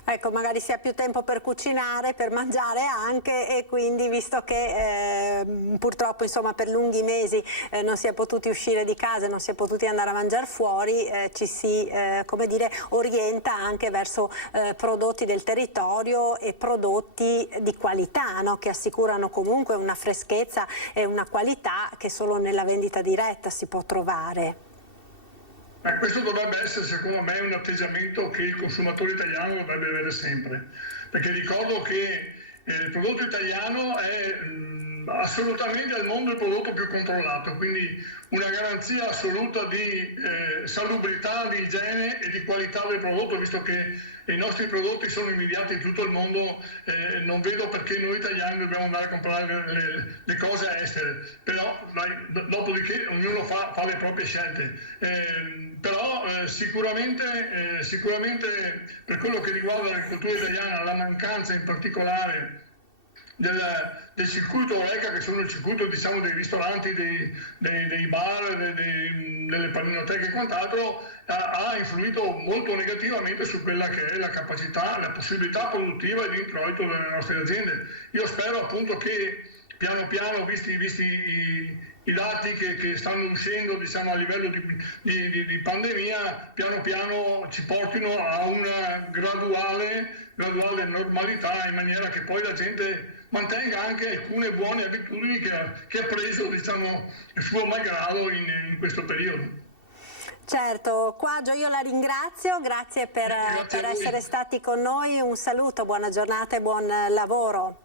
Ecco, magari si ha più tempo per cucinare, per mangiare anche, e quindi, visto che purtroppo insomma per lunghi mesi non si è potuti uscire di casa, non si è potuti andare a mangiare fuori, ci si come dire, orienta anche verso prodotti del territorio e prodotti di qualità, no? Che assicurano comunque una freschezza e una qualità che solo nella vendita diretta si può trovare. Questo dovrebbe essere, secondo me, un atteggiamento che il consumatore italiano dovrebbe avere sempre, perché ricordo che il prodotto italiano è assolutamente al mondo il prodotto più controllato, quindi una garanzia assoluta di salubrità, di igiene e di qualità del prodotto, visto che i nostri prodotti sono invidiati in tutto il mondo. Non vedo perché noi italiani dobbiamo andare a comprare le cose estere, però dopodiché ognuno fa le proprie scelte. Però sicuramente per quello che riguarda l'agricoltura italiana, la mancanza in particolare del circuito Horeca, che sono il circuito, diciamo, dei ristoranti, dei bar, delle paninoteche e quant'altro, ha influito molto negativamente su quella che è la capacità, la possibilità produttiva e di introito delle nostre aziende. Io spero appunto che piano piano, visti i dati che stanno uscendo, diciamo, a livello di pandemia, piano piano ci portino a una graduale normalità, in maniera che poi la gente mantenga anche alcune buone abitudini che ha preso, diciamo, il suo malgrado in questo periodo. Certo, Quaggio, io la ringrazio, grazie per essere stati con noi, un saluto, buona giornata e buon lavoro.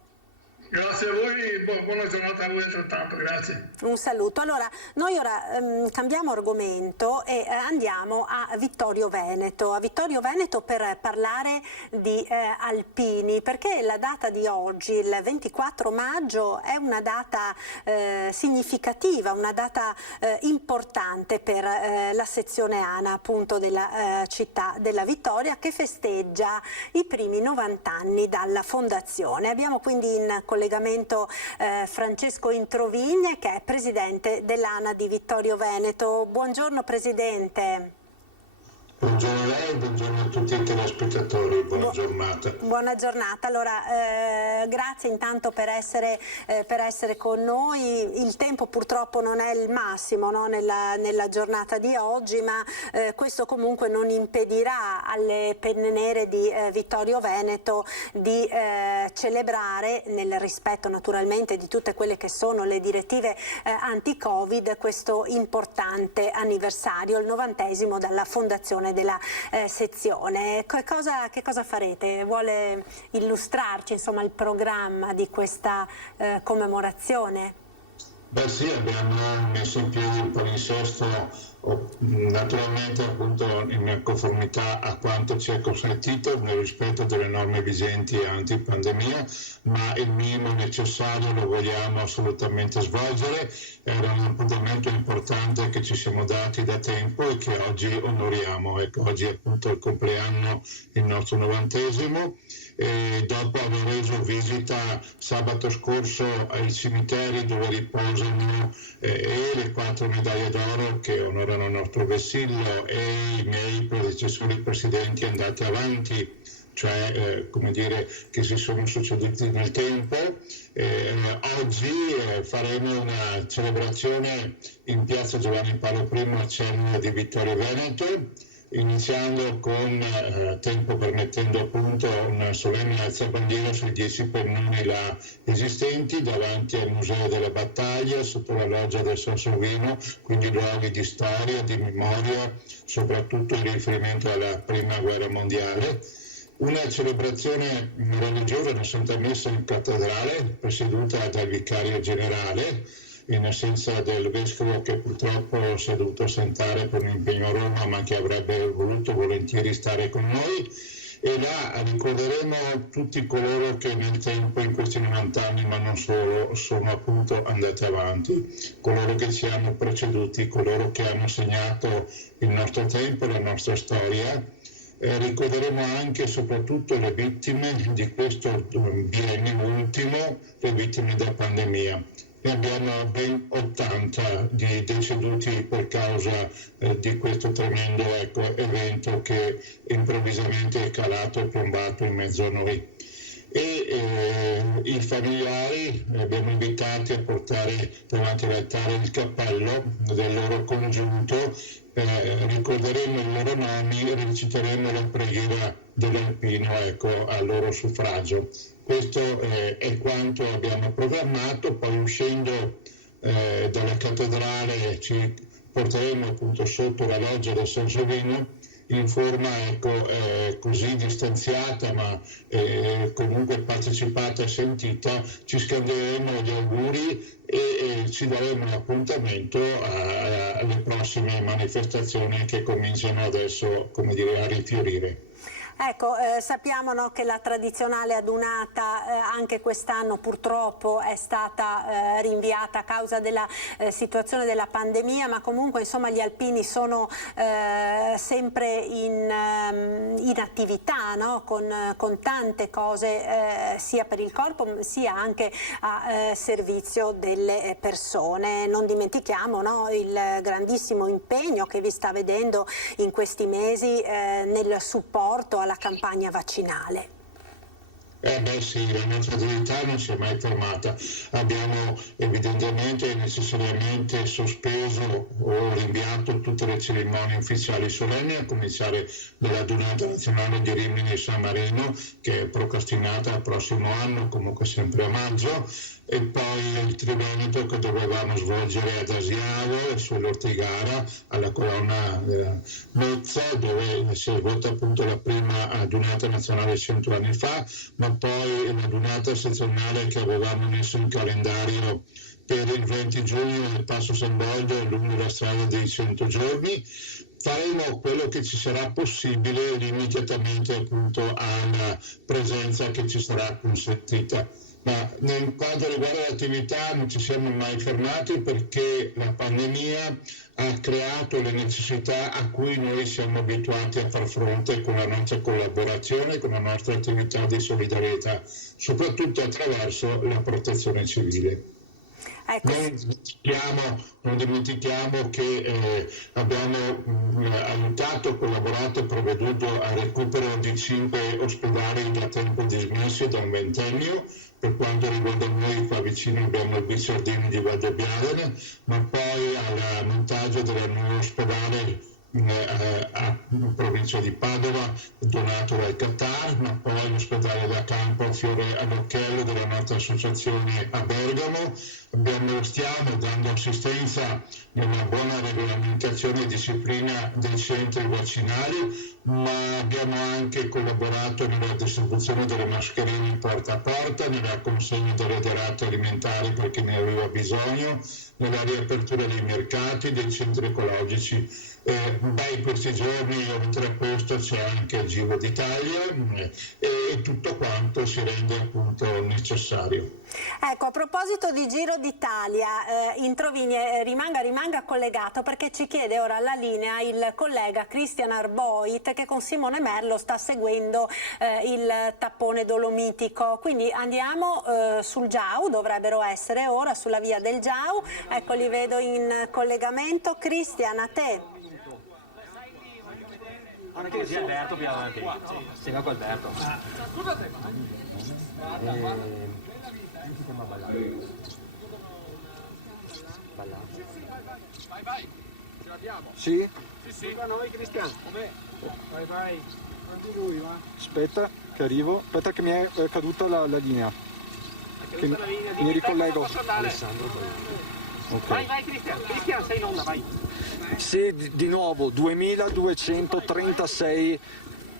Grazie a voi, buona giornata a voi altrettanto, grazie. Un saluto. Allora, noi ora cambiamo argomento e andiamo a Vittorio Veneto. A Vittorio Veneto per parlare di alpini, perché la data di oggi, il 24 maggio, è una data significativa, una data importante per la sezione ANA, appunto, della città della Vittoria, che festeggia i primi 90 anni dalla fondazione. Abbiamo quindi in collegamento Francesco Introvigne, che è presidente dell'ANA di Vittorio Veneto. Buongiorno Presidente. Buongiorno a lei, buongiorno a tutti i telespettatori, buona giornata. Buona giornata, allora grazie intanto per essere con noi. Il tempo purtroppo non è il massimo, no? nella giornata di oggi, ma questo comunque non impedirà alle Penne Nere di Vittorio Veneto di celebrare, nel rispetto naturalmente di tutte quelle che sono le direttive anti-Covid, questo importante anniversario, il 90° dalla fondazione della sezione. Che cosa farete? Vuole illustrarci, insomma, il programma di questa commemorazione? Beh sì, abbiamo messo in piedi un palinsesto, naturalmente appunto in conformità a quanto ci è consentito nel rispetto delle norme vigenti antipandemia, ma il minimo necessario lo vogliamo assolutamente svolgere. Era un appuntamento importante che ci siamo dati da tempo e che oggi onoriamo. Ecco, oggi è appunto il compleanno, il nostro 90°. E dopo aver reso visita sabato scorso ai cimiteri dove riposano e le 4 medaglie d'oro che onorano il nostro vessillo e i miei predecessori presidenti andati avanti, cioè come dire, che si sono succeduti nel tempo. Oggi faremo una celebrazione in piazza Giovanni Paolo I a Cernia di Vittorio Veneto, iniziando con, tempo permettendo appunto, una solenne alzabandiera sui 10 pennoni là esistenti davanti al Museo della Battaglia, sotto la loggia del San Sovino, quindi luoghi di storia, di memoria, soprattutto in riferimento alla Prima Guerra Mondiale. Una celebrazione religiosa, una Santa Messa in cattedrale, presieduta dal Vicario Generale, in assenza del vescovo che purtroppo si è dovuto assentare per un impegno a Roma, ma che avrebbe voluto volentieri stare con noi. E là ricorderemo tutti coloro che nel tempo, in questi 90 anni, ma non solo, sono appunto andati avanti, coloro che ci hanno preceduti, coloro che hanno segnato il nostro tempo, la nostra storia. Ricorderemo anche e soprattutto le vittime di questo biennio ultimo, le vittime della pandemia. E abbiamo ben 80 di deceduti per causa di questo tremendo evento che improvvisamente è calato e piombato in mezzo a noi. E i familiari abbiamo invitati a portare davanti all'altare il cappello del loro congiunto, ricorderemo i loro nomi e reciteremo la preghiera dell'Alpino al loro suffragio. Questo è quanto abbiamo programmato, poi uscendo dalla cattedrale ci porteremo appunto sotto la loggia del San Giovino in forma così distanziata ma comunque partecipata e sentita, ci scambieremo gli auguri e ci daremo un appuntamento alle prossime manifestazioni che cominciano adesso, come dire, a rifiorire. Ecco, sappiamo che la tradizionale adunata anche quest'anno purtroppo è stata rinviata a causa della situazione della pandemia, ma comunque insomma gli alpini sono sempre in attività, no? con tante cose sia per il corpo sia anche a servizio delle persone. Non dimentichiamo il grandissimo impegno che vi sta vedendo in questi mesi nel supporto alla campagna vaccinale. Sì, la nostra attività non si è mai fermata. Abbiamo evidentemente e necessariamente sospeso o rinviato tutte le cerimonie ufficiali solenni, a cominciare dalla Giornata Nazionale di Rimini e San Marino, che è procrastinata al prossimo anno, comunque sempre a maggio, e poi il Triveneto che dovevamo svolgere ad Asiago, sull'Ortigara, alla colonna Mezza, dove si è svolta appunto la prima adunata nazionale 100 anni fa, ma poi l'adunata sezionale che avevamo messo in calendario per il 20 giugno nel Passo San Boldo lungo la strada dei 100 giorni. Faremo quello che ci sarà possibile limitatamente appunto alla presenza che ci sarà consentita. Ma nel quanto riguarda l'attività non ci siamo mai fermati perché la pandemia ha creato le necessità a cui noi siamo abituati a far fronte con la nostra collaborazione, con la nostra attività di solidarietà, soprattutto attraverso la protezione civile. Non dimentichiamo che abbiamo aiutato, collaborato e provveduto al recupero di 5 ospedali da tempo dismessi da un ventennio. Per quanto riguarda noi, qua vicino abbiamo il Bicciardini di Valdobbiadene, ma poi al montaggio del nuovo ospedale a provincia di Padova, donato dal Qatar, ma poi l'ospedale da campo Fiore all'Occhiello della nostra associazione a Bergamo. Stiamo dando assistenza nella buona regolamentazione e disciplina dei centri vaccinali, ma abbiamo anche collaborato nella distribuzione delle mascherine porta a porta, nella consegna delle derrate alimentari perché ne aveva bisogno, nella riapertura dei mercati, dei centri ecologici. In questi giorni oltre a questo c'è anche il Giro d'Italia e tutto quanto si rende appunto necessario. Ecco, a proposito di Giro d'Italia, Introvini rimanga collegato perché ci chiede ora alla linea il collega Christian Arboit che con Simone Merlo sta seguendo il tappone dolomitico. Quindi andiamo sul Giau, dovrebbero essere ora sulla via del Giau. Ecco, li vedo in collegamento. Christian, a te. Anche così Alberto più avanti. Stiamo con Alberto. Scusate. Vai. Ce l'abbiamo. Sì? Sì. Da noi Cristian. Vai. Anche lui, va. Aspetta che arrivo. Aspetta che mi è caduta la linea. Che mi ricollego. Alessandro. Okay. Vai Cristian, sei in onda, vai. Sì, di nuovo 2236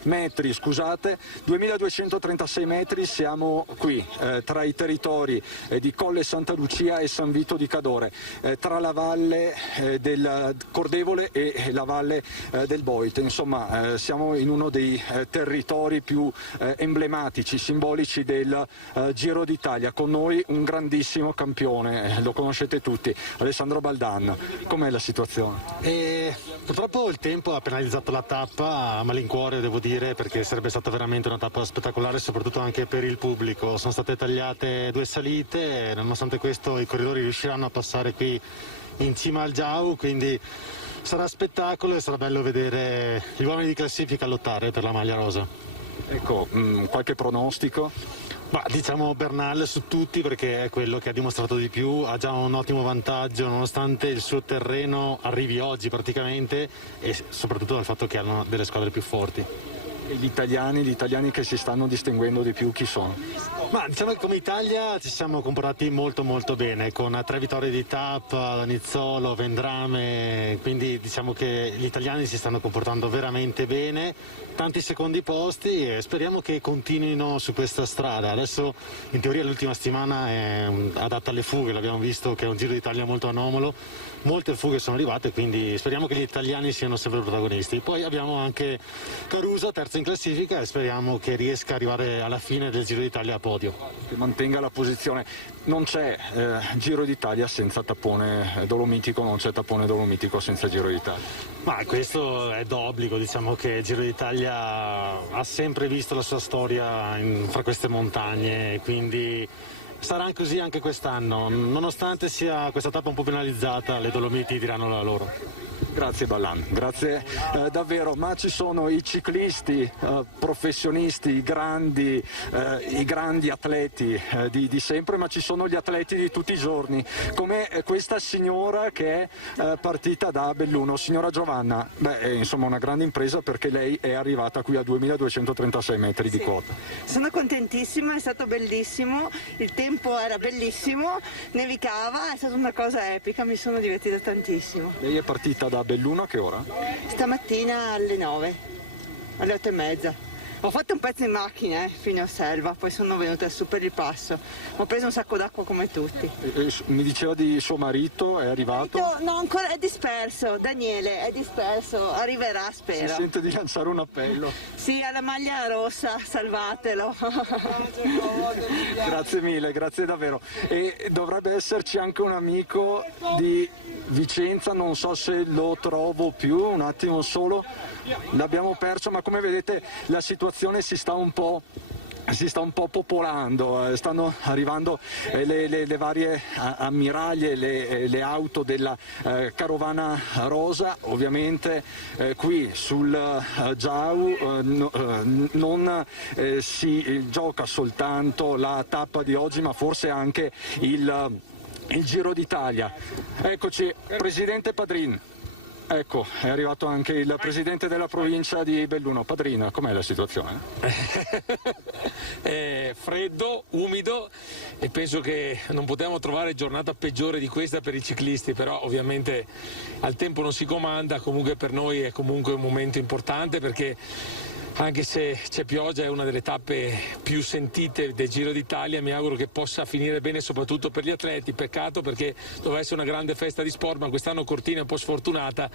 metri, scusate, 2236 metri, siamo qui tra i territori di Colle Santa Lucia e San Vito di Cadore, tra la valle del Cordevole e la valle del Boite. Insomma, siamo in uno dei territori più emblematici, simbolici del Giro d'Italia. Con noi un grandissimo campione, lo conoscete tutti, Alessandro Baldan. Com'è la situazione? Purtroppo il tempo ha penalizzato la tappa a malincuore, devo dire, perché sarebbe stata veramente una tappa spettacolare, soprattutto anche per il pubblico. Sono state tagliate 2 salite e nonostante questo i corridori riusciranno a passare qui in cima al Giau, quindi sarà spettacolo e sarà bello vedere gli uomini di classifica lottare per la maglia rosa. Ecco, qualche pronostico? Diciamo Bernal su tutti, perché è quello che ha dimostrato di più, ha già un ottimo vantaggio nonostante il suo terreno arrivi oggi praticamente, e soprattutto dal fatto che hanno delle squadre più forti. E gli italiani che si stanno distinguendo di più, chi sono? Diciamo che come Italia ci siamo comportati molto bene, con 3 vittorie di tappa, Nizzolo, Vendrame, quindi diciamo che gli italiani si stanno comportando veramente bene, tanti secondi posti e speriamo che continuino su questa strada. Adesso in teoria l'ultima settimana è adatta alle fughe, l'abbiamo visto che è un Giro d'Italia molto anomalo, molte fughe sono arrivate, quindi speriamo che gli italiani siano sempre protagonisti. Poi abbiamo anche Caruso, terzo in classifica, e speriamo che riesca ad arrivare alla fine del Giro d'Italia a podio. Che mantenga la posizione. Non c'è Giro d'Italia senza tappone dolomitico, non c'è tappone dolomitico senza Giro d'Italia. Questo è d'obbligo, diciamo che Giro d'Italia ha sempre visto la sua storia fra queste montagne, quindi sarà così anche quest'anno, nonostante sia questa tappa un po' penalizzata, le Dolomiti diranno la loro. Grazie Ballan, grazie davvero, ma ci sono i ciclisti professionisti, i grandi atleti di sempre, ma ci sono gli atleti di tutti i giorni, come questa signora che è partita da Belluno, signora Giovanna. È insomma una grande impresa, perché lei è arrivata qui a 2236 metri di quota. Sono contentissima, è stato bellissimo, il tempo era bellissimo, nevicava, è stata una cosa epica, mi sono divertita tantissimo. Lei è partita da Belluno a che ora? Stamattina alle 9, alle 8:30. Ho fatto un pezzo in macchina fino a Selva, poi sono venuta su per il passo. Ho preso un sacco d'acqua come tutti. Mi diceva di suo marito, è arrivato? No, ancora è disperso, Daniele è disperso, arriverà spero. Si sente di lanciare un appello? Sì, alla maglia rossa, salvatelo. Grazie mille, grazie davvero. E dovrebbe esserci anche un amico di Vicenza, non so se lo trovo più, un attimo solo, l'abbiamo perso, ma come vedete la situazione si sta un po' popolando, stanno arrivando le varie ammiraglie, le auto della carovana rosa. Ovviamente qui sul Giau non si gioca soltanto la tappa di oggi, ma forse anche il Giro d'Italia. Eccoci, Presidente Padrin. Ecco, è arrivato anche il Presidente della provincia di Belluno. Padrina, com'è la situazione? È freddo, umido, e penso che non potevamo trovare giornata peggiore di questa per i ciclisti, però ovviamente al tempo non si comanda. Comunque per noi è comunque un momento importante, perché anche se c'è pioggia è una delle tappe più sentite del Giro d'Italia. Mi auguro che possa finire bene soprattutto per gli atleti. Peccato, perché doveva essere una grande festa di sport, ma quest'anno Cortina è un po' sfortunata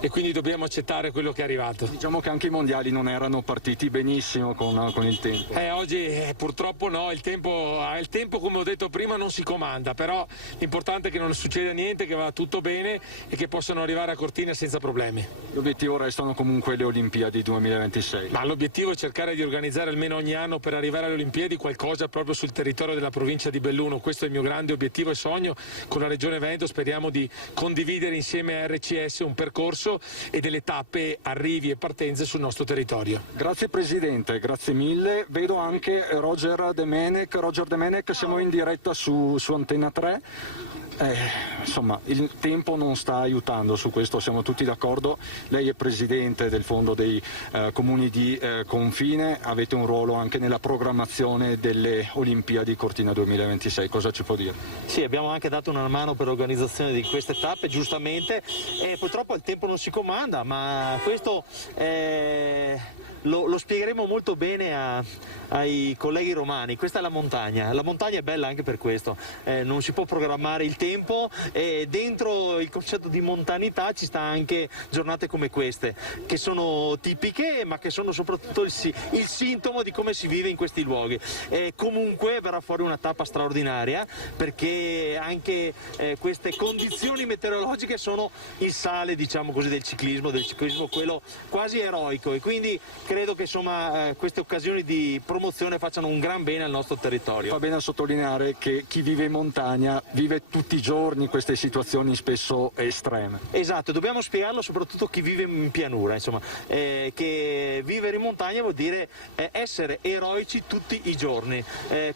e quindi dobbiamo accettare quello che è arrivato. Diciamo che anche i mondiali non erano partiti benissimo con il tempo. Oggi purtroppo no, il tempo come ho detto prima non si comanda, però l'importante è che non succeda niente, che va tutto bene e che possano arrivare a Cortina senza problemi. L'obiettivo restano comunque le Olimpiadi 2026. L'obiettivo è cercare di organizzare almeno ogni anno, per arrivare alle Olimpiadi, qualcosa proprio sul territorio della provincia di Belluno. Questo è il mio grande obiettivo e sogno. Con la Regione Veneto speriamo di condividere insieme a RCS un percorso e delle tappe, arrivi e partenze sul nostro territorio. Grazie Presidente, grazie mille. Vedo anche Roger Demenec, siamo in diretta su Antenna 3. Insomma, il tempo non sta aiutando, su questo siamo tutti d'accordo. Lei è presidente del fondo dei comuni di di confine, avete un ruolo anche nella programmazione delle Olimpiadi Cortina 2026, cosa ci può dire? Sì, abbiamo anche dato una mano per l'organizzazione di queste tappe, giustamente, e purtroppo il tempo non si comanda, ma questo lo spiegheremo molto bene ai colleghi romani. Questa è la montagna è bella anche per questo, non si può programmare il tempo, e dentro il concetto di montanità ci sta anche giornate come queste, che sono tipiche ma che sono soprattutto il sintomo di come si vive in questi luoghi. Comunque verrà fuori una tappa straordinaria, perché anche queste condizioni meteorologiche sono il sale, diciamo così, del ciclismo quello quasi eroico, e quindi credo che insomma queste occasioni di promozione facciano un gran bene al nostro territorio. Va bene a sottolineare che chi vive in montagna vive tutti i giorni queste situazioni spesso estreme. Esatto, dobbiamo spiegarlo soprattutto a chi vive in pianura, insomma, che vivere in montagna vuol dire essere eroici tutti i giorni,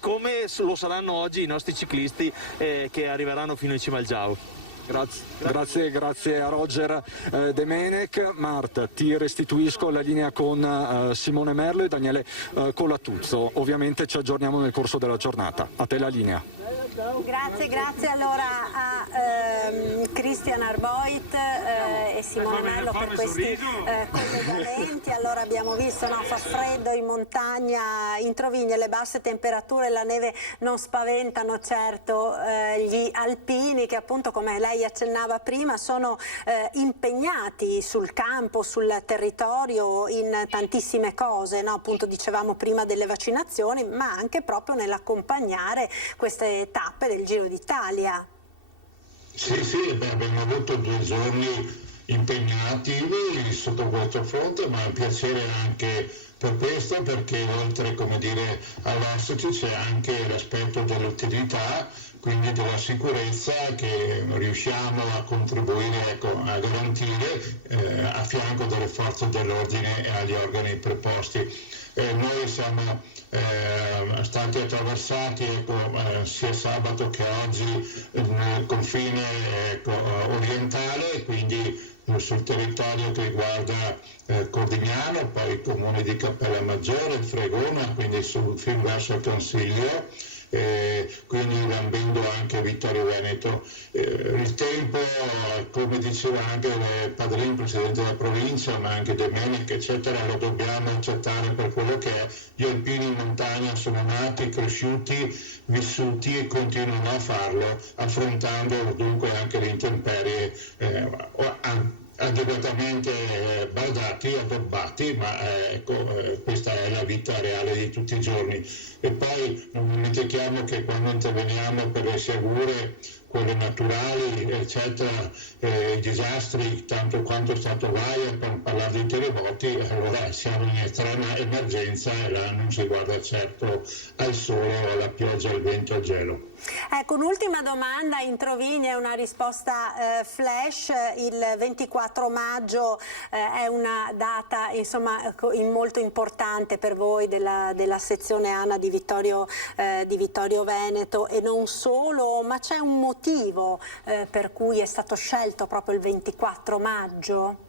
come lo saranno oggi i nostri ciclisti che arriveranno fino in cima al Giau. Grazie a Roger Demenec. Marta, ti restituisco la linea con Simone Merlo e Daniele Colatuzzo. Ovviamente ci aggiorniamo nel corso della giornata. A te la linea. Grazie allora a Christian Arboit e Simone Merlo per questi collegamenti. Allora abbiamo visto, fa freddo in montagna, in Trovigna le basse temperature e la neve non spaventano certo gli alpini, che appunto, come lei accennava prima, sono impegnati sul campo, sul territorio, in tantissime cose, appunto dicevamo prima delle vaccinazioni, ma anche proprio nell'accompagnare queste tappe del Giro d'Italia. Sì, abbiamo avuto 2 giorni impegnativi sotto questo fronte, ma è un piacere anche per questo, perché oltre, come dire, all'ostici c'è anche l'aspetto dell'utilità, quindi della sicurezza, che riusciamo a contribuire a garantire a fianco delle forze dell'ordine e agli organi preposti. Noi siamo stati attraversati sia sabato che oggi nel confine orientale, quindi sul territorio che riguarda Cordignano, poi i comuni di Cappellamaggiore, Fregona, quindi fin verso il Consiglio, quindi lambendo anche Vittorio Veneto. Il tempo, come diceva anche il padrino presidente della provincia, ma anche Demenec eccetera, lo dobbiamo accettare per quello che è. Gli alpini in montagna sono nati, cresciuti, vissuti e continuano a farlo, affrontando dunque anche le intemperie adeguatamente addobbati, ma questa è la vita reale di tutti i giorni. E poi non dimentichiamo che quando interveniamo per le sciagure, quelle naturali, eccetera, i disastri, tanto quanto è stato Vaia, per parlare di terremoti, allora siamo in estrema emergenza e là non si guarda certo al sole, alla pioggia, al vento, al gelo. Ecco, un'ultima domanda in Trovigna, è una risposta flash. Il 24 maggio è una data molto importante per voi della sezione ANA di Vittorio Veneto, e non solo, ma c'è un motivo per cui è stato scelto proprio il 24 maggio?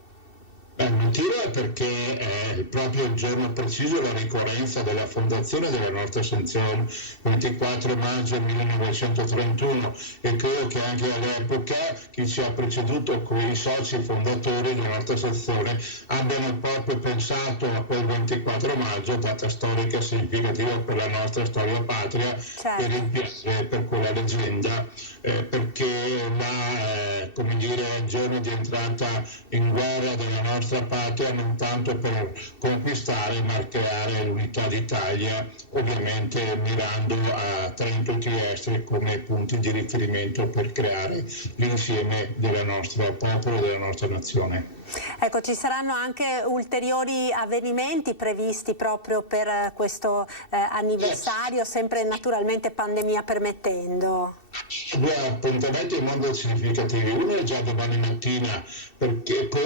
Il motivo è perché è proprio il giorno preciso la ricorrenza della fondazione della nostra sezione, 24 maggio 1931, e credo che anche all'epoca chi ci ha preceduto, quei soci fondatori della nostra sezione, abbiano proprio pensato a quel 24 maggio, data storica significativa per la nostra storia patria, certo, per quella leggenda, perché è il giorno di entrata in guerra della nostra patria, non tanto per conquistare ma per creare l'unità d'Italia, ovviamente mirando a Trento e Trieste come punti di riferimento per creare l'insieme del nostro popolo e della nostra nazione. Ecco, ci saranno anche ulteriori avvenimenti previsti proprio per questo anniversario, sempre naturalmente pandemia permettendo. 2 appuntamenti molto significativi. Uno è già domani mattina, perché con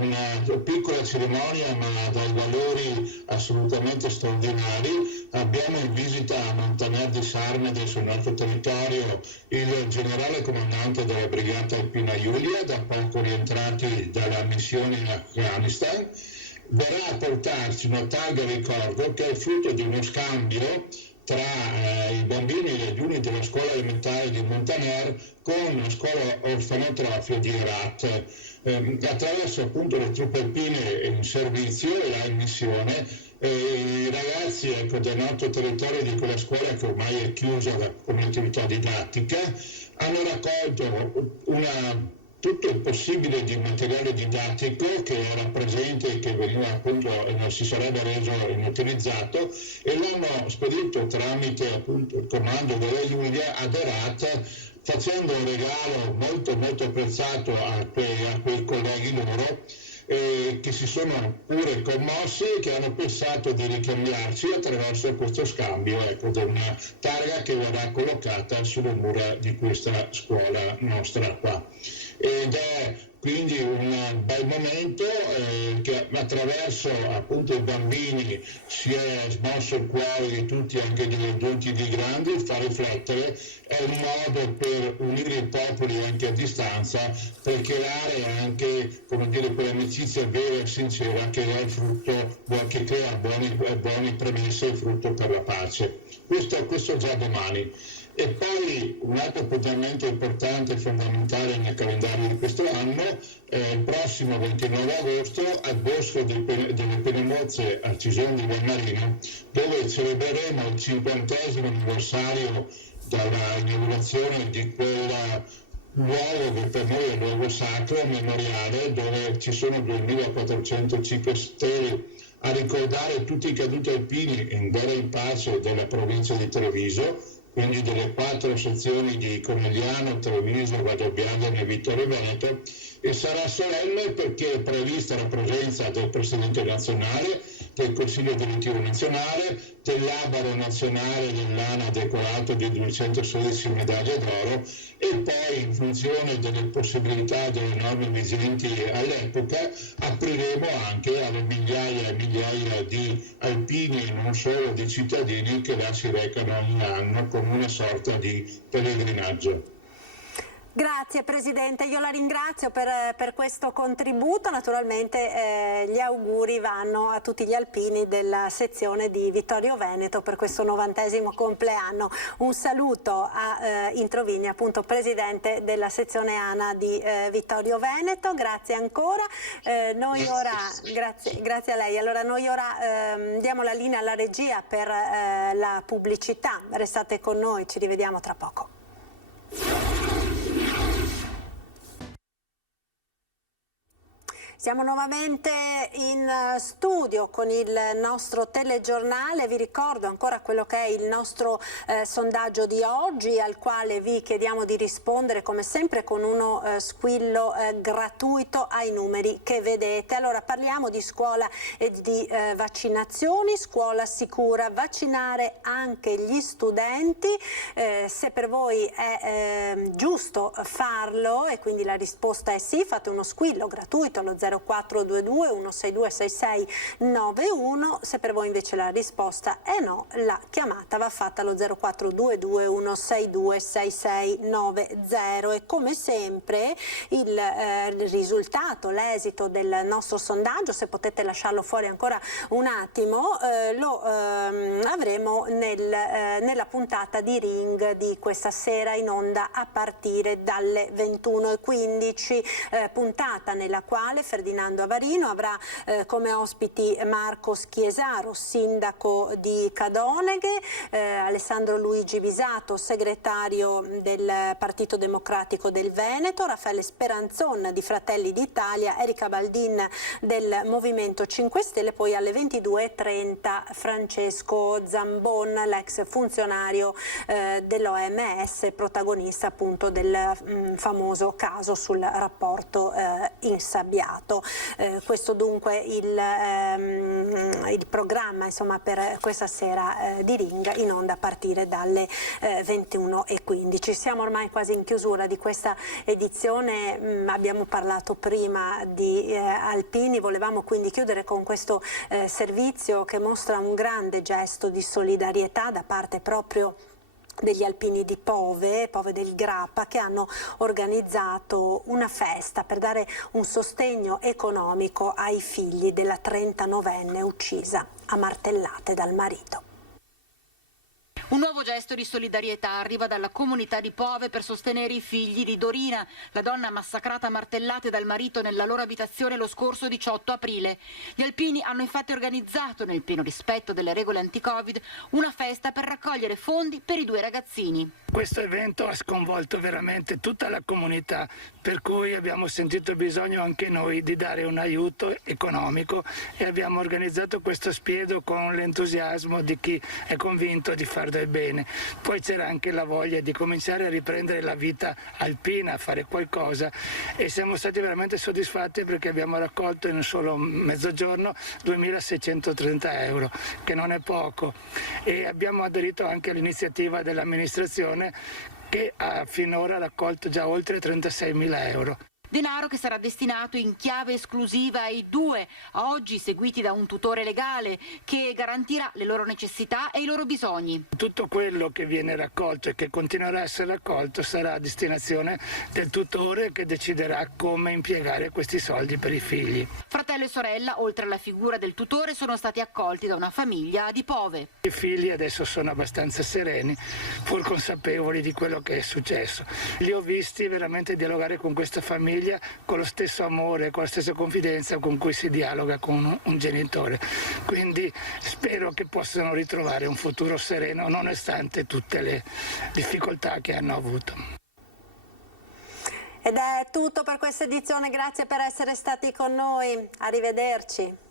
una piccola cerimonia ma dai valori assolutamente straordinari, abbiamo in visita a Montaner di Sarmede, sul nostro territorio, il generale comandante della brigata Alpina Giulia, da poco rientrati dalla missione in Afghanistan, verrà a portarci una targa ricordo che è frutto di uno scambio tra i bambini e gli alunni della scuola elementare di Montaner con la scuola orfanotrofio di Herat. Attraverso appunto le truppe alpine in servizio e là in missione, i ragazzi del nostro territorio di quella scuola che ormai è chiusa come attività didattica hanno raccolto tutto il possibile di materiale didattico che era presente e che veniva appunto non si sarebbe reso inutilizzato e l'hanno spedito tramite appunto il comando della Giulia ad Herat, facendo un regalo molto molto apprezzato a quei colleghi loro che si sono pure commossi e che hanno pensato di ricambiarci attraverso questo scambio di una targa che verrà collocata sulle mura di questa scuola nostra qua. Ed è quindi un bel momento che attraverso appunto i bambini si è smosso il cuore di tutti, anche degli adulti e dei grandi, fa riflettere, è un modo per unire i popoli anche a distanza, per creare anche, come dire, quell'amicizia vera e sincera che è il frutto, che crea buone premesse e frutto per la pace. Questo già domani. E poi un altro appuntamento importante e fondamentale nel calendario di questo anno è il prossimo 29 agosto al Bosco delle Penomozze a Cisone di Valmarino, dove celebreremo il 50° anniversario dalla inaugurazione di quel luogo che per noi è un luogo sacro, memoriale, dove ci sono 2405 stele a ricordare tutti i caduti alpini in guerra e in pace della provincia di Treviso, quindi delle 4 sezioni di Conegliano, Treviso, Valdobbiadene e Vittorio Veneto, e sarà solenne perché è prevista la presenza del Presidente nazionale, del Consiglio direttivo nazionale, dell'Abaro nazionale dell'ANA decorato di 216 medaglie d'oro e poi in funzione delle possibilità delle norme vigenti all'epoca apriremo anche alle migliaia e migliaia di alpini e non solo di cittadini che là si recano ogni anno come una sorta di pellegrinaggio. Grazie Presidente, io la ringrazio per questo contributo, naturalmente gli auguri vanno a tutti gli alpini della sezione di Vittorio Veneto per questo 90° compleanno. Un saluto a Introvigni, appunto Presidente della sezione ANA di Vittorio Veneto, grazie ancora. Noi ora, grazie a lei, allora noi ora diamo la linea alla regia per la pubblicità, restate con noi, ci rivediamo tra poco. Siamo nuovamente in studio con il nostro telegiornale, vi ricordo ancora quello che è il nostro sondaggio di oggi al quale vi chiediamo di rispondere come sempre con uno squillo gratuito ai numeri che vedete. Allora parliamo di scuola e di vaccinazioni, scuola sicura, vaccinare anche gli studenti, se per voi è giusto farlo e quindi la risposta è sì, fate uno squillo gratuito allo 0422 162 6691, se per voi invece la risposta è no, la chiamata va fatta allo 0422 162 6690 e come sempre il risultato, l'esito del nostro sondaggio, se potete lasciarlo fuori ancora un attimo, lo avremo nella puntata di Ring di questa sera in onda a partire dalle 21:15, puntata nella quale Ferdinando Avarino avrà come ospiti Marco Schiesaro, sindaco di Cadoneghe, Alessandro Luigi Bisato, segretario del Partito Democratico del Veneto, Raffaele Speranzon di Fratelli d'Italia, Erika Baldin del Movimento 5 Stelle, poi alle 22:30 Francesco Zambon, l'ex funzionario dell'OMS, protagonista appunto del famoso caso sul rapporto insabbiato. Questo dunque il programma insomma per questa sera di Ring in onda a partire dalle 21:15. Siamo ormai quasi in chiusura di questa edizione, abbiamo parlato prima di alpini, volevamo quindi chiudere con questo servizio che mostra un grande gesto di solidarietà da parte proprio degli alpini di Pove del Grappa, che hanno organizzato una festa per dare un sostegno economico ai figli della 39enne uccisa a martellate dal marito. Un nuovo gesto di solidarietà arriva dalla comunità di Pove per sostenere i figli di Dorina, la donna massacrata a martellate dal marito nella loro abitazione lo scorso 18 aprile. Gli alpini hanno infatti organizzato, nel pieno rispetto delle regole anti-Covid, una festa per raccogliere fondi per i due ragazzini. Questo evento ha sconvolto veramente tutta la comunità, per cui abbiamo sentito bisogno anche noi di dare un aiuto economico e abbiamo organizzato questo spiedo con l'entusiasmo di chi è convinto di far del bene. Poi c'era anche la voglia di cominciare a riprendere la vita alpina, a fare qualcosa, e siamo stati veramente soddisfatti perché abbiamo raccolto in un solo mezzogiorno 2.630 euro, che non è poco, e abbiamo aderito anche all'iniziativa dell'amministrazione che ha finora raccolto già oltre 36.000 euro. Denaro che sarà destinato in chiave esclusiva ai due, a oggi seguiti da un tutore legale che garantirà le loro necessità e i loro bisogni. Tutto quello che viene raccolto e che continuerà a essere raccolto sarà a destinazione del tutore, che deciderà come impiegare questi soldi per i figli. Fratello e sorella, oltre alla figura del tutore, sono stati accolti da una famiglia di Pove. I figli adesso sono abbastanza sereni, pur consapevoli di quello che è successo. Li ho visti veramente dialogare con questa famiglia con lo stesso amore, con la stessa confidenza con cui si dialoga con un genitore. Quindi spero che possano ritrovare un futuro sereno nonostante tutte le difficoltà che hanno avuto. Ed è tutto per questa edizione, grazie per essere stati con noi, arrivederci.